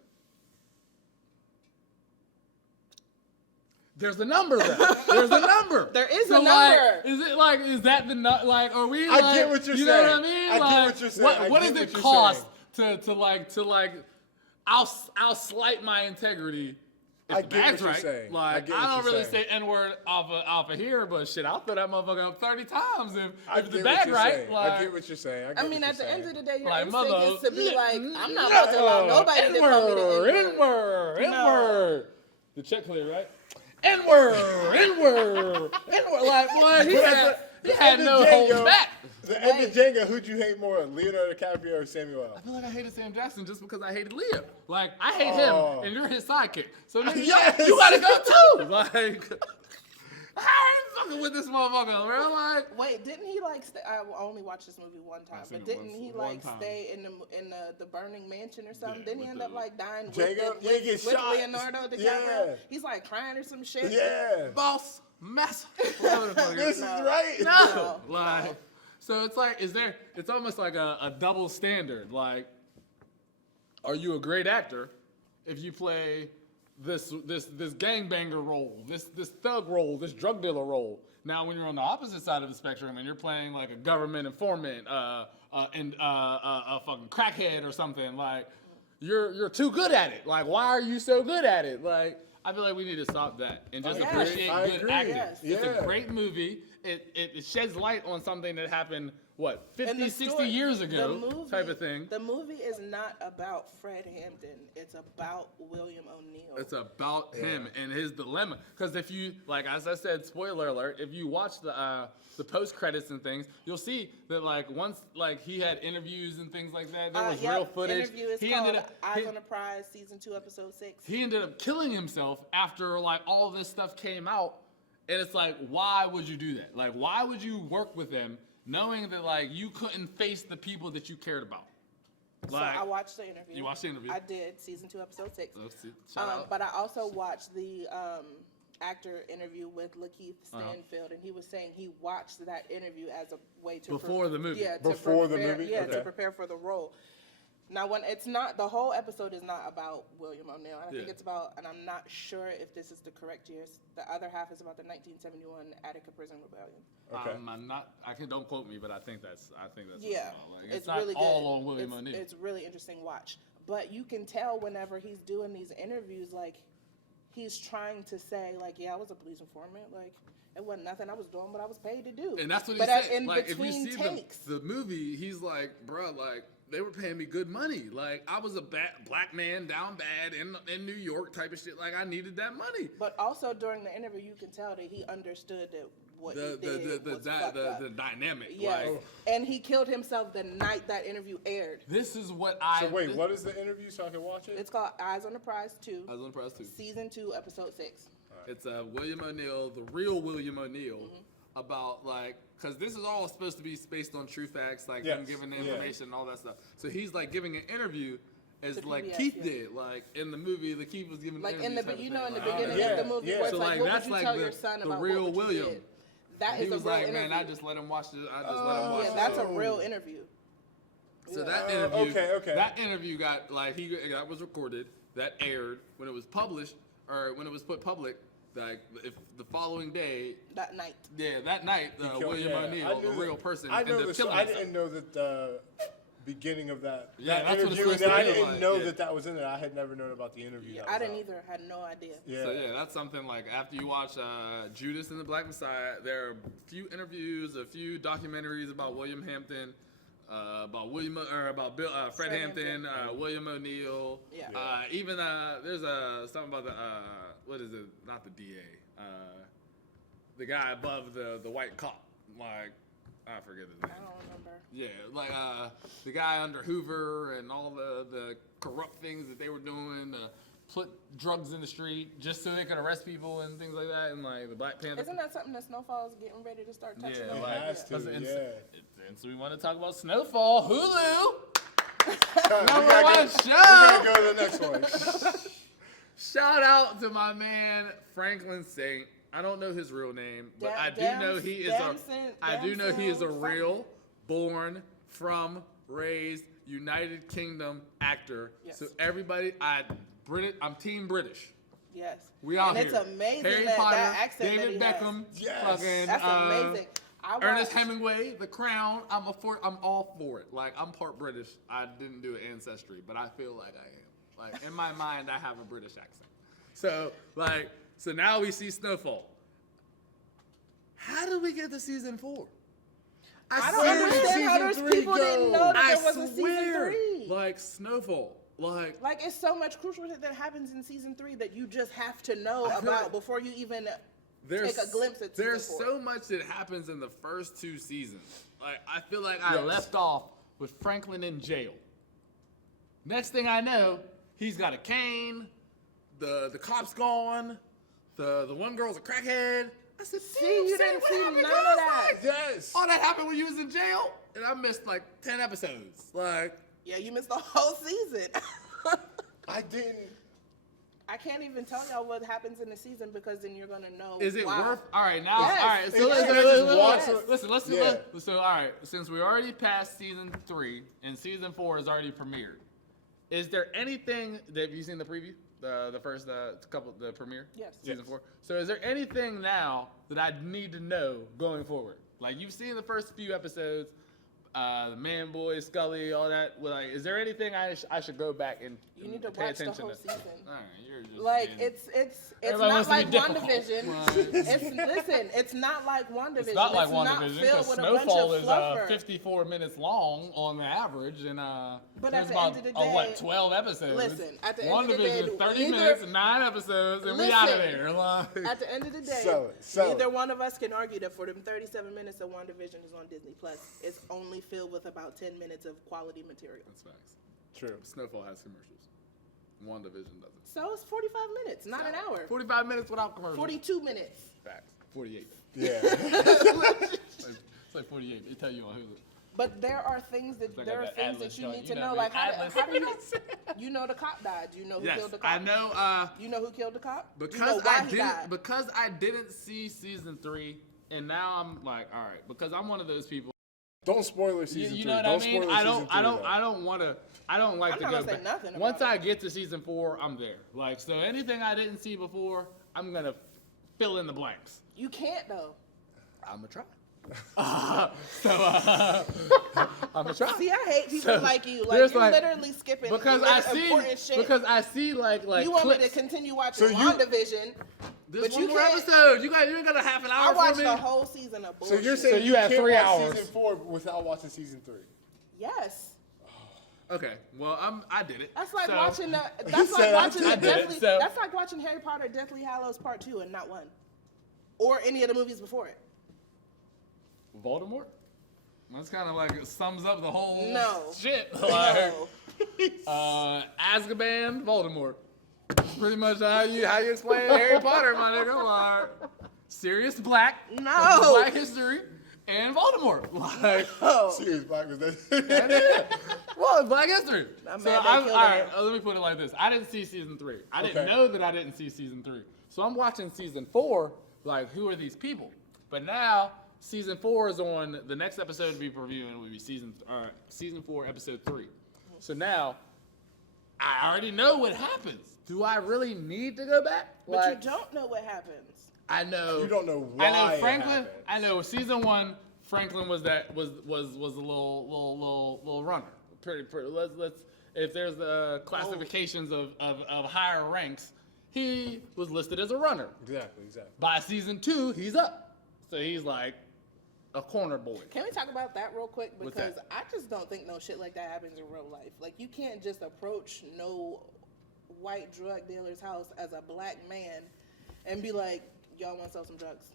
There's a number there. There's a number. There is a like, number. Is that the like? Are we? I like, get what you're you know saying. what I mean? I get Like, what you're saying. I What get does what it you're cost to like? I'll slight my integrity. If I the get bag's what you're right. saying. I Like get I what don't you're really saying. say N-word off of here, but shit, I'll throw that motherfucker up 30 times I if the get what bag you're right. saying. Like, I get what you're saying. I mean, at the end of the day, your Like, instinct mother- is to be like, I'm not about to allow nobody to call me the N-word. N-word. No. The check clear, right? N-word. Like, what? He had no holds back. The end of Django, who'd you hate more, Leonardo DiCaprio or Samuel L? I feel like I hated Sam Jackson just because I hated Leo. Like, I hate Oh. him, and you're his sidekick. So nigga, Yes. you gotta go too. Like, how are you fucking with this motherfucker, bro? Like, Wait, didn't he like? I only watched this movie one time, seen but it didn't once- he one like time. stay in the burning mansion or something? Yeah, didn't he with end the- up like dying with, Django? the, Yeah, he with, gets with shot. Leonardo DiCaprio? Yeah. He's like crying or some shit. Yeah. boss, mess. Whatever the fuck it This is. is right. No. Like, so it's like, it's almost like a double standard. Like, are you a great actor if you play this gangbanger role, this thug role, this drug dealer role? Now, when you're on the opposite side of the spectrum and you're playing like a government informant and a fucking crackhead or something, like, you're too good at it. Like, why are you so good at it? Like, I feel like we need to stop that and just I appreciate agree. good I acting. agree. It's Yeah. a great movie. It sheds light on something that happened, what, And 50, the 60 story- years the ago movie- type of thing. The movie is not about Fred Hampton. It's about William O'Neill. It's about him and his dilemma. Because if you, like, as I said, spoiler alert, if you watch the post credits and things, you'll see that like once like he had interviews and things like that. There was real footage. Interview is He called ended up Eyes on the Prize, season 2, episode 6. he ended up killing himself after like all this stuff came out. And it's like, why would you do that? Like, why would you work with them knowing that like you couldn't face the people that you cared about? Like, So I watched the interview. You watched the interview? I did, season 2, episode 6. let's see, shout out. But I also watched the actor interview with Lakeith Stanfield, and he was saying he watched that interview as a way to Before the movie. Yeah, to Before the prepare, movie? Yeah, Okay. to prepare for the role. Now, when it's not, the whole episode is not about William O'Neill. I think Yeah. it's about, and I'm not sure if this is the correct years. The other half is about the 1971 Attica Prison Rebellion. Okay. I'm not. Don't quote me, but I think that's. Yeah, Like, it's not really good. all on William O'Neill. It's really interesting watch. But you can tell whenever he's doing these interviews, like he's trying to say, like, yeah, I was a police informant, like it wasn't nothing. I was doing what I was paid to do. And that's what he but said. in Like, if you between see takes, the movie, he's like, bro, like they were paying me good money. Like I was a black man down bad in New York type of shit. Like I needed that money. but also during the interview, you can tell that he understood that what he did was fucked up. The dynamic. Yes, Like, and he killed himself the night that interview aired. this is what I. So wait, what is the interview so I can watch it? It's called Eyes on the Prize 2, I was on press too. season 2, episode 6. It's William O'Neill, the real William O'Neill, Mm-hmm. about like, because this is all supposed to be based on true facts, like Yes, him giving the yeah. information and all that stuff. So he's like giving an interview, as To like PBS, Keith yeah. did. Like in the movie, the Keith was giving Like in the interviews you type know of in the thing. Like, beginning yeah, of the movie yeah. where it's So like, like what that's would you like tell your son the about real what you William. did? That He is was a real like, interview. man, I just let him watch it. I just let him watch yeah, it. that's a real interview. So Yeah. that interview, okay. that interview got like that was recorded, that aired when it was published or when it was put public. Like if the following day, That night. that night, William O'Neill, the real person, I know ended up the killing I himself. didn't know that the beginning of that Yeah, that that's what interview, it's and I supposed to be didn't like, know yeah. that was in it. I had never known about the interview. Yeah, that I was didn't out. either. Had no idea. Yeah. So yeah, that's something like after you watch Judas and the Black Messiah, there are a few interviews, a few documentaries about William Hampton, about Fred Hampton, William O'Neill. Yeah. Even there's something about the what is it? Not the DA, the guy above the white cop. Like I forget his name. I don't remember. Yeah, like the guy under Hoover and all the corrupt things that they were doing, put drugs in the street just so they could arrest people and things like that, and like the Black Panther. Isn't that something that Snowfall is getting ready to start touching Yeah, on? It like, has to, and yeah. so we want to talk about Snowfall, Hulu, We number gotta one go- show. We gotta go to the next one. Shout out to my man Franklin Saint. I don't know his real name, but I do know he is a real, born, from, raised, United Kingdom actor. Yes. So everybody, I'm Team British. Yes. We out and here. it's amazing Harry that Potter, that accent David that he Beckham, has. Yes. fucking, That's amazing. I Ernest watched- Hemingway, The Crown. I'm all for it. Like I'm part British. I didn't do ancestry, but I feel like I am. Like in my mind, I have a British accent. So now we see Snowfall. How did we get to season 4? I don't Where did understand how season there's 3 people didn't go? know that I there was a season swear, 3. like Snowfall, like Like it's so much crucial shit that happens in season 3 that you just have to know I feel about like before you even there's take a glimpse at season there's 4. so much that happens in the first 2 seasons. Like I feel like I left off with Franklin in jail. Next thing I know, he's got a cane. The cop's gone. The one girl's a crackhead. I said, See, you didn't see none of that. Yes. All that happened when you was in jail, and I missed like 10 episodes. Like, Yeah, you missed the whole season. I didn't. I can't even tell y'all what happens in the season because then you're gonna know. is it why. worth? All right, now. Yes. All right, so Yes. listen. Yeah. So all right, since we already passed season 3 and season 4 is already premiered, is there anything that have you seen the preview? The first couple, the premiere? Yes. Season 4. So is there anything now that I need to know going forward? Like you've seen the first few episodes, the Man Boy, Scully, all that. Well, like, is there anything I should go back and You need to pay watch the attention whole to? season. All right, you're just Like being- it's Everybody not wants to be like difficult. WandaVision. Right. It's not like WandaVision. It's not like WandaVision filled because with a bunch Snowfall of is fluffer. 54 minutes long on the average, and But there's at the about end of the day, 12 episodes. listen, at the end of the WandaVision day, is 30 either- minutes, 9 episodes, and we out of Listen, there. Like, At the end of the day, Sell neither it. one of us can argue that for them 37 minutes of WandaVision is on Disney Plus, it's only filled with about 10 minutes of quality material. that's facts. True. Snowfall has commercials. WandaVision doesn't. So it's 45 minutes, not an hour. 45 minutes without commercials. 42 minutes. Facts. 48. Yeah. It's like 48. They tell you on Hulu. But there are things that like there are that things Atlas that you joint, need you to know, know. the Like Atlas. how do you know the cop died? Do you know who Yes, killed the cop? I know. You know who killed the cop? You know Because why I he didn't. died. Because I didn't see season 3, and now I'm like, all right. Because I'm one of those people. Don't spoil it You, season you 3. know what Don't I mean? spoil it I season don't. 3, I don't. though. I don't want to. I don't like I'm to not go gonna say back. nothing about Once it. I get to season 4, I'm there. Like so, anything I didn't see before, I'm gonna fill in the blanks. You can't though. I'm gonna try. I'm gonna try. See, I hate people So, like you. there's Like you're literally skipping because I important see shit. because I see like you want me clips. to continue watching So you- WandaVision, There's but one you more can't. episode. You ain't got a half an hour I watched for me. the whole season of So bullshit. you're saying you have can't 3 watch hours. season 4 without watching season 3? Yes. Okay, well I did it. That's like So- watching the. He That's said like watching I the did it, Deathly. so- That's like watching Harry Potter: Deathly Hallows Part 2 and not 1, or any of the movies before it. Voldemort. That's kind of like it sums up the whole No. shit. No. Like, Azkaban, Voldemort. Pretty much how you explain Harry Potter, my nigga. Like, Sirius Black. No. Black history. and Voldemort. Like, Serious black was that? well, Black History. I'm So mad they all killed right, him. let me put it like this. I didn't see season 3. I didn't Okay. know that I didn't see season 3. So I'm watching season 4, like, who are these people? But now, season 4 is on, the next episode to be reviewing will be season 4, episode 3. So now, I already know what happens. Do I really need to go back? But Like, you don't know what happens. I know. You don't know why. I know it Franklin. happened. I know season 1. Franklin was a little runner. Pretty. Let's. If there's the classifications of higher ranks, he was listed as a runner. Exactly. By season 2, he's up. So he's like a corner boy. Can we talk about that real quick? What's Because that? I just don't think no shit like that happens in real life. Like, you can't just approach no white drug dealer's house as a black man and be like, y'all want to sell some drugs?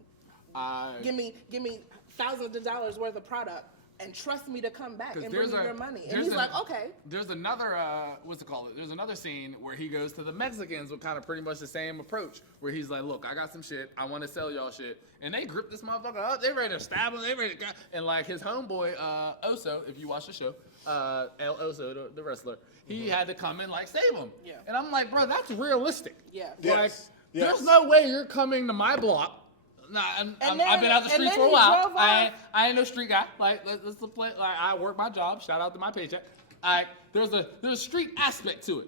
Give me thousands of dollars worth of product and trust me to come back and bring you your money. And he's like, okay. There's another, what's it called? There's another scene where he goes to the Mexicans with kind of pretty much the same approach, where he's like, look, I got some shit. I want to sell y'all shit. And they grip this motherfucker up. They ready to stab him. They ready to, and like his homeboy, Oso, if you watch the show, El Oso, the wrestler, he had to come and like save him. Yeah. And I'm like, bro, that's realistic. Yeah. Yes. Like, Yes. there's no way you're coming to my block. Nah, I've been out the streets for a while. I ain't no street guy. Like, let's play. Like, I work my job. Shout out to my paycheck. There's a street aspect to it.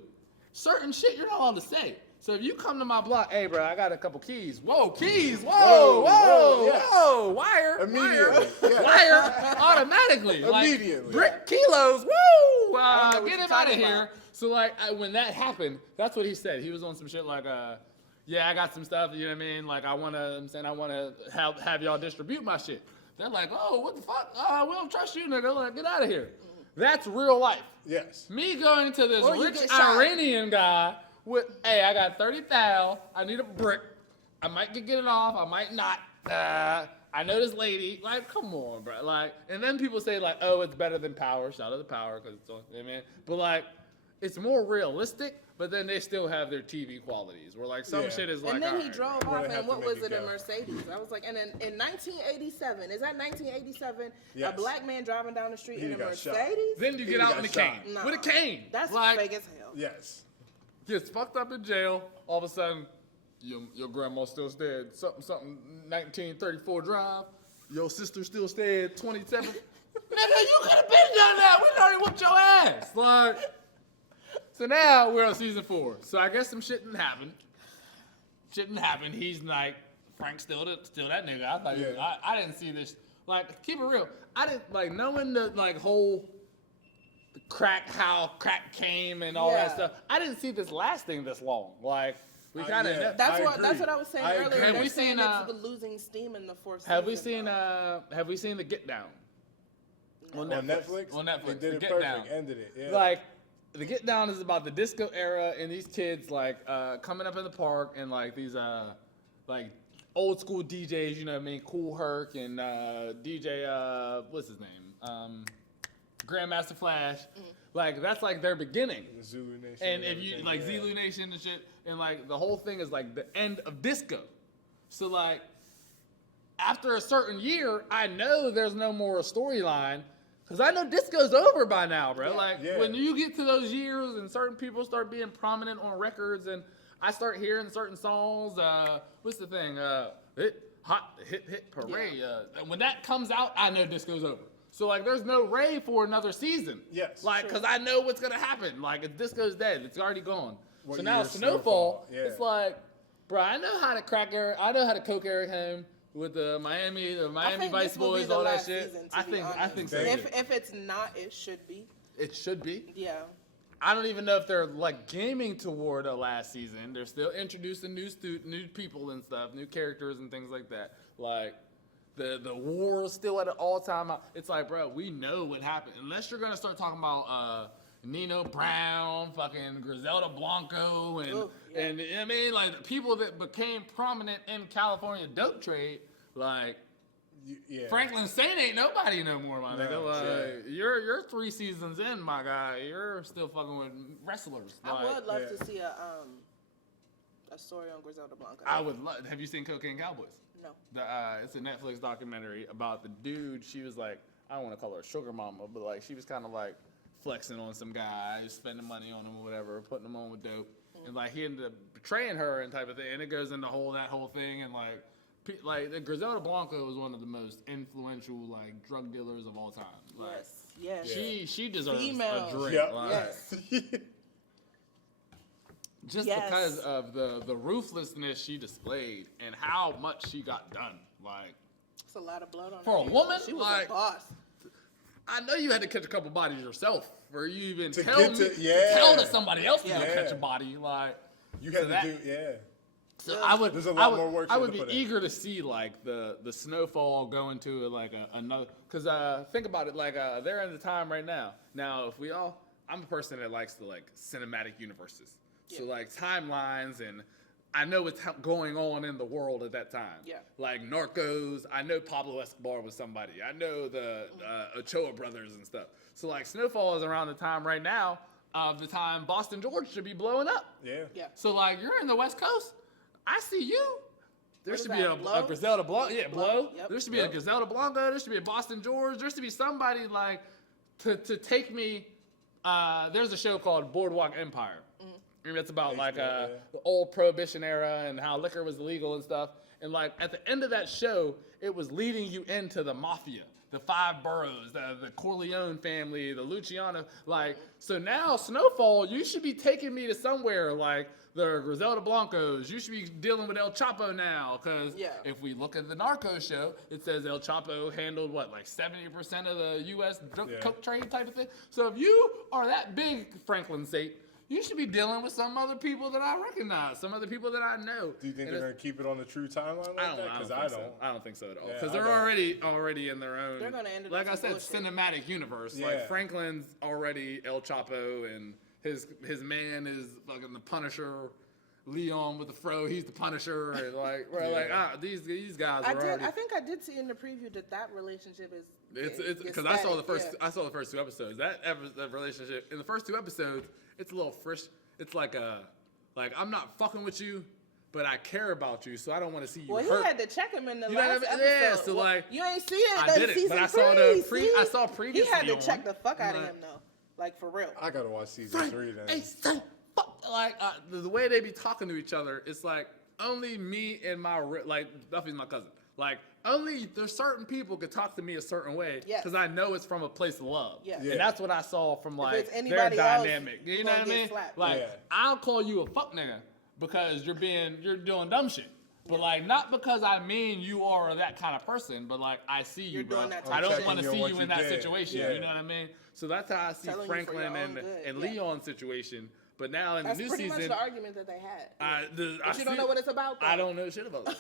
Certain shit you're not allowed to say. So if you come to my block, hey, bro, I got a couple keys. Whoa, keys. Whoa, yes. wire. Immediately, yes. Wire, automatically. Immediately. Like, brick kilos. Woo. I don't know what Get you're him out of talking here. about. So like, when that happened, that's what he said. He was on some shit like, yeah, I got some stuff, you know what I mean? Like, I want to have y'all distribute my shit. They're like, oh, what the fuck? We don't trust you, nigga. Like, get out of here. That's real life. Yes. Me going to this Or you rich get shot. Iranian guy with, hey, I got 30,000. I need a brick. I might get it off. I might not. I know this lady. Like, come on, bro. Like, and then people say, like, oh, it's better than Power. Shout out to Power, because it's on, you know what I mean? But, like, it's more realistic, but then they still have their TV qualities. Where, like, some Yeah. shit is like, And then he alright, drove Where off they have and to what make was it it, a go. Mercedes? I was like, and in 1987, is that 1987? Yes. A black man driving down the street He in a got Mercedes? shot. Then you He get out got in a shot. cane. Nah. With a cane. That's like, fake as hell. Yes. gets fucked up in jail. All of a sudden, your grandma still stayed something 1934 Drive. Your sister still stayed 27. Nigga, you could have been done that. We already whooped your ass. Like, so now we're on season 4. So I guess some shit didn't happen. He's like, Frank's still that nigga. I thought, Yeah. I didn't see this. Like, keep it real. I didn't like knowing the like whole how crack came and all that Yeah. stuff. I didn't see this lasting this long. Like, we kind of yeah. That's I what agree. I was saying I earlier. agree. Have They're we saying seen, it's losing steam in the fourth have we season, seen though. the Get Down On Netflix? On Netflix, They The did it Get perfect. Down. Ended it. Yeah. Like, the Get Down is about the disco era and these kids like coming up in the park and like these like old school DJs, you know what I mean, Cool Herc and DJ what's his name, Grandmaster Flash. Like, that's like their beginning. Zulu Nation. And if you everything, like yeah. Zulu Nation and shit, and like the whole thing is like the end of disco. So like after a certain year, I know there's no more storyline because I know disco's over by now, bro. Yeah. Like Yeah. when you get to those years and certain people start being prominent on records, and I start hearing certain songs. What's the thing? Hit parade. When that comes out, I know disco's over. So like, there's no Ray for another season. Yes. Like, because I know what's gonna happen. Like, if disco's dead, it's already gone. What So now year Snowfall, Snowfall? Yeah. it's like, bro, I know how to crack Eric. I know how to coke Eric home with the Miami I think Vice this will be Boys, the all that last shit. season, to I be think honest. so. If- too. If it's not, it should be. It should be. Yeah. I don't even know if they're like gaming toward a last season. They're still introducing new people and stuff, new characters and things like that. Like the war is still at an all-time high. It's like, bro, we know what happened. Unless you're gonna start talking about Nino Brown, fucking Griselda Blanco, and Ooh, yeah. and you know what I mean, like the people that became prominent in California dope trade, like. Yeah. Franklin Saint ain't nobody no more, my No, nigga. Like, yeah. you're 3 seasons in, my guy. You're still fucking with wrestlers. I Like, would love yeah. to see a a story on Griselda Blanco. I would love. Have you seen Cocaine Cowboys? No. It's a Netflix documentary about the dude. She was like, I don't want to call her a sugar mama, but like she was kind of like flexing on some guy, spending money on him or whatever, putting him on with dope, and like he ended up betraying her and type of thing. And it goes into that whole thing, and like the Griselda Blanco was one of the most influential like drug dealers of all time. Like, yes. She deserves Female. a drink. Yep. Like, Yes. just because of the ruthlessness she displayed and how much she got done. Like, It's a lot of blood on for her a woman, She was like, a boss. I know you had to catch a couple bodies yourself for you even To tell get me to- yeah. tell that somebody else to go Yeah. catch a body. Like, You So had that- to do, yeah. so I would, There's a lot I would, more work I you would have to be put in. eager to see like the Snowfall go into like another. Because think about it, like they're in the time right now. Now, if we all, I'm a person that likes the like cinematic universes. So like timelines, and I know what's going on in the world at that time. Yeah. Like Narcos, I know Pablo Escobar was somebody. I know the Ochoa brothers and stuff. So like Snowfall is around the time right now of the time Boston George should be blowing up. Yeah. Yeah. So like you're in the West Coast, I see you. There What should is be that, a Blow? Griselda Blanco. Yeah, Blow. Yep. There should be a Griselda Blanco. There should be a Boston George. There should be somebody like to take me. There's a show called Boardwalk Empire. And it's about like yeah. the old Prohibition era and how liquor was illegal and stuff. And like at the end of that show, it was leading you into the mafia, the five boroughs, the Corleone family, the Luciano. Like, so now Snowfall, you should be taking me to somewhere like the Griselda Blancos. You should be dealing with El Chapo now, because if we look at the Narcos show, it says El Chapo handled what, like 70% of the U.S. coke trade type of thing. So if you are that big, Franklin State, you should be dealing with some other people that I recognize, some other people that I know. Do you think they're going to keep it on the true timeline like that? Because I don't. I don't think so at all. Yeah, Because I they're don't. already in their own. They're gonna end up like I with said, bullshit. cinematic universe. Yeah. Like Franklin's already El Chapo, and his man is fucking the Punisher. Leon with the fro, he's the Punisher, and like we're like these guys are already. I think I did see in the preview that relationship is. It's because I saw the first two episodes. That relationship in the first two episodes, it's a little fresh. It's like I'm not fucking with you, but I care about you, so I don't want to see you Well, hurt. he had to check him in the You know last what I mean? episode. Yeah, so like you ain't see it. I That's did it, season but I three, saw see? I saw previously. He had to check the fuck out of Like, him though, like for real. I got to watch season 3 then. Hey, son, fuck. Like the way they be talking to each other, it's like only me and my like Duffy's my cousin. Like only there's certain people could talk to me a certain way because I know it's from a place of love. Yes. And that's what I saw from like it's their anybody else, dynamic. You you know gonna what I get mean? slapped. Like Yeah. I'll call you a fuck nigga because you're doing dumb shit. But like not because I mean you are that kind of person, but like I see you, You're bro. doing that I don't checking want to you on see what you you in that did. situation. Yeah. You know what I mean? So that's how I see Telling you for your Franklin own good. and Yeah. Leon's situation. But now in That's the new pretty season, much the argument that they had. I But you don't know what it's about, though. I don't know shit about it.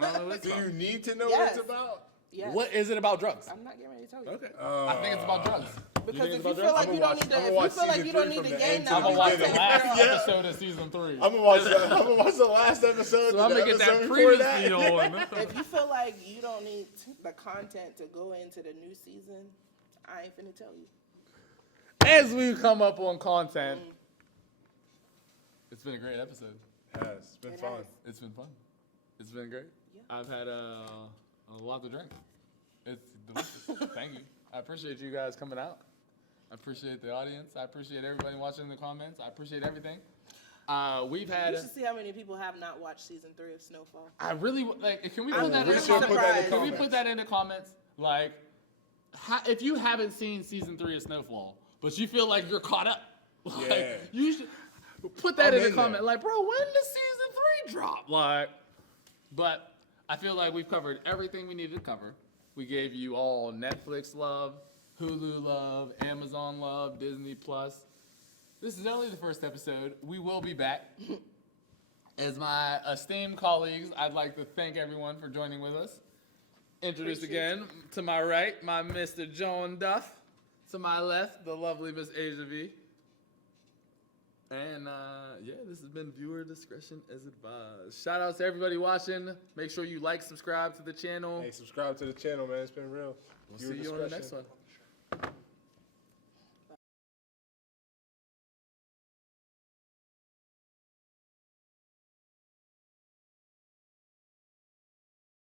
I don't know what it's Do about. you need to know Yes. what it's about? Yes. What is it about drugs? I'm not getting ready to tell you. Okay. I think it's about drugs. Because think if it's you about feel drugs? like you don't I'ma need to, watch- if I'ma you watch feel like season you don't 3 need from to the gain end to I'm the gonna knowledge, watch the beginning. last Yeah. episode of season 3. I'm gonna watch the last episode. So I'm gonna get that episode before previous that. feed on. if you feel like you don't need the content to go into the new season, I ain't finna tell you. As we come up on content, it's been a great episode. It has. It's been It fun. has. It's been fun. It's been great. Yeah. I've had a lot to drink. It's delicious. Thank you. I appreciate you guys coming out. I appreciate the audience. I appreciate everybody watching in the comments. I appreciate everything. We've had. You should see how many people have not watched season 3 of Snowfall. I really like. Can we I'm put that in we the should comments? put that in surprised. Can we comments. put that in the comments? Like, if you haven't seen season 3 of Snowfall, but you feel like you're caught up, like, Yeah. you should put that I'm in the in comment. there. Like, bro, when does season 3 drop? Like, but I feel like we've covered everything we needed to cover. We gave you all Netflix love, Hulu love, Amazon love, Disney Plus. This is only the first episode. We will be back. As my esteemed colleagues, I'd like to thank everyone for joining with us. Introduce Appreciate again, to my right, my Mr. John Duff. To my left, the lovely Miss Asia V. And yeah, this has been viewer discretion as advised. Shout out to everybody watching. Make sure you like, subscribe to the channel. Hey, subscribe to the channel, man. It's been real. We'll Viewer see you on the next discretion. one.